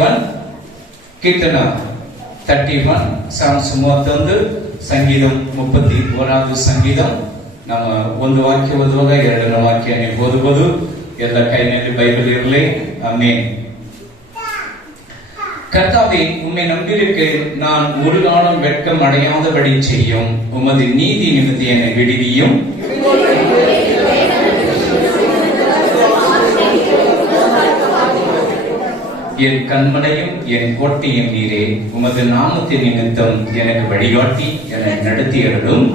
31 ಕೀರ್ತನ 31 Psalms 31 ಸಂಗೀತಂ 31வது ಸಂಗೀತಂ ನಮ್ಮ ಒಂದು ವಾಕ್ಯ ಓದುವಾಗ ಎರಡನೇ ವಾಕ್ಯ ನೀವು ಓದಬಹುದು. ಎಲ್ಲ ಕೈಯಲ್ಲಿ ಬೈಬಲ್ ಇರಲಿ. ಆಮೆನ್. கர்த்தாவே, உம்மை நம்பியிருக்க நான் ஒரு காலம் வெட்கம் அடையாதபடி செய்யும். உமது நீதி நிமித்தி என்னை விடுவியும். என் கண்மனையும் என் கோட்டையும் நீரே. உமது நாமத்தின் நிமித்தம் எனக்கு வழிகாட்டி என்னை நடத்தியருளும்.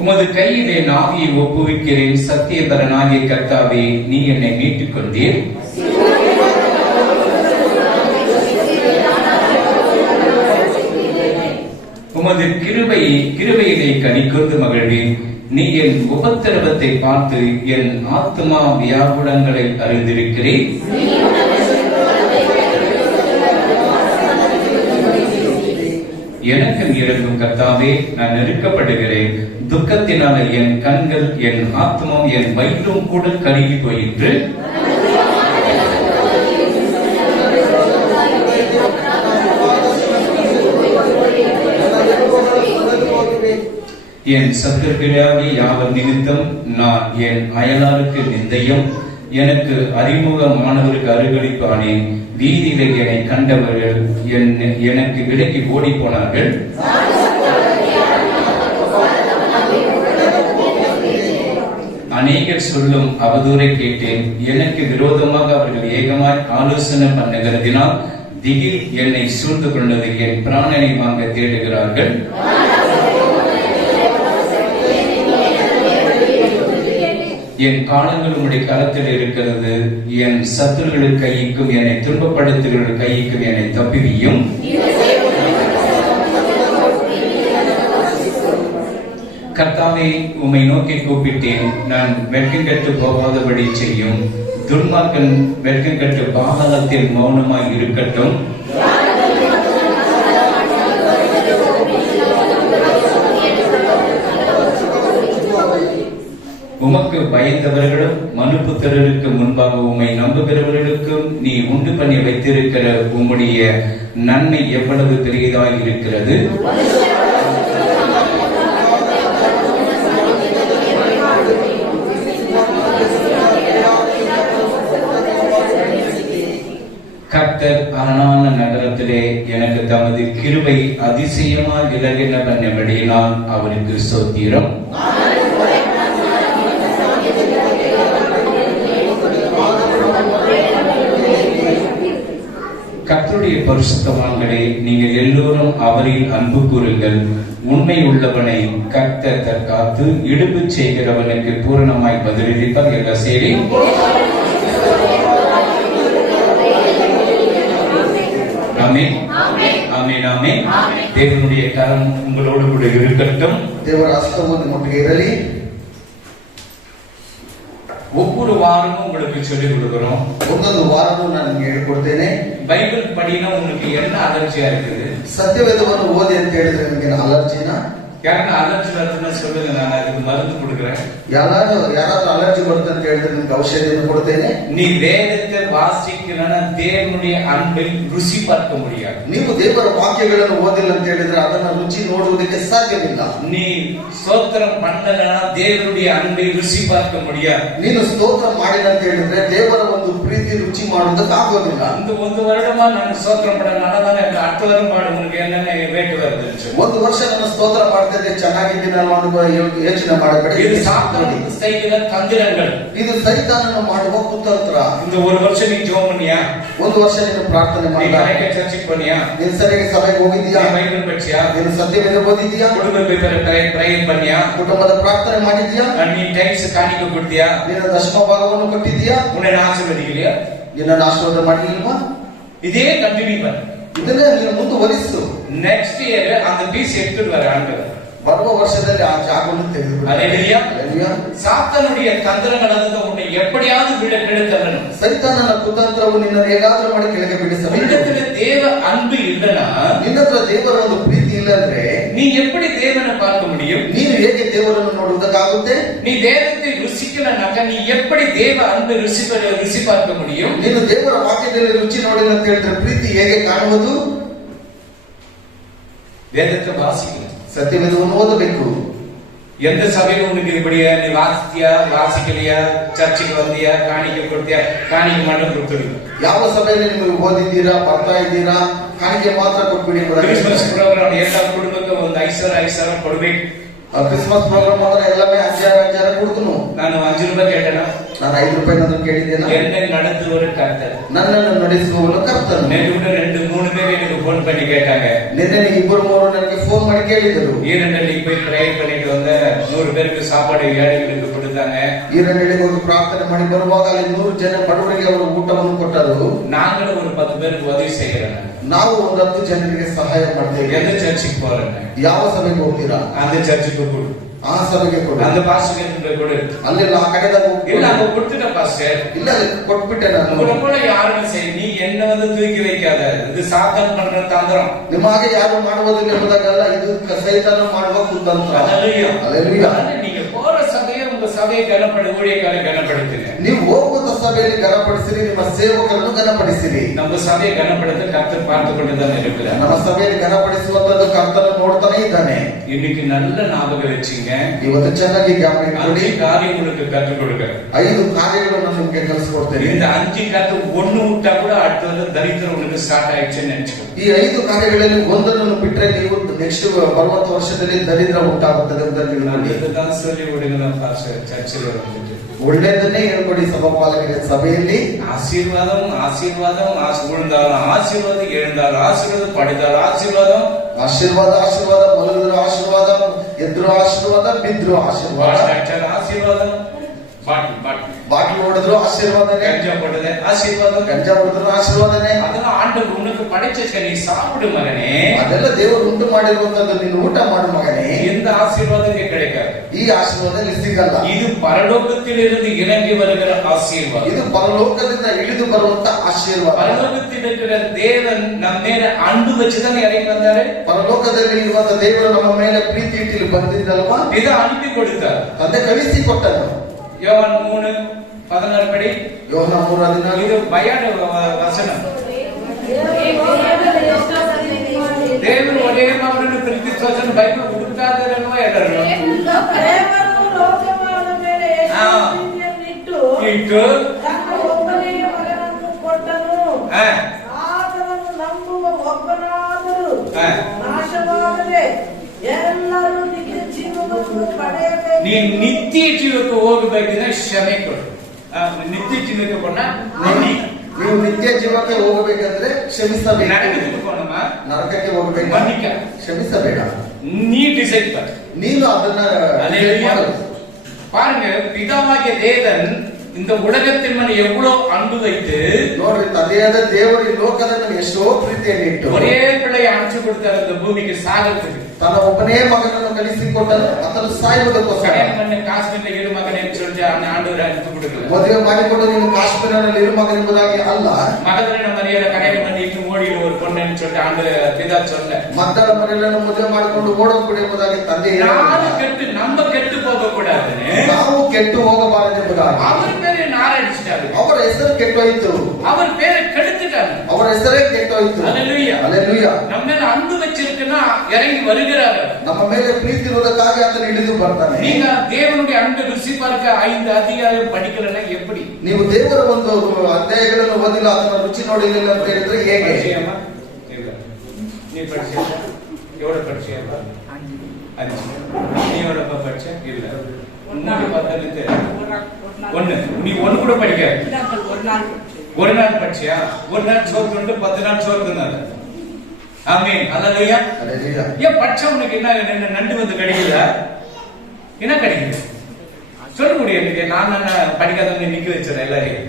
உமது கையிலே நாவியை ஒப்புவிக்கிறேன். சத்தியபரனாகிய கர்த்தாவே, நீ என்னை மீட்டுக் கொண்டீர். உமது கிருபையிலே கனிகொண்டு மகிழ்வேன். நீ என் உபத்திரவத்தை பார்த்து என் ஆத்மா வியாகுலங்களை அறிந்திருக்கிறேன். எனக்கு இறங்கும் கர்த்தாவே, நான் நெருக்கப்படுகிறேன். துக்கத்தினால என் கண்கள் என் ஆத்மா என் வயிற்றும் கூட கருகி போயிற்று. என் சத்துருக்களாகிய யாவர் நிமித்தம் நான் என் அயலாருக்கு நிந்தையும் எனக்கு அறிமுகமானவருக்கு அருகழிப்பானேன். வீதியில என்னை கண்டவர்கள் எனக்கு விலக்கி ஓடி போனார்கள். அநேகர் சொல்லும் அவதூறை கேட்டேன். எனக்கு விரோதமாக அவர்கள் ஏகமாய் ஆலோசனை பண்ணுகிறதினால் திகில் என்னை சூழ்ந்து கொண்டது. என் பிராணனை வாங்க தேடுகிறார்கள். என் காலங்கள் உம்முடைய கரத்தில் இருக்கிறது. என் சத்துருக்கள் கைக்கும் என்னை துன்பப்படுத்துகிற கைக்கும் என்னை தப்பிவியும். கர்த்தாவே, உம்மை நோக்கி கூப்பிட்டேன். நான் வெட்கங்கெட்டு போகாதபடி செய்யும். துன்மார்க்கன் வெட்கங்கெட்டு பாதாளத்தில் மௌனமாய் இருக்கட்டும். உமக்கு பயந்தவர்களும் மனுப்புத்திரருக்கு முன்பாக உம்மை நம்புகிறவர்களுக்கும் நீ உண்டு பண்ணி வைத்திருக்கிற உம்முடைய நன்மை எவ்வளவு பெரியதாய் இருக்கிறது. கர்த்தர் அரணான நகரத்திலே எனக்கு தமது கிருபை அதிசயமாய் விலகின பண்ணபடியினால் அவருக்கு ஸ்தோத்திரம். கர்த்தருடைய பரிசுத்தவான்களே, நீங்கள் எல்லோரும் அவரில் அன்பு கூறுங்கள். உண்மை உள்ளவனை கர்த்தர் தற்காத்து இடுப்பு செய்கிறவனுக்கு பூரணமாய் பதிலளிப்பார். என்ற செய்தி ஆமென், ஆமென், ஆமென். தேவனுடைய கரம் உங்களோடு கூட இருக்கட்டும். ದೇವರ ಹಸ್ತವು ನಿಮ್ಮೊಟ್ಟಿಗೆ ಇರಲಿ. ஒவ்வொரு வாரமும் உங்களுக்கு சொல்லிக் கொடுக்கிறோம். ಒಂದೊಂದು ವಾರವೂ ನಾನು ನಿಮಗೆ ಹೇಳಿಕೊಡ್ತೇನೆ. பைபிள் படினா உங்களுக்கு என்ன அலர்ஜியா இருக்குது? ಸತ್ಯವೇದವನ್ನು ಓದಿ ಅಂತ ಹೇಳಿದ್ರೆ ನಿಮಗೆ ಅಲರ್ಜಿನ? ಯಾರನ್ನ ಅಲರ್ಜಿ ಬರ್ತದೆ சொல்லுங்க, ನಾನು ಅದಕ್ಕೆ ಮருந்து கொடுக்கிறேன். யாராவது அலர்ஜி வருது ಅಂತ ಹೇಳಿದ್ರೆ ನಿಮಗೆ ಔಷಧಿಯನ್ನು ಕೊಡ್ತೇನೆ. நீ வேதத்தை வாசிக்கிறனா தேவனுடைய அன்பை ருசி பார்க்க முடியாது. ನೀವು ದೇವರ ವಾಕ್ಯಗಳನ್ನು ಓದಿಲ್ಲ ಅಂತ ಹೇಳಿದ್ರೆ ಅದನ್ನ ರುಚಿ ನೋಡುವುದಕ್ಕೆ ಸಾಧ್ಯವಿಲ್ಲ. நீ ஸ்தோத்திரம் பண்ணலனா தேவனுடைய அன்பை ருசி பார்க்க முடியாது. ನೀನು ಸ್ತೋತ್ರ ಮಾಡಿಲ್ಲ ಅಂತ ಹೇಳಿದ್ರೆ ದೇವರ ಒಂದು ಪ್ರೀತಿ ರುಚಿ ಮಾಡುವುದಕ್ಕೆ ಆಗೋದಿಲ್ಲ. இந்த ಒಂದು வருடமா ನಾನು ஸ்தோத்திரம் பண்ணனால தான் எனக்கு அடுத்த வருடம் பாடு உங்களுக்கு என்னென்ன வேட்டு வருது. ಒಂದು ವರ್ಷ ನಾನು ಸ್ತೋತ್ರ ಮಾಡ್ತಿದ್ದೆ, ಚೆನ್ನಾಗಿದ್ದೀನಲ್ಲ ಅನ್ನುವ ಯೋಚನೆ ಮಾಡಬೇಡಿ. இது சாத்தானுக்கு செய்கிற தந்திரங்கள். ಇದು ಸೈತಾನನು ಮಾಡುವ ಕುತಂತ್ರ. இந்த ஒரு வருஷம் நீ ஜெபம் பண்ணியா? ಒಂದು ವರ್ಷ ನೀನು ಪ್ರಾರ್ಥನೆ ಮಾಡಿದಾ? நீ ಚರ್ಚಿಗೆ போனியா? ನೀನು ಸರಿಯಾಗಿ ಸಭೆಗೆ ಹೋಗಿದ್ದೀಯಾ? ಬೈಬಲ್ படிச்சியா? ನೀನು ಸತ್ಯವೇದ ಓದಿದ್ದೀಯಾ? குடும்ப பிரேயர் பண்ணியா? ಕುಟುಂಬದ ಪ್ರಾರ್ಥನೆ ಮಾಡಿದ್ದೀಯಾ? நீ டைம்ஸ் காணிக்கை கொடுத்தியா? ನೀನು ದಶಮ ಭಾಗವನ್ನು ಕೊಟ್ಟಿದ್ದೀಯಾ? உன்னை ஆசீர்வதிக்கலையா? ನಿನ್ನನ್ನು ಆಶೀರ್ವಾದ ಮಾಡಲಿಲ್ವಾ? இதே கண்டினியூ பண்ணு. ಇದನ್ನೇ ನೀನು ಮುಂದುವರಿಸು. ನೆಕ್ಸ್ಟ್ ಇಯರ್ அந்த பீஸ் எடுத்துட்டு வர ஆண்டவர் ಬರುವ ವರ್ಷದಲ್ಲಿ ಆ ಜಾಗವನ್ನು ತೆಗೆದುಕೊಳ್ಳಿ. அல்லேலூயா. சாத்தானுடைய தந்திரங்கள் அதுதான் உன்னை எப்படியாவது கெடுத்தறணும். ಸೈತಾನನ ಕುತಂತ್ರವು ನಿನ್ನನ್ನು ಹೇಗಾದರೂ ಮಾಡಿ ಕೆಳಗೆ ಬೀಳಿಸಬೇಕು. ನಿನ್ನತ್ರ ದೇವ ಅன்பು ಇಲ್ಲனா, ನಿನ್ನತ್ರ ದೇವರ ಒಂದು ಪ್ರೀತಿ ಇಲ್ಲ ಅಂದ್ರೆ நீ எப்படி தேவனை பார்க்க முடியும்? ನೀನು ಹೇಗೆ ದೇವರನ್ನು ನೋಡುವುದಕ್ಕಾಗುತ್ತೆ? நீ தேவத்தை ருசிக்கலனாக்கா நீ எப்படி தேவ அன்பை ருசி பார்க்க முடியும்? ನೀನು ದೇವರ ವಾಕ್ಯದಲ್ಲಿ ರುಚಿ ನೋಡಿಲ್ಲ ಅಂತ ಹೇಳಿದ್ರೆ ಪ್ರೀತಿ ಹೇಗೆ ಕಾಣುವುದು? வேதத்தை வாசிக்கணும். ಸತ್ಯವೇದವನ್ನು ಓದಬೇಕು. எந்த சபையில உனக்கு இப்படியா நீ வாசிக்கலையா, சர்ச்சுக்கு வந்தியா, காணிக்கை கொடுத்தியா, காணிக்கை மட்டும் கொடுத்துடு. ಯಾವ ಸಭೆಯಲ್ಲಿ ನೀವು ಓದಿದ್ದೀರಾ, ಬರ್ತಾ ಇದ್ದೀರಾ, ಕಾಣಿಕೆ ಮಾತ್ರ ಕೊಟ್ಬಿಡಿ. கிறிஸ்மஸ் ப்ரோಗ್ರಾಮ್ எல்லா குடும்பக்கும் ಒಂದು 5,000 ಕೊಡ್ಬೇಕು. ಕ್ರಿಸ್ಮಸ್ ಪ್ರೋಗ್ರಾಮ್ ಅಂದ್ರೆ ಎಲ್ಲமே 5,000 ಕೊಡ್ತನು. ನಾನು 5 ರೂಪಾಯಿ ಕೇಳೋಣ. ನಾನು 5 ರೂಪಾಯಿ ಕೇಳಿದ್ದೇನೆ. என்னை நடத்துவர் கர்த்தர், ನನ್ನನ್ನು ನಡೆಸುವವನು ಕರ್ತನು. நேற்று கூட 2-3 பேர் எனக்கு போன் பண்ணி கேட்டாங்க. ನಿನ್ನೆ 2-3 ನನಗೆ ಫೋನ್ ಮಾಡಿ ಕೇಳಿದರು. ஈரண்டலி போய் பிரேயர் பண்ணிட்டு வந்த 100 பேருக்கு சாப்பாடு ஏழைகளுக்கு கொடுத்தாங்க. ಈರண்டಲಿಗೆ ಹೋಗಿ ಪ್ರಾರ್ಥನೆ ಮಾಡಿ ಬರುವಾಗ ಅಲ್ಲಿ 100 ಜನ ಬಡವರಿಗೆ ಅವರು ಊಟವನ್ನು ಕೊಟ್ಟರು. நாங்களும் ஒரு 10 பேருக்கு உதவி செய்யறோம். ನಾವು ಒಂದು 10 ಜನರಿಗೆ ಸಹಾಯ ಮಾಡ್ತೇವೆ. எந்த சர்ச்சுக்கு போறேன்? ಯಾವ ಸಭೆಗೆ ಹೋಗ್ತೀರಾ? அந்த சர்ச்சுக்கு கொடு. ಆ ಸಭೆಗೆ ಕೊಡು. அந்த பாஸ்டருக்கு கொடு. ಅಲ್ಲಿ ಆ ಕಡೆದಾಗ ಹೋಗಿ. இல்ல அங்க கொடுத்துட்ட பாஸ்டர். இல்ல ಕೊಟ್ಬಿಟ್ಟೆ ನಾನು. கூட யாரும் சரி நீ என்ன வந்து தூக்கி வைக்காத. இது சாத்தான் பண்ற தந்திரம். ನಿಮ್ಮ ಹಾಗೆ ಯಾರು ಮಾಡುವುದಿಲ್ಲ ಎಂಬುದಾಗಲ್ಲ, ಇದು ಸೈತಾನ ಮಾಡುವ ಕುತಂತ್ರ. ஹalleluya. ஹalleluya. நீங்க போற சபையை உங்க சபையை கனப்படு, ஊழியக்காரரை கனப்படுத்துங்க. ನೀವು ಹೋಗುವ ಸಭೆಯಲ್ಲಿ ಘನಪಡಿಸಿರಿ, ನಿಮ್ಮ ಸೇವಕರನ್ನು ಘನಪಡಿಸಿರಿ. நம்ம சபையை கனப்படுத்த கர்த்தர் பார்த்து கொண்டுதான் இருக்கிறார். ನಮ್ಮ ಸಭೆಯಲ್ಲಿ ಘನಪಡಿಸುವಂತದ್ದು ಕರ್ತನು ನೋಡ್ತಾನೆ ಇದ್ದಾನೆ. இன்னைக்கு நல்ல ஞாபகம் வச்சுங்க. ಇವತ್ತು ಚೆನ್ನಾಗಿ ಗಮನ ಇಟ್ಕೊಳ್ಳಿ. 5 காரியங்களுக்கு கற்றுக் கொடுக்க. 5 ಕಾರ್ಯಗಳನ್ನು ನಿಮಗೆ ಕಲಿಸಿಕೊಡ್ತೇನೆ. இந்த 5 காரியத்தை ஒண்ணு விட்டா கூட அடுத்தது தரித்திரம் உங்களுக்கு ஸ்டார்ட் ஆயிடுச்சுன்னு நினைச்சுக்கோ. ಈ 5 ಕಾರ್ಯಗಳಲ್ಲಿ ಒಂದನ್ನು ಬಿಟ್ಟರೆ ನೀವು ನೆಕ್ಸ್ಟ್ ಬರುವಂತ ವರ್ಷದಲ್ಲಿ ದರಿದ್ರ ಉಂಟಾಗುತ್ತದೆ ಅಂತ ತಿಳ್ಕೊಳ್ಳಿ. இதுதான் சொல்லி விடுங்க பாஸ்டர். சர்ச்சில் வந்துட்டு ಒಳ್ಳೆಯದನ್ನೇ ಹೇಳ್ಕೊಡಿ ಸಭಾಪಾಲಕರ ಸಭೆಯಲ್ಲಿ. ஆசீர்வாதம் ஆசீர்வாதம் விழுந்தாலும் ஆசீர்வாதம், எழுந்தாலும் ஆசீர்வாதம், படித்தாலும் ஆசீர்வாதம். ಆಶೀರ್ವಾದ ಆಶೀರ್ವಾದ, ಮಲಗಿದ್ರು ಆಶೀರ್ವಾದ, ಎದ್ರು ಆಶೀರ್ವಾದ, ಬಿದ್ರು ಆಶೀರ್ವಾದ. ஆசீர்வாதம், ಬಾಗಿಲು ಹೊಡೆದ್ರು ಆಶೀರ್ವಾದನೆ, கஞ்சா போட்டது ஆசீர்வாதம், ಗಂಜಾ ಹೊಡೆದ್ರು ಆಶೀರ್ವಾದನೆ. அதெல்லாம் ஆண்டவர் உனக்கு படைச்ச நீ சாப்பிடு மகனே. ಅದೆಲ್ಲ ದೇವರು ಉಂಟು ಮಾಡಿರುವಂತದ್ದು, ನೀನು ಊಟ ಮಾಡು ಮಗನೇ. எந்த ஆசீர்வாதம் கிடைக்காது. ಈ ಆಶೀರ್ವಾದ ಸಿಗಲ್ಲ. இது பரலோகத்திலிருந்து இறங்கி வருகிற ஆசீர்வாதம். ಇದು ಪರಲೋಕದಿಂದ ಇಳಿದು ಬರುವಂತ ಆಶೀರ್ವಾದ. பரலோகத்தில் இருக்கிற தேவன் நம்ம மேல அன்பு வச்சுதான் இறங்கி வந்தாரு. ಪರಲೋಕದಲ್ಲಿ ಇರುವಂತ ದೇವರು ನಮ್ಮ ಮೇಲೆ ಪ್ರೀತಿ ಇಟ್ಟು ಬಂದಿದ್ದಲ್ವಾ, இதை அனுப்பி கொடுத்தார். ತಂದೆ ಕಳಿಸಿ ಕೊಟ್ಟನು. யோவான் 3:16 படி. ಯೋಹನ 3:16. இது பயான வசனம். தேவன் ஒரே மகனನ್ನು ಪ್ರೀತಿಸುವನು ಬೈಬಲ್ ಹುಡುಕಾದರಲ್ವ ಎಲ್ಲರೂ ಇಟ್ಟು ಒಬ್ಬನೇ ಮಗನನ್ನು ಕೊಟ್ಟನು. ಆತನನ್ನು ನಂಬುವ ಒಬ್ಬನಾದರೂ ನಾಶವಾಗದೆ ಎಲ್ಲರೂ ನಿತ್ಯ ಜೀವವನ್ನು ಪಡೆಯಬೇಕು. ನೀ ನಿತ್ಯ ಜೀವಕ್ಕೆ ಹೋಗಬೇಕಿದ್ರೆ ಕ್ಷಮೆ ಕೊಡು. ನಿತ್ಯ ಜೀವಕ್ಕೆ ಕೊಡ ನೀವು ನಿತ್ಯ ಜೀವಕ್ಕೆ ಹೋಗಬೇಕಂದ್ರೆ ಕ್ಷಮಿಸಬೇಕು. ನರಕಕ್ಕೆ ಹೋಗಬೇಕು, ಕ್ಷಮಿಸಬೇಡ. நீ டிசைட் பண்ணு. ನೀನು ಅದನ್ನ பாருங்க, பிதாவாகிய தேவன் இந்த உலகத்தின் மேல எவ்வளவு அன்பு வைத்து, ನೋಡ್ರಿ, ತಂದೆಯಾದ ದೇವರು ಈ ಲೋಕದ ಮೇಲೆ ಎಷ್ಟೋ ಪ್ರೀತಿಯನ್ನು ಇಟ್ಟು ஒரே பிள்ளையை அனுப்பிச்சு கொடுத்தார் இந்த பூமிக்கு சாகிறதுக்கு. ತನ್ನ ಒಬ್ಬನೇ ಮಗನನ್ನು ಕಳಿಸಿಕೊಟ್ಟನು, ಆತನು ಸಾಯುವುದಕ್ಕೋಸ್ಕರ. ಕಾಶ್ಮೀರ ಇರು ಮಗನೇ சொல்லிட்டு ஆண்டவர் அனுப்பி கொடுக்கல. ಮದುವೆ ಮಾಡಿಕೊಂಡು ನೀನು ಕಾಶ್ಮೀರನಲ್ಲಿ ಇರು ಮಗನ ಎಂಬುದಾಗಿ ಅಲ್ಲ. மகதலின மரியாதை கல்யாணம் பண்ணிட்டு ஓடிடு ஒரு பொண்ணுன்னு சொல்லிட்டு ஆண்டவர் பிதா சொல்ல. ಮಕ್ಕಳ ಮನೆಯನ್ನು ಮದುವೆ ಮಾಡಿಕೊಂಡು ಓಡೋಗ್ಬಿಡಿ ಎಂಬುದಾಗಿ ತಂದೆ ಯಾರು ಕೆಟ್ಟು நம்ம ಕೆಟ್ಟು ಹೋಗக்கூடாது. ನಾವು ಕೆಟ್ಟು ಹೋಗಬಾರದು ಎಂಬುದಾಗಿ அவர் பேரை நாரடிச்சிட்டாரு. ಅವರ ಹೆಸರು ಕೆಟ್ಟೋಯ್ತು, அவர் பேரை கெடுத்துட்டாரு. ಅವರ ಹೆಸರೇ ಕೆಟ್ಟೋಯ್ತು. ஹல்லேலூயா. ஹல்லேலூயா. நம்ம மேல அன்பு வச்சிருக்குன்னா இறங்கி வருகிறாரு. ನಮ್ಮ ಮೇಲೆ ಪ್ರೀತಿ ಇರುವುದಕ್ಕಾಗಿ ಆತನು ಇಳಿದು ಬರ್ತಾನೆ. நீங்க தேவனுடைய அன்பை ருசி பார்க்க 5 அதிகாரம் படிக்கலன்னா எப்படி? ನೀವು ದೇವರ ಒಂದು ಅಧ್ಯಾಯಗಳನ್ನು ಓದಿಲ್ಲ, ಅದನ್ನ ರುಚಿ ನೋಡಿಲ್ಲ ಅಂತ ಹೇಳಿದ್ರೆ ಹೇಗೆ? நீ படிச்சியா? எவ்வளவு படிச்சியா? 5. நீ எவ்வளவு படிச்ச? இல்ல. 3 10 ஒன்னு. நீ ஒன்னு கூட படிக்காத. ஒரு நாள் படிச்சியா? ஒரு நாள் சோறு கொண்டு 10 நாள் சோறு தின்னாத. ஆமென். ஹல்லேலூயா. ஹல்லேலூயா. ஏன் படிச்சவனுக்கு என்ன நண்டு வந்து கிடைக்குதா? என்ன கிடைக்குது? சொல்ல முடியும். எனக்கு நான் படிக்காதவங்க நிக்க வச்சிடறேன் எல்லாரையும்.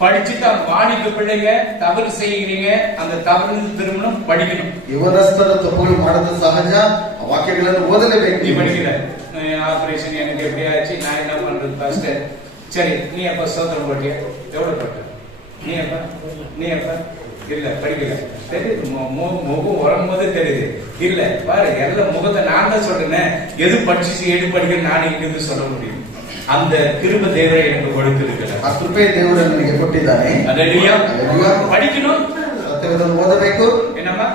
படிச்சுட்டு வாணிக்கு பிள்ளைங்க தவறு செய்கிறீங்க, அந்த தவறு திரும்பணும், படிக்கணும். ಇವರಷ್ಟರ ತಪ್ಪುಗಳು ಮಾಡೋದು ಸಹಜ, ವಾಕ್ಯಗಳನ್ನು ಓದಲೇಬೇಕು. நீ படிக்கிற ஆபரேஷன் எனக்கு எப்படி ஆச்சு, நான் என்ன பண்றது ஃபர்ஸ்ட். சரி, நீ எப்ப சோதனை போட்டியா? எவ்வளவு போட்ட? நீ எப்ப இல்ல படிக்கல தெரியுது, முகம் வரும்போது தெரியுது. இல்ல பாரு, எல்லாம் முகத்தை நான் தான் சொல்றேன். எது படிச்சு எது படிக்க நான் இங்கிருந்து சொல்ல முடியும். அந்த கிருபை தேவரை எனக்கு கொடுத்திருக்கிறார். ಆ ಕೃಪೆ ದೇವರು ನನಗೆ ಕೊಟ್ಟಿದ್ದಾನೆ. அல்லேலூயா. படிக்கணும், ಸತ್ಯವೇದವನ್ನು ಓದಬೇಕು. என்னம்மா?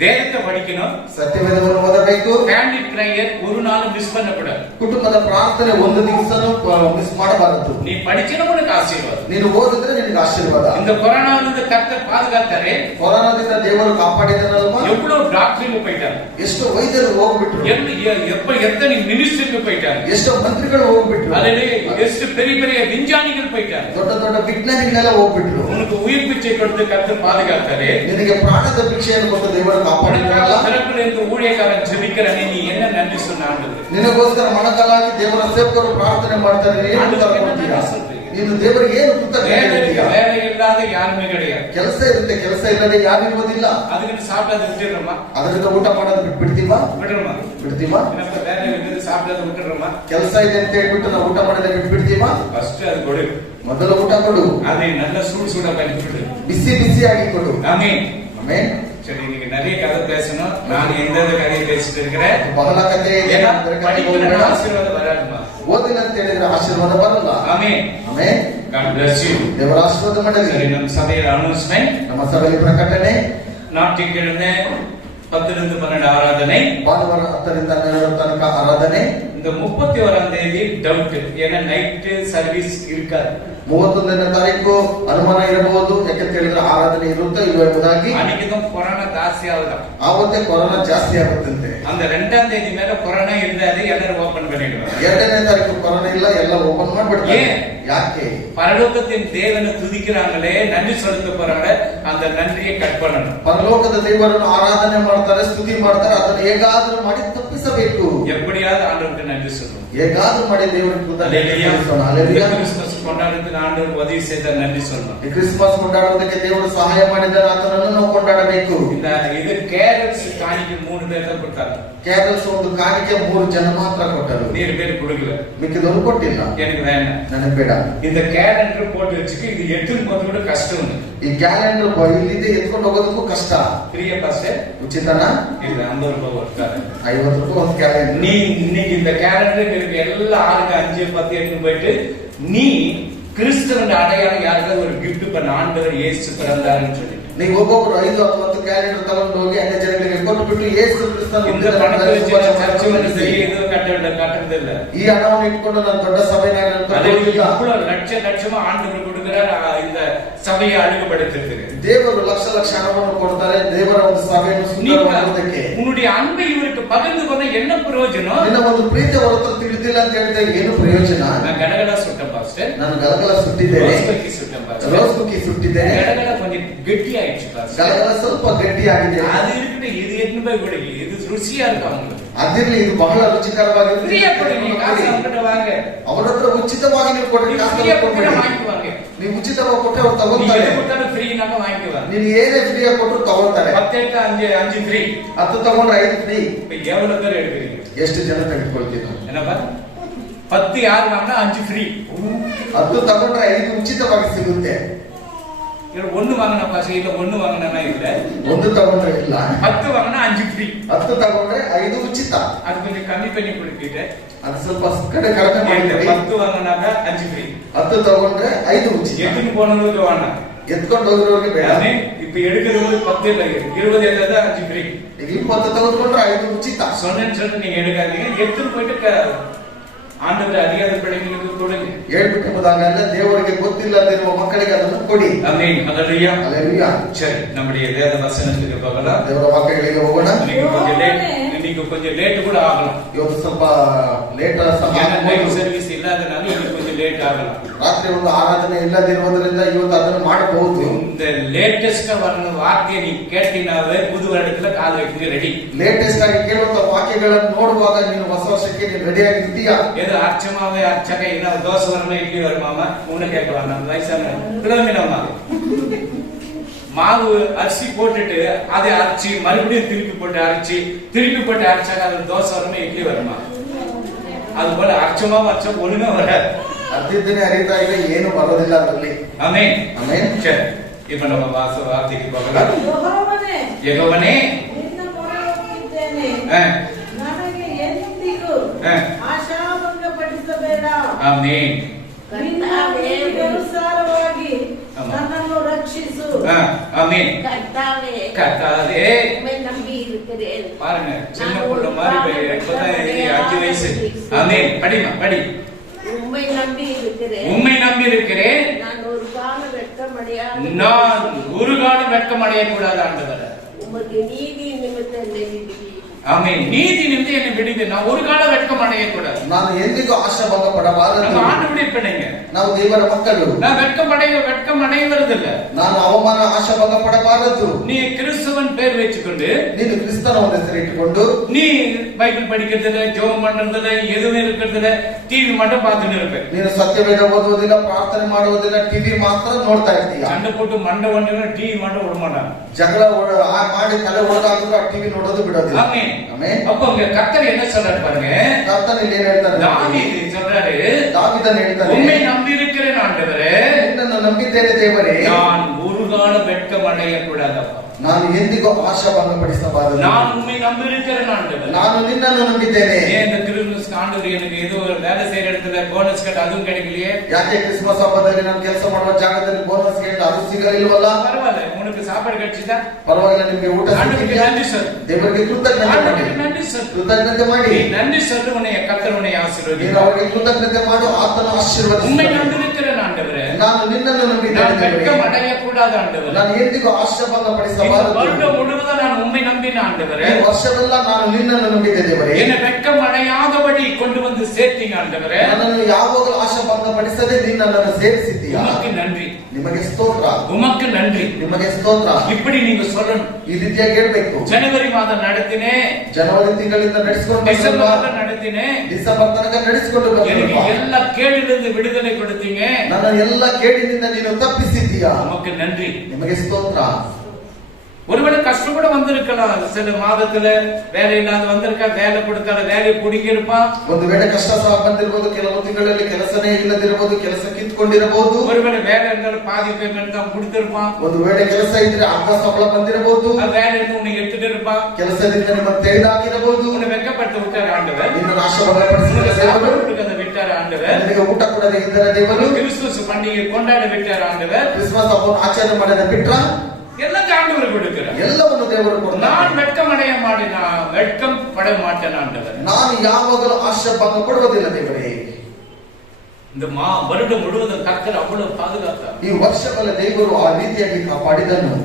வேதத்தை படிக்கணும், ಸತ್ಯವೇದವನ್ನು ಓದಬೇಕು. ஃபேமிலி பிரேயர் ஒரு நாள் மிஸ் பண்ணக்கூடாது. ಕುಟುಂಬದ ಪ್ರಾರ್ಥನೆ ಒಂದು ದಿವಸನೂ ಮಿಸ್ ಮಾಡಬಾರದು. நீ படிச்சா உனக்கு ஆசீர்வாதம். ನೀನು ಓದಿದ್ರೆ ನಿನಗೆ ಆಶೀರ್ವಾದ. இந்த கொரோனாவிலிருந்து கர்த்தர் பாதுகாத்தாரே. ಕೊರೋನಾದಿಂದ ದೇವರು ಕಾಪಾಡಿದನಲ್ವಾ? எவ்வளவு டாக்டருக்கு போயிட்டாங்க, ಎಷ್ಟು ವೈದ್ಯರು ಹೋಗ್ಬಿಟ್ರು, எத்தனை மினிஸ்ட்ரிக்கு போயிட்டாங்க, ಎಷ್ಟು ಮಂತ್ರಿಗಳು ಹೋಗ್ಬಿಟ್ರು, ಎಷ್ಟು பெரிய பெரிய விஞ்ஞானிகள் போயிட்டாங்க, ದೊಡ್ಡ ದೊಡ್ಡ ವಿಜ್ಞಾನಿಗಳೆಲ್ಲ ಹೋಗ್ಬಿಟ್ರು. உனக்கு உயிர் பிச்சை கொடுத்து கர்த்தர் பாதுகாத்தாரே. ನಿನಗೆ ಪ್ರಾಣದ ಭಿಕ್ಷೆಯನ್ನು ಕೊಟ್ಟು ದೇವರು ಕಾಪಾಡಿದನಲ್ಲ? ஊழியக்காரன் ஜெபிக்கிறனே, நீ என்ன நன்றி சொன்னாங்க? ನಿನಗೋಸ್ಕರ ಮೊಣಕಾಲಾಗಿ ದೇವರ ಸೇವಕರು ಪ್ರಾರ್ಥನೆ ಮಾಡ್ತಾರೆ. ನೀನು ಏನು ಉತ್ತರ ಕೊಡ್ತೀಯಾ? ನೀನು ದೇವರಿಗೆ ಏನು ಕೃತಜ್ಞತೆ ಹೇಳ್ತೀಯಾ? வேலை இல்லாத யாருமே கிடையாது. ಕೆಲಸ ಇರುತ್ತೆ, ಕೆಲಸ ಇಲ್ಲದೆ ಯಾರು ಇರುವುದಿಲ್ಲ. அதுக்கு சாப்பிடாத விட்டுறோமா? ಅದರಿಂದ ಊಟ ಮಾಡೋದು ಬಿಡ್ತೀವಾ? விடுறோமா? ಬಿಡ್ತೀವಾ? வேலை இருக்குது சாப்பிடாத விட்டுறோமா? ಕೆಲಸ ಇದೆ ಅಂತ ಹೇಳ್ಬಿಟ್ಟು ನಾವು ಊಟ ಮಾಡೋದೇ ಬಿಡ್ತೀವಾ? ಫಸ್ಟ್ ಅದು ಕೊಡು, ಮೊದಲು ಊಟ ಕೊಡು. அதை நல்ல சூடு சூடா பண்ணிட்டு ಬಿಸಿ ಬಿಸಿಯಾಗಿ ಕೊಡು. ஆமென். ಆಮೆನ್. சரி, நீங்க நிறைய கதை பேசணும். நான் எந்தெந்த கதையை பேசிட்டு இருக்கிறேன். ಬಹಳ ಕಥೆ ಇದೆ. படிக்கிற ஆசீர்வாதம் வராதுமா. ಓದಿಲ್ಲ ಅಂತ ಹೇಳಿದ್ರೆ ಆಶೀರ್ವಾದ ಬರಲ್ಲ. ஆமென். ಆಮೆನ್. God bless you. ದೇವರ ಆಶೀರ್ವಾದ ಮಾಡಲಿ. சரி, நம்ம சபையில அனௌன்ஸ்மெண்ட். ನಮ್ಮ ಸಭೆಯಲ್ಲಿ ಪ್ರಕಟಣೆ. ஞாயிற்றுக்கிழமை 10 12 ஆராதனை, ಭಾನುವಾರ 10 ರಿಂದ 12 ತನಕ ಆರಾಧನೆ. இந்த 31ஆம் தேதி டவுட், ஏன்னா நைட் சர்வீஸ் இருக்காது. 31ನೇ ತಾರೀಕು ಅನುಮಾನ ಇರಬಹುದು, ಯಾಕಂತ ಹೇಳಿದ್ರೆ ಆರಾಧನೆ ಇರುತ್ತೆ ಇಲ್ಲೋ ಎಂಬುದಾಗಿ. அன்னைக்குதான் கொரோனா ஜாஸ்தி ஆகுதான். ಆವತ್ತೇ ಕೊರೋನಾ ಜಾಸ್ತಿ ಆಗುತ್ತಂತೆ. அந்த 2ஆம் தேதி மேல கொரோனா இருந்தாது, எல்லாரும் ஓபன் பண்ணிடுவாங்க. 2ನೇ ತಾರೀಕು ಕೊರೋನಾ ಇಲ್ಲ, ಎಲ್ಲ ಓಪನ್ ಮಾಡ್ಬಿಡ್ತಾರೆ. ಯಾಕೆ? பரலோகத்தின் தேவனை துதிக்கிறாங்களே, நன்றி செலுத்த போறாங்க, அந்த நன்றியை கட் பண்ணணும். ಪರಲೋಕದ ದೇವರನ್ನು ಆರಾಧನೆ ಮಾಡ್ತಾರೆ, ಸ್ತುತಿ ಮಾಡ್ತಾರೆ, ಅದನ್ನು ಹೇಗಾದ್ರೂ ಮಾಡಿ ತಪ್ಪಿಸಬೇಕು. எப்படியாவது ஆண்டவருக்கு நன்றி சொல்லணும். ಹೇಗಾದ್ರೂ ಮಾಡಿ ದೇವರಿಗೆ ಕೃತಜ್ಞತೆ ಸಲ್ಲಿಸೋಣ. ಹಲ್ಲೆಲೂಯಾ. கிறிஸ்துமஸ் கொண்டாடுறதுக்கு ஆண்டவர் உதவி செய்தார், நன்றி சொல்லணும். ಈ ಕ್ರಿಸ್ಮಸ್ ಕೊಂಡಾಡುವುದಕ್ಕೆ ದೇವರು ಸಹಾಯ ಮಾಡಿದ್ದಾರೆ, ಆತನನ್ನು ನಾವು ಕೊಂಡಾಡಬೇಕು. இந்த இது கேரட்ஸ் காணிக்கு 3 பேர் தான் கொடுத்தாங்க. ಕ್ಯಾರಲ್ಸ್ ಒಂದು ಕಾಣಿಕೆ 3 ಜನ ಮಾತ್ರ ಕೊಟ್ಟರು. 7 பேர் கொடுக்கல. ಮಿಕ್ಕಿದವರು ಕೊಟ್ಟಿಲ್ಲ. எனக்கு வேண்டாம், ನನಗೆ ಬೇಡ. இந்த கேலண்டர் போட்டு வச்சுக்கு இது எடுத்துன்னு போறது கூட கஷ்டம். ಈ ಕ್ಯಾಲೆಂಡರ್ ಇಲ್ಲಿದೆ ಎತ್ಕೊಂಡು ಹೋಗೋದಕ್ಕೂ ಕಷ್ಟ. ஃப்ரீயா பாஸ்டர்? ಉಚಿತನಾ? இது 50 ரூபாய் கொடுத்தாரு. 50 ರೂಪಾಯಿ ಒಂದು ಕ್ಯಾಲೆಂಡರ್. நீ இன்னைக்கு இந்த கேலண்டர் இருக்கு எல்லா 6 5 10 8 போயிட்டு நீ கிறிஸ்துவின் அடையாளம் யாருக்காவது ஒரு கிஃப்ட் பண்ண, ஆண்டவர் இயேசு பிறந்தாருன்னு சொல்லி ನೀವು ಒಬ್ಬೊಬ್ರು 5 ಅಥವಾ 10 ಕ್ಯಾಲೆಂಡರ್ ತಗೊಂಡು ಹೋಗಿ ಅನ್ಯ ಜನಗಳಿಗೆ ಕೊಟ್ಟುಬಿಟ್ಟು ಯೇಸು ಕ್ರಿಸ್ತನ இந்த பணத்தை வச்சு சர்ச்சை வந்து பெரிய இது கட்டுறது இல்ல. ಈ ಹಣವನ್ನು ಇಟ್ಕೊಂಡು ನಾನು ದೊಡ್ಡ ಸಭೆನಾಗ இவ்வளவு லட்சமா ஆண்டவர் கொடுக்கிறார் இந்த சபையை அழகுபடுத்துறதுக்கு. ದೇವರು ಲಕ್ಷ ಲಕ್ಷ ಹಣವನ್ನು ಕೊಡ್ತಾರೆ ದೇವರ ಒಂದು ಸಭೆಯನ್ನು ಸುಂದರ ಮಾಡುವುದಕ್ಕೆ. உன்னுடைய அன்பை இவருக்கு பகிர்ந்து கொண்ட என்ன பிரயோஜனம்? ನಿನ್ನ ಒಂದು ಪ್ರೀತಿ ಹೊರತು ತಿಳಿದಿಲ್ಲ ಅಂತ ಹೇಳಿದ್ರೆ ಏನು ಪ್ರಯೋಜನ? நான் ಗಡಗಡ ಸುಟ್ಟேன் பாஸ்டர். ನಾನು ಗಲಗಲ ಸುಟ್ಟಿದ್ದೇನೆ. ರೋಸ್ ಕುಕ್ಕಿ ಸುಟ್ಟಿದ್ದೇನೆ. ಗಡಗಡ கொஞ்சம் கெட்டி ஆயிடுச்சு பாஸ்டர். ಗಲಗಲ ಸ್ವಲ್ಪ ಗಟ್ಟಿಯಾಗಿದೆ. அது இருக்கட்டும், இது 8 ரூபாய் கொடுங்க, இது ருசியா இருக்கும் அவங்களுக்கு. ಅದಿರ್ಲಿ, ಇದು ಬಹಳ ರುಚಿಕರವಾಗಿರುತ್ತೆ. ಫ್ರೀಯಾ ಕೊಡಿ, ನೀವು ಕಾಸು ಅವರ ವಾಂಗ. ಅವರ ಹತ್ರ ಉಚಿತವಾಗಿ ನೀವು ಕೊಡಿ, ಕಾಸು ಕೊಡ್ಬೇಡಿ. ನೀವು ಉಚಿತವಾಗಿ ಕೊಟ್ಟರೆ ಅವ್ರು ತಗೊಳ್ತಾರೆ. ಫ್ರೀ ನಾಗ ವಾಂಗಿವಾ. ನೀವು ಏನೇ ಫ್ರೀ ಆಗಿ ಕೊಟ್ಟರು ತಗೊಳ್ತಾರೆ. 10 5 ಫ್ರೀ. 10 ತಗೊಂಡ್ರೆ 5 ಫ್ರೀ. எவ்வளவு பேர் எடுக்கிறீங்க? ಎಷ್ಟು ಜನ ತೆಗೆದುಕೊಳ್ತೀರಾ? ಏನಪ್ಪ? 10 ಯಾರು ವಾಂಗ 5 ಫ್ರೀ. 10 ತಗೊಂಡ್ರೆ 5 ಉಚಿತವಾಗಿ ಸಿಗುತ್ತೆ. ஒன்னு வாங்கினா பாஸ் இல்ல, ஒன்னு வாங்கினா இல்ல, 1 ತಗೊಂಡ್ರೆ ಇಲ್ಲ, 10 வாங்கினா 5 ಫ್ರೀ. 10 ತಗೊಂಡ್ರೆ 5 ಉಚಿತ. அது கொஞ்சம் கம்மி பண்ணி கொடுத்துட்டு ಅದು ಸ್ವಲ್ಪ ಕಡೆ ಕಡಿಮೆ ಮಾಡಿದ್ರೆ 10 வாங்கினாಗ 5 ಫ್ರೀ. 10 ತಗೊಂಡ್ರೆ 5 ಉಚಿತ. எதுக்கு போனவங்களுக்கு வேணாம், ಎತ್ಕೊಂಡು ಹೋಗಿರೋರಿಗೆ ಬೇಡ. இப்ப எடுக்கிறது 10 இல்ல 20 இருந்தா 5 ಫ್ರೀ. 20 ತಗೊಂಡ್ರೆ 5 ಉಚಿತ. சொன்னேன்னு சொல்லிட்டு நீங்க எடுக்காதீங்க, எடுத்துட்டு போயிட்டு ஆண்டவர் அறியாத பிள்ளைங்களுக்கு கொடுங்க. ಹೇಳ್ಬಿಟ್ಟುದಾಗಲ್ಲ, ದೇವರಿಗೆ ಗೊತ್ತಿಲ್ಲದಿರುವ ಮಕ್ಕಳಿಗೆ ಅದನ್ನು ಕೊಡಿ. ஆமென். ஹல்லேலூயா. ஹல்லேலூயா. சரி, நம்முடைய வேத வசனத்துக்கு போகலாம். ದೇವರ ವಾಕ್ಯಗಳಿಗೆ ಹೋಗೋಣ. இன்னைக்கு கொஞ்சம் லேட் கூட ஆகலாம். ಇವತ್ತು ಸ್ವಲ್ಪ ಲೇಟ್ ಸರ್ವಿಸ್ ಇಲ್ಲದனால இன்னைக்கு கொஞ்சம் ಲೇಟ್ ಆಗலாம். ರಾತ್ರಿ ಒಂದು ಆರಾಧನೆ ಇಲ್ಲದಿರುವುದರಿಂದ ಇವತ್ತು ಅದನ್ನು ಮಾಡಬಹುದು. இந்த லேட்டஸ்டா வர்ற வார்த்தையை நீ கேட்டினாவே புது வருடத்துல கால் வைக்க ரெடி. ಲೇಟೆಸ್ಟ್ ಆಗಿ ಕೇಳುವಂತ ವಾಕ್ಯಗಳನ್ನು ನೋಡುವಾಗ ನೀನು ಹೊಸ ವರ್ಷಕ್ಕೆ ನೀನು ರೆಡಿ ಆಗಿರ್ತೀಯಾ? ஏதோ அர்ச்சமாவே அர்ச்சக என்ன தோசை வரணும் இட்லி வருமாமா உன்னை கேட்கலாம். நம்ம வயசான கிளம்பினோமா மாவு அரிசி போட்டுட்டு அதை அரைச்சி மறுபடியும் திருப்பி போட்டு அரைச்சாங்க அது தோசை வருமா இட்லி வருமா? அது போல அர்ச்சமா ஒண்ணுமே வராது. ಅರ್ಧಿದ್ದನೆ ಹರಿತಾ ಇದೆ, ಏನು ಬರೋದಿಲ್ಲ ಅದರಲ್ಲಿ. ಆಮೆನ್. ಆಮೆನ್. ಸರಿ, ಈಗ ನಮ್ಮ ವಾರ್ತೆಗೆ ಹೋಗಲ್ಲ. ಯೆಹೋವನೇ ನಿನ್ನ ಮೊರೆ ಹೋಗಿದ್ದೇನೆ, ನನಗೆ ಎಂದಿಗೂ ಆಶಾಭಂಗ ಪಡಿಸಬೇಡ. ಆಮೆನ್. ನಿನ್ನ ಅನುಸಾರವಾಗಿ ನನ್ನನ್ನು ರಕ್ಷಿಸು. ஆமென். கர்த்தாவே கர்த்தாவே உம்மை நம்பி இருக்கிறேன். பாருங்க, சின்ன பொண்ணு மாதிரி இப்பதான் 5 வயசு. ஆமென். படிமா படி. உம்மை நம்பி இருக்கிறேன். உம்மை நம்பி இருக்கிறேன். நான் ஒரு காலம் வெட்கமடையாது. நான் ஒரு காலம் வெட்கமடைய கூடாது ஆண்டவரே. உமக்கு நீதி நிமித்தம் என்னை விடுவி. ஆமென். நீதி நிமித்தம் என்னை விடுவி. நான் ஒரு காலம் வெட்கமடைய கூடாது. ನಾನು ಎಂದಿಗೂ ಆಶಾಭಂಗ ಪಡಬಾರದು. நம்ம ஆண்டவருடைய பிள்ளைங்க, ನಾವು ದೇವರ ಮಕ್ಕಳು. நான் வெட்கமடைவதில்ல. ನಾನು ಅವಮಾನ ಆಶಾಭಂಗ ಪಡಬಾರದು. நீ கிறிஸ்துவன் பேர் வச்சுக்கொண்டு, ನೀನು ಕ್ರಿಸ್ತನ ಒಂದು ಹೆಸರು ಇಟ್ಟುಕೊಂಡು, நீ பைபிள் படிக்கிறதுல, ஜெபம் பண்றதுல, எதுவும் இருக்கிறதுல டிவி மட்டும் பார்த்துட்டு இருப்பேன். ನೀನು ಸತ್ಯವೇದ ಓದುವುದಿಲ್ಲ, ಪ್ರಾರ್ಥನೆ ಮಾಡುವುದಿಲ್ಲ, ಟಿವಿ ಮಾತ್ರ ನೋಡ್ತಾ ಇರ್ತೀಯ. சண்டை போட்டு மண்டை வண்டில டிவி மட்டும் விட மாட்டான். ಜಗಳ ಮಾಡಿ ತಲೆ ಹೊಡೆದಾದ್ರೂ ಆ ಟಿವಿ ನೋಡೋದು ಬಿಡೋದಿಲ್ಲ. ஆமென். ಆಮೆನ್. அப்ப உங்க கர்த்தர் என்ன சொல்றாரு பாருங்க. ಕರ್ತನು ಇಲ್ಲಿ ಏನ್ ಹೇಳ್ತಾನೆ? தாவீது சொல்றாரு, ದಾವೀದನು ಹೇಳ್ತಾನೆ, உம்மை நம்பி இருக்கிறேன் ஆண்டவரே, ನಿನ್ನನ್ನು ನಂಬಿದ್ದೇನೆ ದೇವರೇ, நான் ஒரு காலம் வெட்கமடைய கூடாதப்பா. ನಾನು ಎಂದಿಗೂ ಆಶಾಭಂಗ ಪಡಿಸಬಾರದು. நான் உம்மை நம்பி இருக்கிறேன் ஆண்டவரே. ನಾನು ನಿನ್ನನ್ನು ನಂಬಿದ್ದೇನೆ. ஏன் இந்த கிறிஸ்மஸ் ஆண்டவர் எனக்கு ஏதோ ஒரு வேலை செய்யற இடத்துல போனஸ் கட் அதுவும் கிடைக்கலையே? ಯಾಕೆ ಕ್ರಿಸ್ಮಸ್ ಹಬ್ಬದಲ್ಲಿ ನಾನು ಕೆಲಸ ಮಾಡುವ ಜಾಗದಲ್ಲಿ ಬೋನಸ್ ಕೇಳಿದ ಅದು ಸಿಗಲಿಲ್ವಲ್ಲ? பரவாயில்ல, உனக்கு சாப்பாடு கிடைச்சதா? ಪರವಾಗಿಲ್ಲ, ನಿಮ್ಗೆ ಊಟ ஆண்டவருக்கு ಸಿಕ್ಕಿದ್ಯಾ? நன்றி சொல்லு. ದೇವರಿಗೆ ಕೃತಜ್ಞತೆ ಮಾಡಿ. ஆண்டவருக்கு நன்றி சொல்லு. ಕೃತಜ್ಞತೆ ಮಾಡಿ. நீ நன்றி சொல்லு, உன்னை கர்த்தர் உன்னை ನೀನು ஆசீர்வதிப்பார். ಅವರಿಗೆ ಕೃತಜ್ಞತೆ ಮಾಡು, ಆತನ உம்மை ಆಶೀರ್ವದಿಸುತ್ತಾನೆ. நம்பி இருக்கிறேன் ஆண்டவரே, ನಾನು ನಿನ್ನನ್ನು ನಂಬಿದ್ದೇನೆ நான் ದೇವರೇ. வெட்கமடைய கூடாது ஆண்டவரே. ನಾನು ಎಂದಿಗೂ ಆಶಾಭಂಗ இந்த ಪಡಿಸಬಾರದು. வருடம் முழுவதும் நான் உம்மை நம்பின ஆண்டவரே. ಈ ವರ್ಷವೆಲ್ಲ ನಾನು ನಿನ್ನನ್ನು ನಂಬಿದ್ದೆ ದೇವರೇ. என்னை வெட்கமடையாதபடி கொண்டு வந்து சேர்த்தீங்க ஆண்டவரೇ. ನನ್ನನ್ನು ಯಾವಾಗಲೂ ಆಶಾಭಂಗ ಪಡಿಸದೆ ನೀನು ನನ್ನನ್ನು ಸೇರಿಸಿದ್ದೀಯಾ. உமக்கு நன்றி, ನಿಮಗೆ ಸ್ತೋತ್ರ, உமக்கு நன்றி. ನಿಮಗೆ ಸ್ತೋತ್ರ. இப்படி நீங்க சொல்லணும். ಈ ರೀತಿಯಾಗಿ ಹೇಳ್ಬೇಕು. ஜனவரி மாதம் நடத்தினே, ಜನವರಿ ತಿಂಗಳಿಂದ ನಡೆಸಿಕೊಂಡು டிசம்பர் ಬಂದಲ್ವಾ? மாதம் நடத்தினே, ಡಿಸೆಂಬರ್ ತನಕ ನಡೆಸಿಕೊಂಡು எனக்கு ಬಂದಲ್ವಾ? எல்லா கேடிலிருந்து விடுதலை கொடுத்தீங்க. ನನ್ನ ಎಲ್ಲ ಕೇಡಿನಿಂದ ನೀನು ತಪ್ಪಿಸಿದ್ದೀಯಾ. உமக்கு நன்றி. ನಿಮಗೆ ಸ್ತೋತ್ರ. ஒருவேளை கஷ்டம் கூட வந்திருக்கலாம். சில மாதத்துல வேலை இல்லாத வந்திருக்கா, வேலை கொடுக்காத வேலையை பிடிக்கிருப்பான். ಒಂದು ವೇಳೆ ಕಷ್ಟ ಸಹ ಬಂದಿರಬಹುದು, ಕೆಲವು ತಿಂಗಳಲ್ಲಿ ಕೆಲಸನೇ ಇಲ್ಲದಿರಬಹುದು, ಕೆಲಸ ಕಿತ್ಕೊಂಡಿರಬಹುದು. ஒருவேளை வேலை இருந்தாலும் பாதி பேமெண்ட் தான் கொடுத்திருப்பான். ಒಂದು ವೇಳೆ ಕೆಲಸ ಇದ್ರೆ ಅರ್ಧ ಸಂಬಳ ಬಂದಿರಬಹುದು. அந்த வேலை இருந்து உன்னை எடுத்துட்டு இருப்பான். ಕೆಲಸದಿಂದ ನಿಮ್ಮನ್ನು ತೆಗೆದಾಕಿರಬಹುದು. உன்னை வெட்கப்பட்டு விட்டார் ஆண்டவர். ನಿನ್ನ ನಾಶಭಂಗಪಡಿಸಿದ உன்னை ದೇವರು, சாப்பாடு கொடுக்காத விட்டார் ஆண்டவர். ನಿನಗೆ ಊಟ ಕೊಡದೆ ಇದ್ದರ ದೇವರು, கிறிஸ்துமஸ் பண்டிகை கொண்டாட விட்டார் ஆண்டவர். ಕ್ರಿಸ್ಮಸ್ ಹಬ್ಬವನ್ನು ಆಚರಣೆ ಮಾಡದೆ ಬಿಟ್ರ, எல்லாம் ஆண்டவர் கொடுக்கிறார். ಎಲ್ಲವನ್ನು ದೇವರು ಕೊಡ್ತಾನೆ. நான் வெட்கமடைய மாட்டேன், வெட்கம் பட மாட்டேன் ஆண்டவர். ನಾನು ಯಾವಾಗಲೂ ಆಶಾಭಂಗ ಪಡುವುದಿಲ್ಲ ದೇವರೇ. இந்த வருடம் முழுவதும் கர்த்தர் அவ்வளவு பாதுகாத்தார். ಈ ವರ್ಷವೆಲ್ಲ ದೇವರು ಆ ರೀತಿಯಾಗಿ ಕಾಪಾಡಿದನು.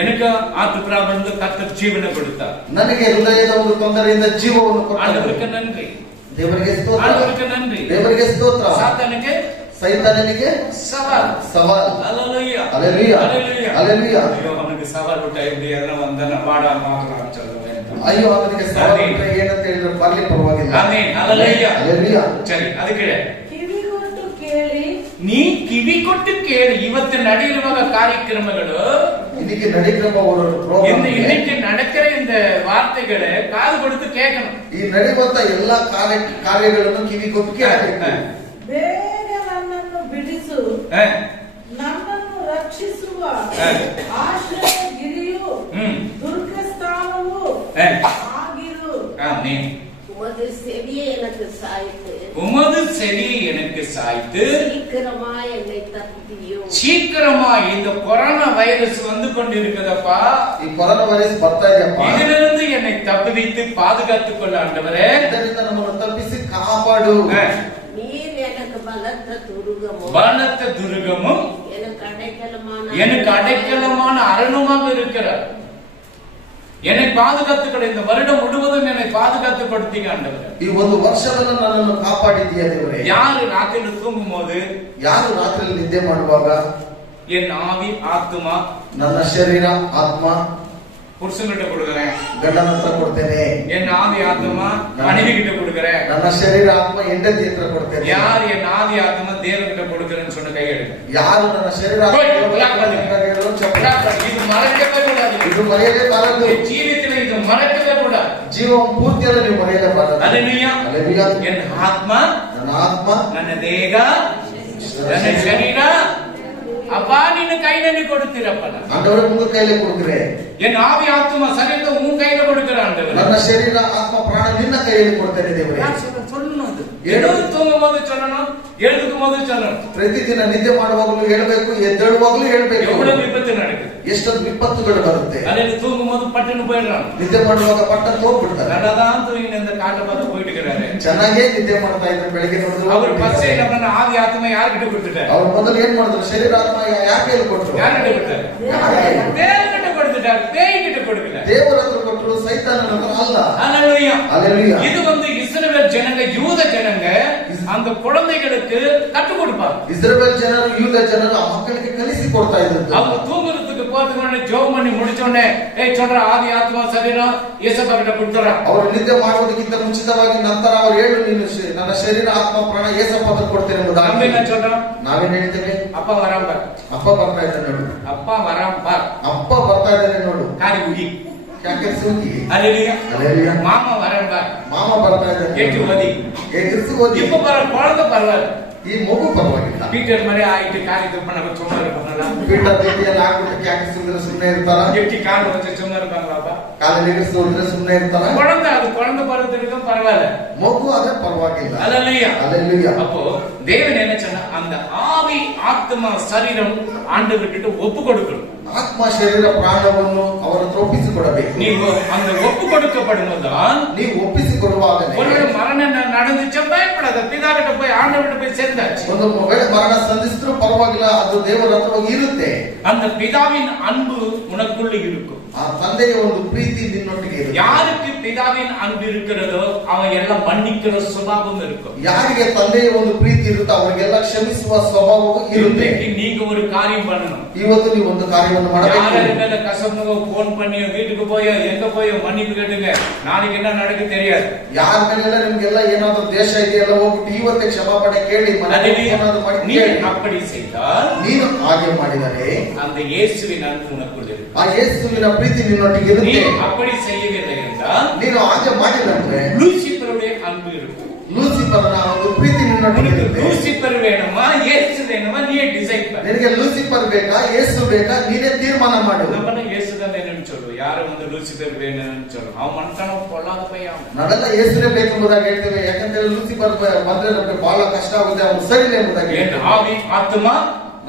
எனக்கு ஆத்து பிராபந்து கர்த்தர் ஜீவனை கொடுத்தார். ನನಗೆ ಹೃದಯದ ಒಂದು ತೊಂದರೆಯಿಂದ ಜೀವವನ್ನು ಕೊಟ್ಟನು. ஆண்டவருக்கு நன்றி, ದೇವರಿಗೆ ಸ್ತೋತ್ರ. ஆண்டவருக்கு நன்றி. ದೇವರಿಗೆ ಸ್ತೋತ್ರ. சாத்தானுக்கு ಸೈತಾನನಿಗೆ சவால். ಸವಾಲ್. ஹalleluya, ஹalleluya, ஹalleluya, ஹalleluya. ஐயோ, அவனுக்கு சவால் விட்டா எப்படி எதனா வந்தா வாடா பார்க்கலாம் சொல்லுவேன். ಅಯ್ಯೋ, ಅವನಿಗೆ ಸವಾಲ್ ಬಿಟ್ರೆ ಏನಂತ ಹೇಳಿದ್ರು ಬರ್ಲಿ, ಪರವಾಗಿಲ್ಲ. ஆமென், ஹalleluya. ಹalleluya. சரி, அதுக்கு ಕಿವಿಗೊಟ್ಟು ಕೇಳಿ, ನೀ ಕಿವಿ ಕೊಟ್ಟು ಕೇಳಿ. ಇವತ್ತು ನಡೆಯುವ ಕಾರ್ಯಕ್ರಮಗಳು, இன்னைக்கு நடிக்கிற ஒரு இந்த ಪ್ರೋಗ್ರಾಮ್, இன்னைக்கு நடக்கிற இந்த வார்த்தைகளை காது கொடுத்து கேட்கணும். ಈ ನಡೆಯುವಂತ ಎಲ್ಲಾ ಕಾರ್ಯಗಳನ್ನು ಕಿವಿ ಕೊಟ್ಟು ಕೇಳಬೇಕು. ಬೇಗ ನನ್ನನ್ನು ಬಿಡಿಸು, ஆ, ನನ್ನನ್ನು ರಕ್ಷಿಸುವ ஆ. ಆಶ್ರಯ ಗಿರಿಯು ம். ದುರ್ಗ ಸ್ಥಾನವು ஆ. ಆಗಿರು. ஆமென். உமது செவியை எனக்கு சாய்த்து உமது செவி எனக்கு சாய்த்து சீக்கிரமாய் என்னை தப்பியும். சீக்கிரமா இந்த கொரோனா வைரஸ் வந்து கொண்டிருக்குதப்பா, ಈ ಕೊರೋನಾ ವೈರಸ್ ಬರ್ತಾ ಇದೆಯಪ್ಪ, இதிலிருந்து என்னை தப்புவித்து பாதுகாத்துக் கொள்ள ஆண்டவரே. ಇದರಿಂದ ನಮ್ಮನ್ನು ತಪ್ಪಿಸಿ ಕಾಪಾಡು. ஆ. நீர் எனக்கு பலத்த துருகமும் பலத்த துருகமும் எனக்கு அடைக்கலமான அரணுமாக இருக்கிறார். என்னை பாதுகாத்துக்கொள்ள இந்த வருடம் முழுவதும் என்னை பாதுகாத்து கொடுத்தீங்க ஆண்டவரே. ಈ ಒಂದು ವರ್ಷವನ್ನು ನನ್ನನ್ನು ಕಾಪಾಡಿದ್ದೀಯ ದೇವರೇ. யாரு ராத்திரி தூங்கும் போது, ಯಾರು ರಾತ್ರಿ ನಿದ್ದೆ ಮಾಡುವಾಗ என் ஆவி ஆத்துமா ನನ್ನ ಶರೀರ ಆತ್ಮ புருஷன்கிட்ட கொடுக்கிறேன், ಗಂಡನ ಹತ್ರ ಕೊಡ್ತೇನೆ. என் ஆவி ஆத்துமா மனைவி கிட்ட கொடுக்கிறேன். ನನ್ನ ಶರೀರ ಆತ್ಮ ಹೆಂಡತಿ ಹತ್ರ ಕೊಡ್ತೇನೆ. யார் என் ஆவி ஆத்துமா தேவன்கிட்ட கொடுக்கிறேன்னு சொன்ன கை எடுங்க. ಯಾರು ನನ್ನ ಶರೀರ ಆತ್ಮ இது மறக்கவே கூடாது. ಇದು ಮರೆಯಲೇಬಾರದು. என் ஜீவிதத்துல இது மறக்கவே கூடாது. ಜೀವ ಪೂರ್ತಿಯಲ್ಲಿ ನೀವು ಮರೆಯಲೇಬಾರದು. அல்லேலூயா. அல்லேலೂயா. என் ஆத்மா ನನ್ನ ನನ್ನ ಆತ್ಮ, ನನ್ನ ದೇಹ, ನನ್ನ ಶರೀರ அப்பா நீங்க கையில நீ கொடுத்தீரப்பா. ஆண்டவரே உங்க கையில கொடுக்கிறேன். என் ஆவி ஆத்மா சரீரத்தை உன் கையில கொடுக்கிறேன் ஆண்டவரே. ನನ್ನ ಶರೀರ ಆತ್ಮ ಪ್ರಾಣ ನಿನ್ನ ಕೈಯಲ್ಲಿ ಕೊಡ್ತೇನೆ ದೇವರೇ. சொல்லணும் அது. எழுந்து தூங்கும்போது சொல்லணும், எழுதுக்கும் போது சொல்லணும். ಪ್ರತಿದಿನ ನಿದ್ದೆ ಮಾಡುವಾಗಲೂ ಹೇಳಬೇಕು, ಎದ್ದೇಳುವಾಗಲೂ ಹೇಳಬೇಕು. எவ்வளவு விபத்து நடக்குது, ಎಷ್ಟೊಂದು ವಿಪತ್ತುಗಳು ಬರುತ್ತೆ. காலையில தூங்கும்போது பட்டுன்னு போயிடுறான். ನಿದ್ದೆ ಮಾಡುವಾಗ ಪಟ್ಟಂತ ಹೋಗ್ಬಿಡ್ತಾರೆ. நல்லதான் தூங்கி இந்த காட்டை பார்த்து போயிட்டு இருக்கிறாரு. ಚೆನ್ನಾಗೇ ನಿದ್ದೆ ಮಾಡ್ತಾ ಇದ್ರು, ಬೆಳಿಗ್ಗೆ ನೋಡಿದ್ರು அவர் ஃபர்ஸ்ட் என்ன பண்ண, ஆவி ஆத்மா யார்கிட்ட கொடுத்துட்டாரு? ಅವ್ರು ಮೊದಲು ಏನ್ ಮಾಡಿದ್ರು, ಶರೀರ ಆತ್ಮ ಯಾಕೆ ಕೈಯಲ್ಲಿ ಕೊಟ್ಟರು? யார்கிட்ட கொடுத்தாரு? தேவன்கிட்ட கொடுத்துட்டாரு, பேய்கிட்ட கொடுக்கல. ದೇವರ ಹತ್ರ ಕೊಟ್ಟರು, ಸೈತಾನನ ಹತ್ರ ಅಲ್ಲ. ஹல்லேலூயா. ஹல்லேலூயா. இது இஸ்ரவேல் ஜனங்க, யூத ஜனங்க அந்த குழந்தைகளுக்கு கற்றுக் கொடுப்பாங்க. இஸ்ரவேல் ಜನರು, ಯೂದ ಜನರು ಆ ಮಕ್ಕಳಿಗೆ ಕಲಿಸಿ ಕೊಡ್ತಾ ಇದ್ರು. அவங்க தூங்குறதுக்கு போறதுக்கு முன்னாடி ஜெபம் பண்ணி முடிச்ச உடனே ஏய் சொல்ற ஆவி ஆத்மா சரீரம் இயேசுப்பா கிட்ட கொடுத்துறா. ಅವರು ನಿದ್ದೆ ಮಾಡುವುದಕ್ಕಿಂತ ಮುಂಚಿತವಾಗಿ ನಂತರ ಅವರು ಹೇಳು, ನೀನು ನನ್ನ ಶರೀರ ಆತ್ಮ ಪ್ರಾಣ ಯೇಸಪ್ಪ ಹತ್ರ ಕೊಡ್ತೇನೆ ಎಂಬುದಾಗಿ. நம்ம என்ன சொல்றோம்? ನಾವೇನ್ ಹೇಳ್ತೇವೆ? அப்பா வரான் பார், ಅಪ್ಪ ಬರ್ತಾ ಇದ್ದಾನೆ ನೋಡು, அப்பா வரான் பார், ಅಪ್ಪ ಬರ್ತಾ ಇದ್ದಾನೆ ನೋಡು, காரி உடி. ಯಾಕೆ ಸುಗಿ? ஹல்லேலூயா. ஹல்லேலூயா. மாமா வரான் பார், ಮಾಮ ಬರ್ತಾ ಇದ್ದಾನೆ, கேட்டு ஓதி. ಎದುರಿಸಿ ಓದಿ. இப்ப பாரு குழந்தை பரவாயில்ல, ಈ ಮಗು ಪರವಾಗಿಲ್ಲ. பீட்டர் மாதிரி ஆயிட்டு காரி துப்ப நம்ம சும்மா இருப்பாங்களா? ಪೀಠ ರೀತಿಯಲ್ಲಿ ಆಗ್ಬಿಟ್ಟು ಯಾಕೆ ಸುಮ್ಮನೆ ಇರ್ತಾರ? எட்டி கால வச்சு சும்மா இருப்பாங்களாப்பா? ಕಾಲಲ್ಲಿ ಇರಿಸಿದ್ರೆ ಸುಮ್ಮನೆ ಇರ್ತಾರ? குழந்தை, அது குழந்தை பருவத்திற்கும் பரவாயில்ல, ಮಗು ಅದೇ ಪರವಾಗಿಲ್ಲ. ஹல்லேலூயா. ஹல்லேலூயா. அப்போ தேவன் என்ன சொன்னா, அந்த ஆவி ஆத்மா சரீரம் ஆண்டவர்கிட்ட ஒப்பு கொடுக்கணும். ಆತ್ಮ ಶರೀರ ಪ್ರಾಣವನ್ನು ಅವರ ಹತ್ರ ಒಪ್ಪಿಸಿಕೊಡಬೇಕು. ನೀವು அந்த ஒப்பு கொடுக்கப்படும்போதுதான், ನೀವು ಒಪ್ಪಿಸಿಕೊಡುವಾಗ ஒரு மரணம் நடந்துச்சா பயப்படாத, பிதா கிட்ட போய் ஆண்டவர்கிட்ட போய் சேர்ந்தாச்சு. ಒಂದು ವೇಳೆ ಮರಣ ಸಂಧಿಸಿದ್ರು ಪರವಾಗಿಲ್ಲ, ಅದು ದೇವರ ಹತ್ರ ಹೋಗಿ ಇರುತ್ತೆ. அந்த பிதாவின் அன்பு உனக்குள்ள இருக்கும். ಆ ತಂದೆಯ ಒಂದು ಪ್ರೀತಿ ನಿನ್ನೊಟ್ಟಿಗೆ ಇರುತ್ತೆ. யாருக்கு பிதாவின் அன்பு இருக்கிறதோ அவன் எல்லாம் மன்னிக்கிற சுபாவம் இருக்கும். ಯಾರಿಗೆ ತಂದೆಯ ಒಂದು ಪ್ರೀತಿ ಇರುತ್ತೋ ಅವರಿಗೆಲ್ಲ ಕ್ಷಮಿಸುವ ಸ್ವಭಾವವು ಇರುತ್ತೆ. நீங்க ஒரு காரியம் பண்ணணும். ಇವತ್ತು ನೀವು ಒಂದು ಕಾರ್ಯವನ್ನು ಮಾಡಬೇಕು. யாரு மேல கசமுக போன் பண்ணி வீட்டுக்கு போய் எங்க போய் மன்னிப்பு கேட்டுங்க, நாளைக்கு என்ன நடக்கு தெரியாது. ಯಾರ ಮೇಲೆಲ್ಲ ನಿಮ್ಗೆಲ್ಲ ಏನಾದ್ರೂ ದೇಶ ಇದೆಯಲ್ಲ, ಹೋಗ್ಬಿಟ್ಟು ಇವತ್ತೇ ಕ್ಷಮಾಪಣೆ ಕೇಳಿ ಏನಾದ್ರೂ ಮಾಡಿ நீ ಕೇಳಿ. அப்படி செய்தால் ನೀನು ಹಾಗೆ ಮಾಡಿದರೆ அந்த இயேசுவின் அன்பு உனக்குள்ள இருக்கும். ಆ ಯೇಸುವಿನ ಪ್ರೀತಿ ನಿನ್ನೊಟ್ಟಿಗೆ நீ ಇರುತ್ತೆ. அப்படி செய்யவில்லை என்றால் ನೀನು ಹಾಗೆ ಮಾಡಿದಂದ್ರೆ லூசிபருடைய அன்பு இருக்கும். ಲೂಸಿಫರ್ನ ಒಂದು ಪ್ರೀತಿ ನಿನ್ನೊಟ್ಟಿಗೆ உனக்கு ಇರುತ್ತೆ. லூசிபர் வேணுமா இயேசு வேணுமா நீ டிசைட் பண்ணு. ನಿನಗೆ ಲೂಸಿಫರ್ ಬೇಕಾ, ಯೇಸು ಬೇಕಾ, ನೀನೇ ತೀರ್ಮಾನ ಮಾಡು. நம்ம இயேசு தான் வேணும்னு சொல்றோம், யாரும் லூசிபர் வேணும்னு சொல்றோம். அவன் மனசன பொல்லாத பையன். ನಾವೆಲ್ಲ ಯೇಸುನೇ ಬೇಕೆಂಬುದಾಗಿ ಹೇಳ್ತೇವೆ, ಯಾಕಂದ್ರೆ ಲೂಸಿಫರ್ ಬಂದ್ರೆ ನಮಗೆ ಬಹಳ ಕಷ್ಟ ಆಗುತ್ತೆ, ಅವನು ಸರಿಯಿಲ್ಲ ಎಂಬುದಾಗಿ என் ಹೇಳ್ತೇವೆ. ஆவி ஆத்மா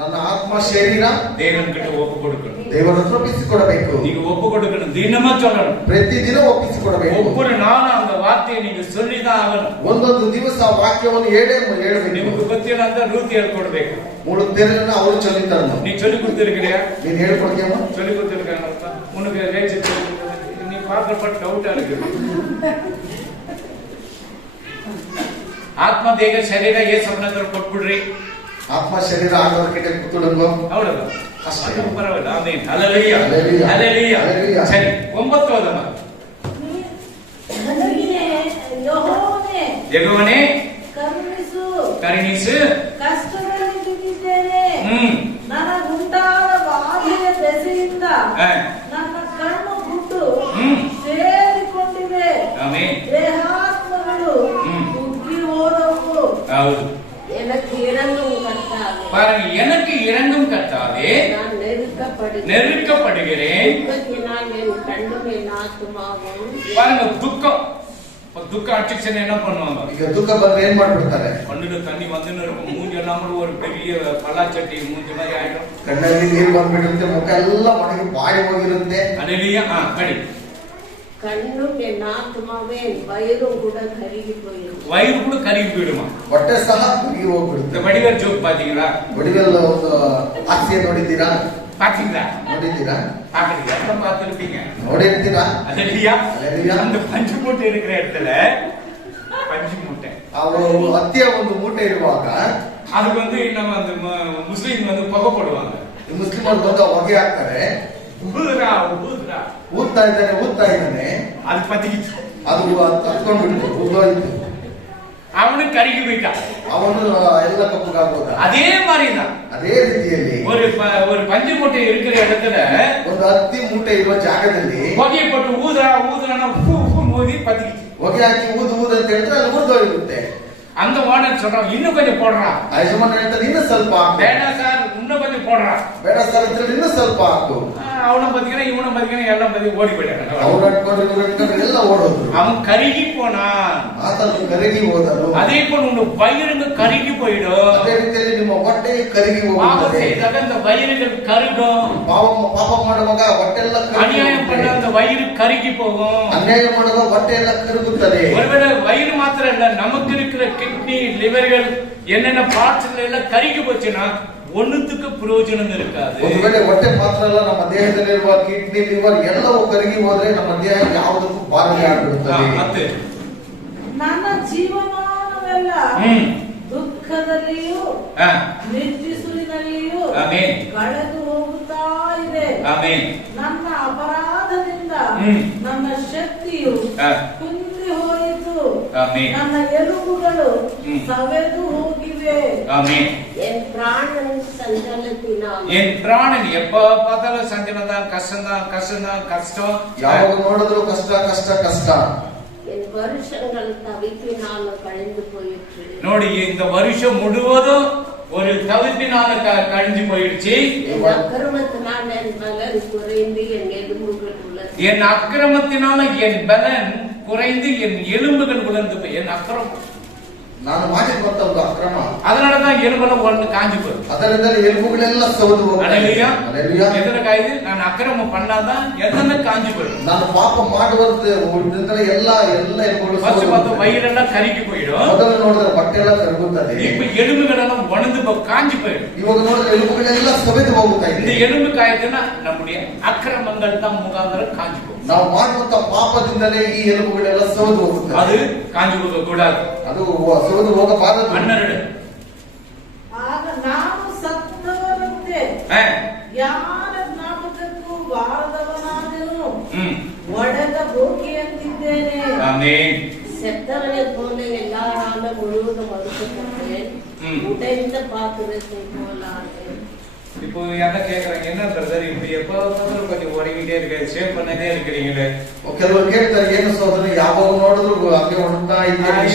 ನನ್ನ ಆತ್ಮ ಶರೀರ தேவன் கிட்ட ஒப்பு கொடுக்கணும். ದೇವರ ಹತ್ರ ಒಪ್ಪಿಸಿಕೊಡಬೇಕು. நீங்க ஒப்பு கொடுக்கணும், தினமா சொல்லணும். ಪ್ರತಿದಿನ ಒಪ್ಪಿಸಿಕೊಡಬೇಕು. ஒவ்வொரு நாளும் அந்த வார்த்தையை நீங்க சொல்லிதான் ஆகணும். ಒಂದೊಂದು ದಿವಸ ಆ ವಾಕ್ಯವನ್ನು ಹೇಳಬೇಕು. ನಿಮ್ಗೆ ಗೊತ್ತಿಲ್ಲ ಅಂತ ರೂತಿ ಹೇಳ್ಕೊಡ್ಬೇಕು. ಮೂರು ತೆರಳನ್ನ ಅವರು ಚಲಿತಾರೆ. நீ சொல்லி கொடுத்திருக்கிறியா? ನೀನ್ ಹೇಳ್ಕೊಡ್ತೀಯಮ್ಮ? சொல்லி கொடுத்திருக்காங்க. உனக்கு ரேச்சு நீ பார்க்கப்பட்ட டவுட்டா இருக்கு. ಆತ್ಮ ದೇಹ ಶರೀರ ಏಸಪ್ಪನತ್ರ ಕೊಟ್ಬಿಡ್ರಿ. ಆತ್ಮ ಶರೀರ ಆದವರ ಕಿட்ட ಕೂತ್ಕೊಳ್ಳೋ அவ்வளவுதான். அது பரவாயில்ல. ஆமென். ஹல்லேலூயா. ஹல்லேலூயா. ஹல்லேலூயா. ஹல்லேலூயா. சரி, 9 ஓதமா. ಯೆಹೋವನೇ ಕರುಣಿಸು, ಕರುಣಿಸು, ಕಷ್ಟದಲ್ಲಿ ಬಿದ್ದಿದ್ದೇನೆ. ಹ್ಮ್. ನನಗುಂಟಾದ ಬಾಧೆಯ ದೆಸೆಯಿಂದ ಆ, ನನ್ನ ಕಣ್ಣು ಗುಡ್ಡು ಹ್ಮ್. ಸೇರಿಕೊಂಡಿವೆ. ಆಮೆನ್. ದೇಹಾತ್ಮಗಳು ಹ್ಮ್. ಉಗ್ಗಿ ಹೋದವು. ಹೌದು. எனக்கு இறங்கும் கர்த்தாவே, பாருங்க, எனக்கு இறங்கும் கர்த்தாவே, நான் நெருக்கப்படுகிறேன். துக்கத்தினால் என் கண்ணும் என் ஆத்துமாவும் பாருங்க, துக்கம். இப்ப துக்கம் அடிச்சுன்னு என்ன பண்ணுவாங்க? ಈಗ ದುಃಖ ಬಂದ್ರೆ ಏನ್ ಮಾಡ್ಬಿಡ್ತಾರೆ? கண்ணுல தண்ணி வந்துன்னு இருக்கும், மூஞ்சி எல்லாம் கூட ஒரு பெரிய பல்லாச்சட்டி மூஞ்சி மாதிரி ஆயிடும். ಕಣ್ಣಲ್ಲಿ ನೀರು ಬಂದ್ಬಿಟ್ಟಿರುತ್ತೆ, ಮುಖ ಎಲ್ಲ ಒಣಗಿ ಬಾಡಿ ಹೋಗಿರುತ್ತೆ. அலையிலயா? படி. கண்ணும் என் ஆத்துமாவே என் வயிறும் கூட கருகி போயிடும். வயிறு கூட கருகி போயிடுமா? ಹೊಟ್ಟೆ ಸಹ ಕುಗಿ இந்த ಹೋಗ್ಬಿಡುತ್ತೆ. வடிவேல் ஜோக் பாத்தீங்களா? ಒಡಿವೆಲ್ಲ ಒಂದು ಹಾಸ್ಯ ನೋಡಿದ್ದೀರಾ? பாத்தீங்களா? ನೋಡಿದ್ದೀರಾ? பாக்கறீங்க, எல்லாம் பார்த்திருப்பீங்க. ನೋಡಿರ್ತೀರಾ? அலையிலயா? ಅಲೆಲೂಯಾ. அந்த பஞ்சு மூட்டை இருக்கிற இடத்துல பஞ்சு மூட்டை, ಅವರು ಹತ್ತಿಯ ಒಂದು ಮೂಟೆ ಇರುವಾಗ அதுக்கு நம்ம அந்த முஸ்லீம் புகை போடுவாங்க. ಮುಸ್ಲಿಮರು ಬಂದು ಹೊಗೆ ಹಾಕ್ತಾರೆ. ஊதுரா ஊதுரா, ಊದ್ತಾ ಇದ್ದಾನೆ, அது பத்திக்கிச்சு. ಅದು ಹತ್ಕೊಂಡ್ಬಿಟ್ಟು ಉದ್ದೋಯ್ತು. அவனுக்கு கருகி போயிட்டான். ಅವನು ಎಲ್ಲ ಕಪ್ಪುಗಾಗೋದ. அதே மாதிரிதான் ಅದೇ ರೀತಿಯಲ್ಲಿ ஒரு பஞ்சு மூட்டை இருக்கிற இடத்துல ಒಂದು ಹತ್ತಿ ಮೂಟೆ ಇರುವ ಜಾಗದಲ್ಲಿ புகையை போட்டு ஊதுரா ஊதுரானா ஊதி பத்திக்கிச்சு. ಹೊಗೆ ಹಾಕಿ ಊದು ಅಂತ ಹೇಳಿದ್ರೆ ಅಲ್ಲಿ ಉರ್ದೋಗಿರುತ್ತೆ. அந்த ஓனர் சொல்றான் இன்னும் கொஞ்சம் போடுறா. ಆ ಯಜಮಾನ ಹೇಳ್ತಾನೆ ಇನ್ನು ಸ್ವಲ್ಪ ಹಾಕು. ಬೇಡ சார் இன்னும் கொஞ்சம் போடுறா. ಬೇಡ ಸರ್ ಅಂತ ಹೇಳಿ ಇನ್ನು ಸ್ವಲ್ಪ ಹಾಕು. அவனை பத்திக்கிற இவனை பத்திக்கிற எல்லாம் பத்தி ஓடி போயிட்டாங்க. ಅವ್ರು ಅಟ್ಕೊಂಡು ಇವ್ರು ಅಟ್ಕೊಂಡು ಎಲ್ಲ ಓಡೋದ್ರು. அவன் கருகி போனான். ಆತನು ಕರಗಿ ಹೋದನು. அதே போல உங்க வயிறுங்க கருகி போயிடும். ಅದೇ ರೀತಿಯಲ್ಲಿ ನಿಮ್ಮ ಹೊಟ್ಟೆ ಕರಗಿ பாவம் ಹೋಗುತ್ತದೆ. செய்தாಗ அந்த வயிறுகள் கருகும். ಪಾಪ ಮಾಡುವಾಗ ಹೊಟ್ಟೆ ಎಲ್ಲ அநியாயம் பண்ண அந்த வயிறு கருகி போகும். ಅನ್ಯಾಯ ಮಾಡುವಾಗ ಹೊಟ್ಟೆ ಎಲ್ಲ ಕರಗುತ್ತದೆ. ஒருவேளை வயிறு மாத்திரம் இல்ல, நமக்கு இருக்கிற கிட்னி லிவர்கள் என்னென்ன பார்ட்ஸ்ல எல்லாம் கருகி போச்சுன்னா ஒண்ணுத்துக்கு பிரயோஜனம் இருக்காது. ಒಂದು ವೇಳೆ ಹೊಟ್ಟೆ ಮಾತ್ರ ಅಲ್ಲ, ನಮ್ಮ ದೇಹದಲ್ಲಿರುವ ಕಿಡ್ನಿ ಲಿವರ್ ಎಲ್ಲವೂ ಕರಗಿ ಹೋದ್ರೆ ನಮ್ಮ ದೇಹ ಯಾವುದಕ್ಕೂ ಬಾರದೆ ಆಗಿಬಿಡುತ್ತದೆ. ಮತ್ತೆ ನನ್ನ ಜೀವಮಾನವೆಲ್ಲ ದುಃಖದಲ್ಲಿಯೂ ನಿಟ್ಟುಸಿರಿನಲ್ಲಿಯೂ ಆಮೆನ್ ಕಳೆದು ಹೋಗುತ್ತಾ ಇದೆ. ಆಮೆನ್. ನನ್ನ ಅಪರಾಧದಿಂದ ನನ್ನ ಶಕ್ತಿಯು ಕುಂದಿ ಹೋಯಿತು. ಆಮೆನ್. ನನ್ನ ಎಲುಬುಗಳು ಸವೆದು ಹೋಗಿವೆ. ஆமென். என் பிராணன் சஞ்சலத்தினால் என் பிராணன் எப்ப பார்த்தாலும் சஞ்சலம் தான், கஷ்டம் தான், கஷ்டம் தான், கஷ்டம். ಯಾವಾಗ ನೋಡಿದ್ರು ಕಷ್ಟ ಕಷ್ಟ ಕಷ್ಟ. என் வருஷங்கள் தவிப்பினால் கழிந்து போயிற்று. ನೋಡಿ இந்த வருஷம் முழுவதும் ஒரு தவிப்பினால கழிஞ்சு போயிடுச்சு. என் அக்கிரமத்தினால் என் பலன் குறைந்து என் எலும்புகள் உள்ளது. என் அக்கிரமத்தினால என் பலன் குறைந்து என் எலும்புகள் உலர்ந்து போய் என் அக்கிரமம் ನಾನು ಮಾಡಿರುವಂತ ಒಂದು ಅಕ್ರಮ, அதனாலதான் எலும்பெல்லாம் ஒன்று காஞ்சி போயிடும். ಅದರಿಂದ ಎಲುಬುಗಳೆಲ್ಲ ಸೌದು அல்லேலூயா. ಹೋಗುತ್ತದೆ. எத்தனை காயுது? நான் அக்கிரமம் பண்ணாதான் எத்தனை காஞ்சி போயிடும். ನಾನು ಪಾಪ ಮಾಡುವಂತ ಎಲ್ಲ ಎಲುಬುಗಳು ஃபர்ஸ்ட் பார்த்தா வயிறெல்லாம் கருகி போயிடும். ಮೊದಲು ನೋಡಿದ್ರೆ ಬಟ್ಟೆ ಎಲ್ಲ ಕರಗುತ್ತದೆ. இப்ப எலும்புகளெல்லாம் உணர்ந்து காஞ்சி போயிடும். ಇವಾಗ ನೋಡಿದ್ರೆ ಎಲುಬುಗಳೆಲ್ಲ ಸವೆದು ಹೋಗುತ್ತಾ இந்த ಇದೆ. எலும்பு காயுதுன்னா நம்முடைய அக்கிரமங்கள் தான் முகாந்திரம் காஞ்சி போகும். ನಾವು ಮಾಡುವಂತ ಪಾಪದಿಂದಲೇ ಈ ಎಲುಬುಗಳೆಲ್ಲ ಸವೆದು ಹೋಗುತ್ತದೆ. அது காஞ்சி போக கூடாது. ಅದು ಸವೆದು ಹೋಗಬಾರದು. மன்னருடு ಆಗ ನಾನು ಸತ್ತವರಂತೆ ಯಾರ ಜ್ಞಾಪಕಕ್ಕೂ ಬಾರದವನಾದೆನು. ಒಡೆದ ಬೋಕಿಯಂತಿದ್ದೇನೆ. ஆமென். செத்தவனை போல எல்லாராலும் முழுவதும் மறுக்கப்பட்டேன். உடைந்த பாத்திரத்தை போலானேன். இப்போ என்ன கேக்குறாங்க, என்ன பிரதர் இப்படி எப்போ கொஞ்சம் ஓடிக்கிட்டே இருக்க, சேவ் பண்ணதே இருக்கிறீங்களே. ಕೆಲವರು ಕೇಳ್ತಾರೆ, ಏನು ಸಹೋದರ ಯಾವಾಗ ನೋಡಿದ್ರು ಹಂಗೆ ಹೊಡ್ತಾ ಇದ್ದೀರಿ,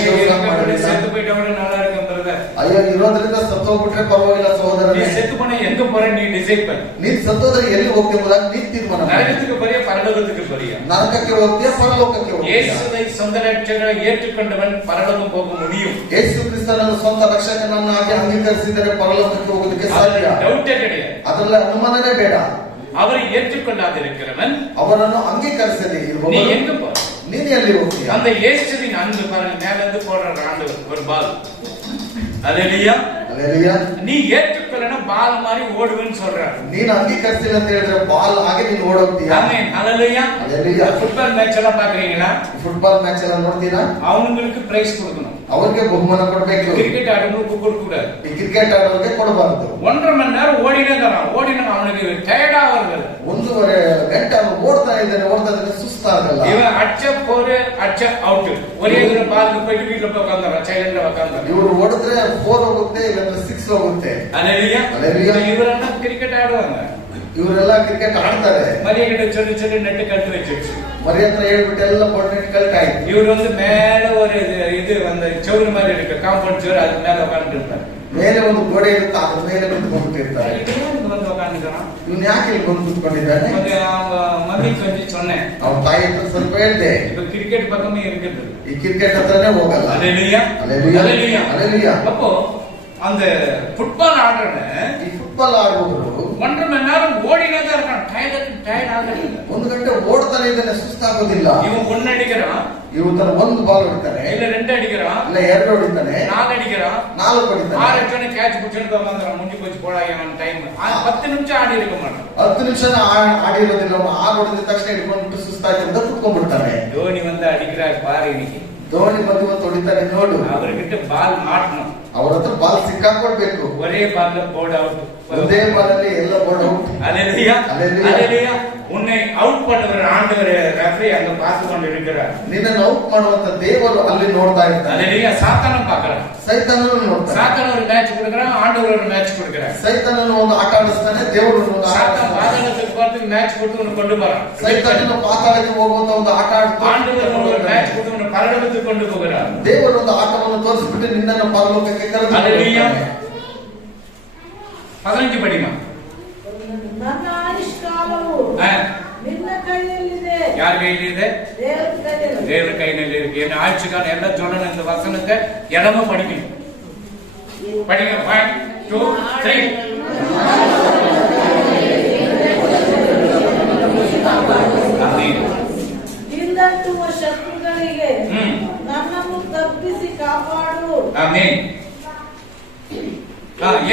செத்து போயிட்டவங்க நல்லா இருக்கும் பிரதர். ಅಯ್ಯೋ ಇರೋದ್ರಿಂದ ಸತ್ತೋಗ್ಬಿಟ್ರೆ ಪರವಾಗಿಲ್ಲ நீ ಸಹೋದರನೇ. செத்து போனா எங்க போற நீ டிசைட் பண்ணு. ನೀನ್ ಸತ್ತೋದ್ರೆ ಎಲ್ಲಿ ಹೋಗ್ತೀಯ ಎಂಬುದಾಗಿ ನೀನ್ ತೀರ್ಮಾನ ಮಾಡು. நரகத்துக்கு போறியா பரலோகத்துக்கு போறியா? ನರಕಕ್ಕೆ ಹೋಗ್ತೀಯ ಪರಲೋಕಕ್ಕೆ ಹೋಗ್ತೀಯ? இயேசுவை சொந்த ரட்சகரை ஏற்றுக்கொண்டவன் பரலோகம் போக முடியும். ಯೇಸು ಕ್ರಿಸ್ತನನ್ನು ಸ್ವಂತ ರಕ್ಷಕನನ್ನಾಗಿ ಅಂಗೀಕರಿಸಿದರೆ ಪರಲೋಕಕ್ಕೆ ಹೋಗೋದಕ್ಕೆ ಸಾಧ್ಯ. ಡೌಟೇ கிடையாது. ಅದರಲ್ಲಿ ಅನುಮಾನನೇ ಬೇಡ. அவரை ஏற்றுக்கொள்ளாதிருக்கிறவன் ಅವರನ್ನು ಅಂಗೀಕರಿಸಲಿ நீ எங்க போற? ನೀನು ಎಲ್ಲಿ ಹೋಗ್ತೀಯ? அந்த இயேசுவின் அன்பு பாருங்க, மேல இருந்து போடுற ஆண்டவர் ஒரு பால். அல்லேலூயா. அல்லேலூயா. நீ ஏற்றுக்கொள்ளனா பால் மாதிரி ஓடுவேன்னு சொல்றாரு. ನೀನು ಅಂಗೀಕರಿಸಿಲ್ಲ ಅಂತ ಹೇಳಿದ್ರೆ ಬಾಲ್ ಹಾಗೆ ನೀನು ಓಡೋಗ್ತೀಯ. ஆமென். அல்லேலூயா. அல்லேலூயா. ஃபுட்பால் மேட்ச் எல்லாம் பாக்குறீங்களா? ಫುಟ್ಬಾಲ್ ಮ್ಯಾಚ್ ಎಲ್ಲ ನೋಡ್ತೀರಾ? அவங்களுக்கு பிரைஸ் கொடுக்கணும். ಅವ್ರಿಗೆ ಬಹುಮಾನ ಕೊಡ್ಬೇಕು. கிரிக்கெட் ஆடுறவங்களுக்கு கொடுக்க கூடாது. ಈ ಕ್ರಿಕೆಟ್ ಆಡೋರಿಗೆ ಕೊಡಬಾರದು. 1.5 மணி நேரம் ஓடினே இருக்கான். அவனுக்கு டயர்டா வருது. 1.5 ಗಂಟೆ ಅವನು ಓಡ್ತಾ ಇದ್ದಾನೆ, ಸುಸ್ತಾಗಲ್ಲ. இவன் அடிச்ச போரு அடிச்ச அவுட். ஒரே ஒரு பாலுக்கு போயிட்டு வீட்டுல போய் உட்கார்ந்தாங்க, சைலண்டா உட்கார்ந்தாங்க. ಇವರು ಓಡಿದ್ರೆ 4 ಹೋಗುತ್ತೆ, ಇಲ್ಲಾಂದ್ರೆ 6 ಹೋಗುತ್ತೆ. அல்லேலூயா. அல்லேலூயா. இவரெல்லாம் கிரிக்கெட் ஆடுவாங்க. ಇವರೆಲ್ಲ ಕ್ರಿಕೆಟ್ ಆಡ್ತಾರೆ. மரிய கிட்ட சொல்லி சொல்லி நெட்டு கட்டு வச்சிருச்சு. ಮರಿ ಹತ್ರ ಹೇಳ್ಬಿಟ್ಟು ಎಲ್ಲ ಪೊಟ್ಟೆಟ್ ಕಲ್ಟಾಯ್ತು. இவர் வந்து மேல ஒரு இது வந்து ಚೌರು மாதிரி இருக்கு, காம்பவுண்ட் ಚೌರು, அது மேல உட்கார்ந்து இருப்பாரு. ಮೇಲೆ ಒಂದು ಗೋಡೆ ಇರುತ್ತೆ, ಅದ್ರ ಮೇಲೆ ಕುತ್ಕೊಂಡಿರ್ತಾರೆ. வந்து உட்காந்துக்கிறான். ಇವ್ನು ಯಾಕೆ ಇಲ್ಲಿ ಬಂದು ಕುತ್ಕೊಂಡಿದ್ದಾನೆ? ಮತ್ತೆ ಮಮ್ಮಿ கொஞ்சம் சொன்னேன், ಅವನ ತಾಯಿ ಹತ್ರ ಸ್ವಲ್ಪ ಹೇಳ್ದೆ, இப்ப கிரிக்கெட் பக்கமே இருக்குது, ಈ ಕ್ರಿಕೆಟ್ ಹತ್ರನೇ ಹೋಗಲ್ಲ. அல்லேலூயா. அல்லேலூயா. அல்லேலூயா. அல்லேலூயா. அப்போ அந்த ஃபுட்பால் ஆடுறவன் ಈ ಫುಟ್ಬಾಲ್ ಆಡುವವರು 1.5 மணி நேரம் ஓடினே தான் இருக்கான். டயர்ட் ஆகல. 1 ಗಂಟೆ ಓಡ್ತಾನೆ ಇದ್ದಾನೆ, ಸುಸ್ತಾಗೋದಿಲ್ಲ. இவன் 1 அடிக்கிறான், ಇವತ್ತರ 1 ಬಾಲ್ ಹೊಡಿತಾನೆ, இல்ல 2 அடிக்கிறான், ಇಲ್ಲ 2 ಹೊಡಿತಾನೆ, 4 அடிக்கிறான், 4 ಹೊಡಿತಾನೆ, 6 அடிச்சோன்னு கேட்ச் பிடிச்சுன்னு உட்காந்துறான். முடிஞ்சு போச்சு போடா அவன் டைம். 10 நிமிஷம் ஆடி இருக்க மாட்டான். 10 ನಿಮಿಷ ಆಡಿರೋದಿಲ್ಲ. ಅವನು 6 ಹೊಡೆದ ತಕ್ಷಣ ಹಿಡ್ಕೊಂಡ್ಬಿಟ್ಟು ಸುಸ್ತಾಯ್ತು ಅಂತ ಕುತ್ಕೊಂಡ್ಬಿಡ್ತಾನೆ. தோனி வந்து அடிக்கிறார் பாரு இன்னைக்கு. ಧೋನಿ ಬಂದು ಇವತ್ತು ಹೊಡಿತಾನೆ ನೋಡು. அவர்கிட்ட பால் மாட்டணும். ಅವ್ರ ಹತ್ರ ಬಾಲ್ ಸಿಕ್ಕಾಕೊಳ್ಬೇಕು. ஒரே பால்ல போர்டு அவுட். ಒಂದೇ ಬಾಲಲ್ಲಿ ಎಲ್ಲ ಬೋರ್ಡ್ ಔಟ್. அல்லேலூயா. அல்லேலூயா. அல்லேலூயா. உன்னை அவுட் பண்ணுகிற ஆண்டவர் ரெஃபரி அங்க பார்த்து கொண்டு இருக்கிறார். ನಿನ್ನನ್ನು ಔಟ್ ಮಾಡುವಂತ ದೇವರು ಅಲ್ಲಿ ನೋಡ್ತಾ ಇರ್ತಾನೆ. அல்லேலூயா. சாத்தானும் பார்க்கறான். ಸೈತಾನನು ನೋಡ್ತಾನೆ. சாத்தான் ஒரு மேட்ச் கொடுக்கறான், ஆண்டவர் ஒரு மேட்ச் கொடுக்கறார். ಸೈತಾನನು ಒಂದು ಆಟ ಆಡಿಸ್ತಾನೆ, ದೇವರು ಒಂದು ಆಟ சாத்தான் ಆಡಿಸ್ತಾನೆ. பாதாளத்துக்கு போறது பாதாளத்துக்கு மேட்ச் கொடுத்து உன்னை கொண்டு போறான். ಸೈತಾನನು ಪಾತಾಳಕ್ಕೆ ಹೋಗುವಂತ ಒಂದು ಆಟ ஆண்டவர் ஒரு மேட்ச் கொடுத்து உன்னை பரலோகத்துக்கு கொண்டு போகிறார். ದೇವರು ಒಂದು ಆಟವನ್ನು ತೋರಿಸಿಬಿಟ್ಟು ನಿನ್ನನ್ನು ಪರಲೋಕಕ್ಕೆ ஹல்லேலூயா. 15 படிமா. ನನ್ನ ಆಯುಷ್ಕಾಲವು ನಿನ್ನ ಕೈಯಲ್ಲಿದೆ. ಯಾರ ಕೈಯಲ್ಲಿದೆ? ದೇವರ ಕೈಯಲ್ಲಿ. ದೇವರ ಕೈಯಲ್ಲಿ இருக்கு. என்ன ஆயுஷ் காலம் எல்லாம் சொல்லணும். இந்த வசனத்தை இடமும் படிக்கணும். படிங்க. 1 2 3. ஆமென். ಹಿಂದಟ್ಟುವ ಶತ್ರುಗಳಿಗೆ ನನ್ನನ್ನು ತಪ್ಪಿಸಿ ಕಾಪಾಡು. ஆமென்.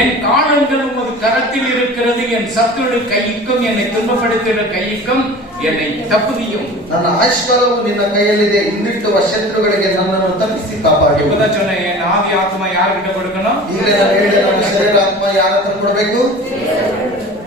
என் காலங்கள் உமது கரத்தில் இருக்கிறது. என் சத்துருடைய கைக்கும் என்னை துன்பப்படுத்துகிற கைக்கும் என்னை தப்புவியும். ನನ್ನ ಆಯುಷ್ಕಾಲವು ನಿನ್ನ ಕೈಯಲ್ಲಿದೆ. ಇನ್ನಿಟ್ಟುವ ಶತ್ರುಗಳಿಗೆ ನನ್ನನ್ನು ತಪ್ಪಿಸಿ ಕಾಪಾಡು. இப்பதான் சொன்னேன், என் ஆவி ஆத்மா யார்கிட்ட கொடுக்கணும்? ಈಗಲೇ ನಾನು ಹೇಳಿದೆ, ನಮ್ಮ ಶರೀರ ಆತ್ಮ ಯಾರ ಹತ್ರ ಕೊಡಬೇಕು?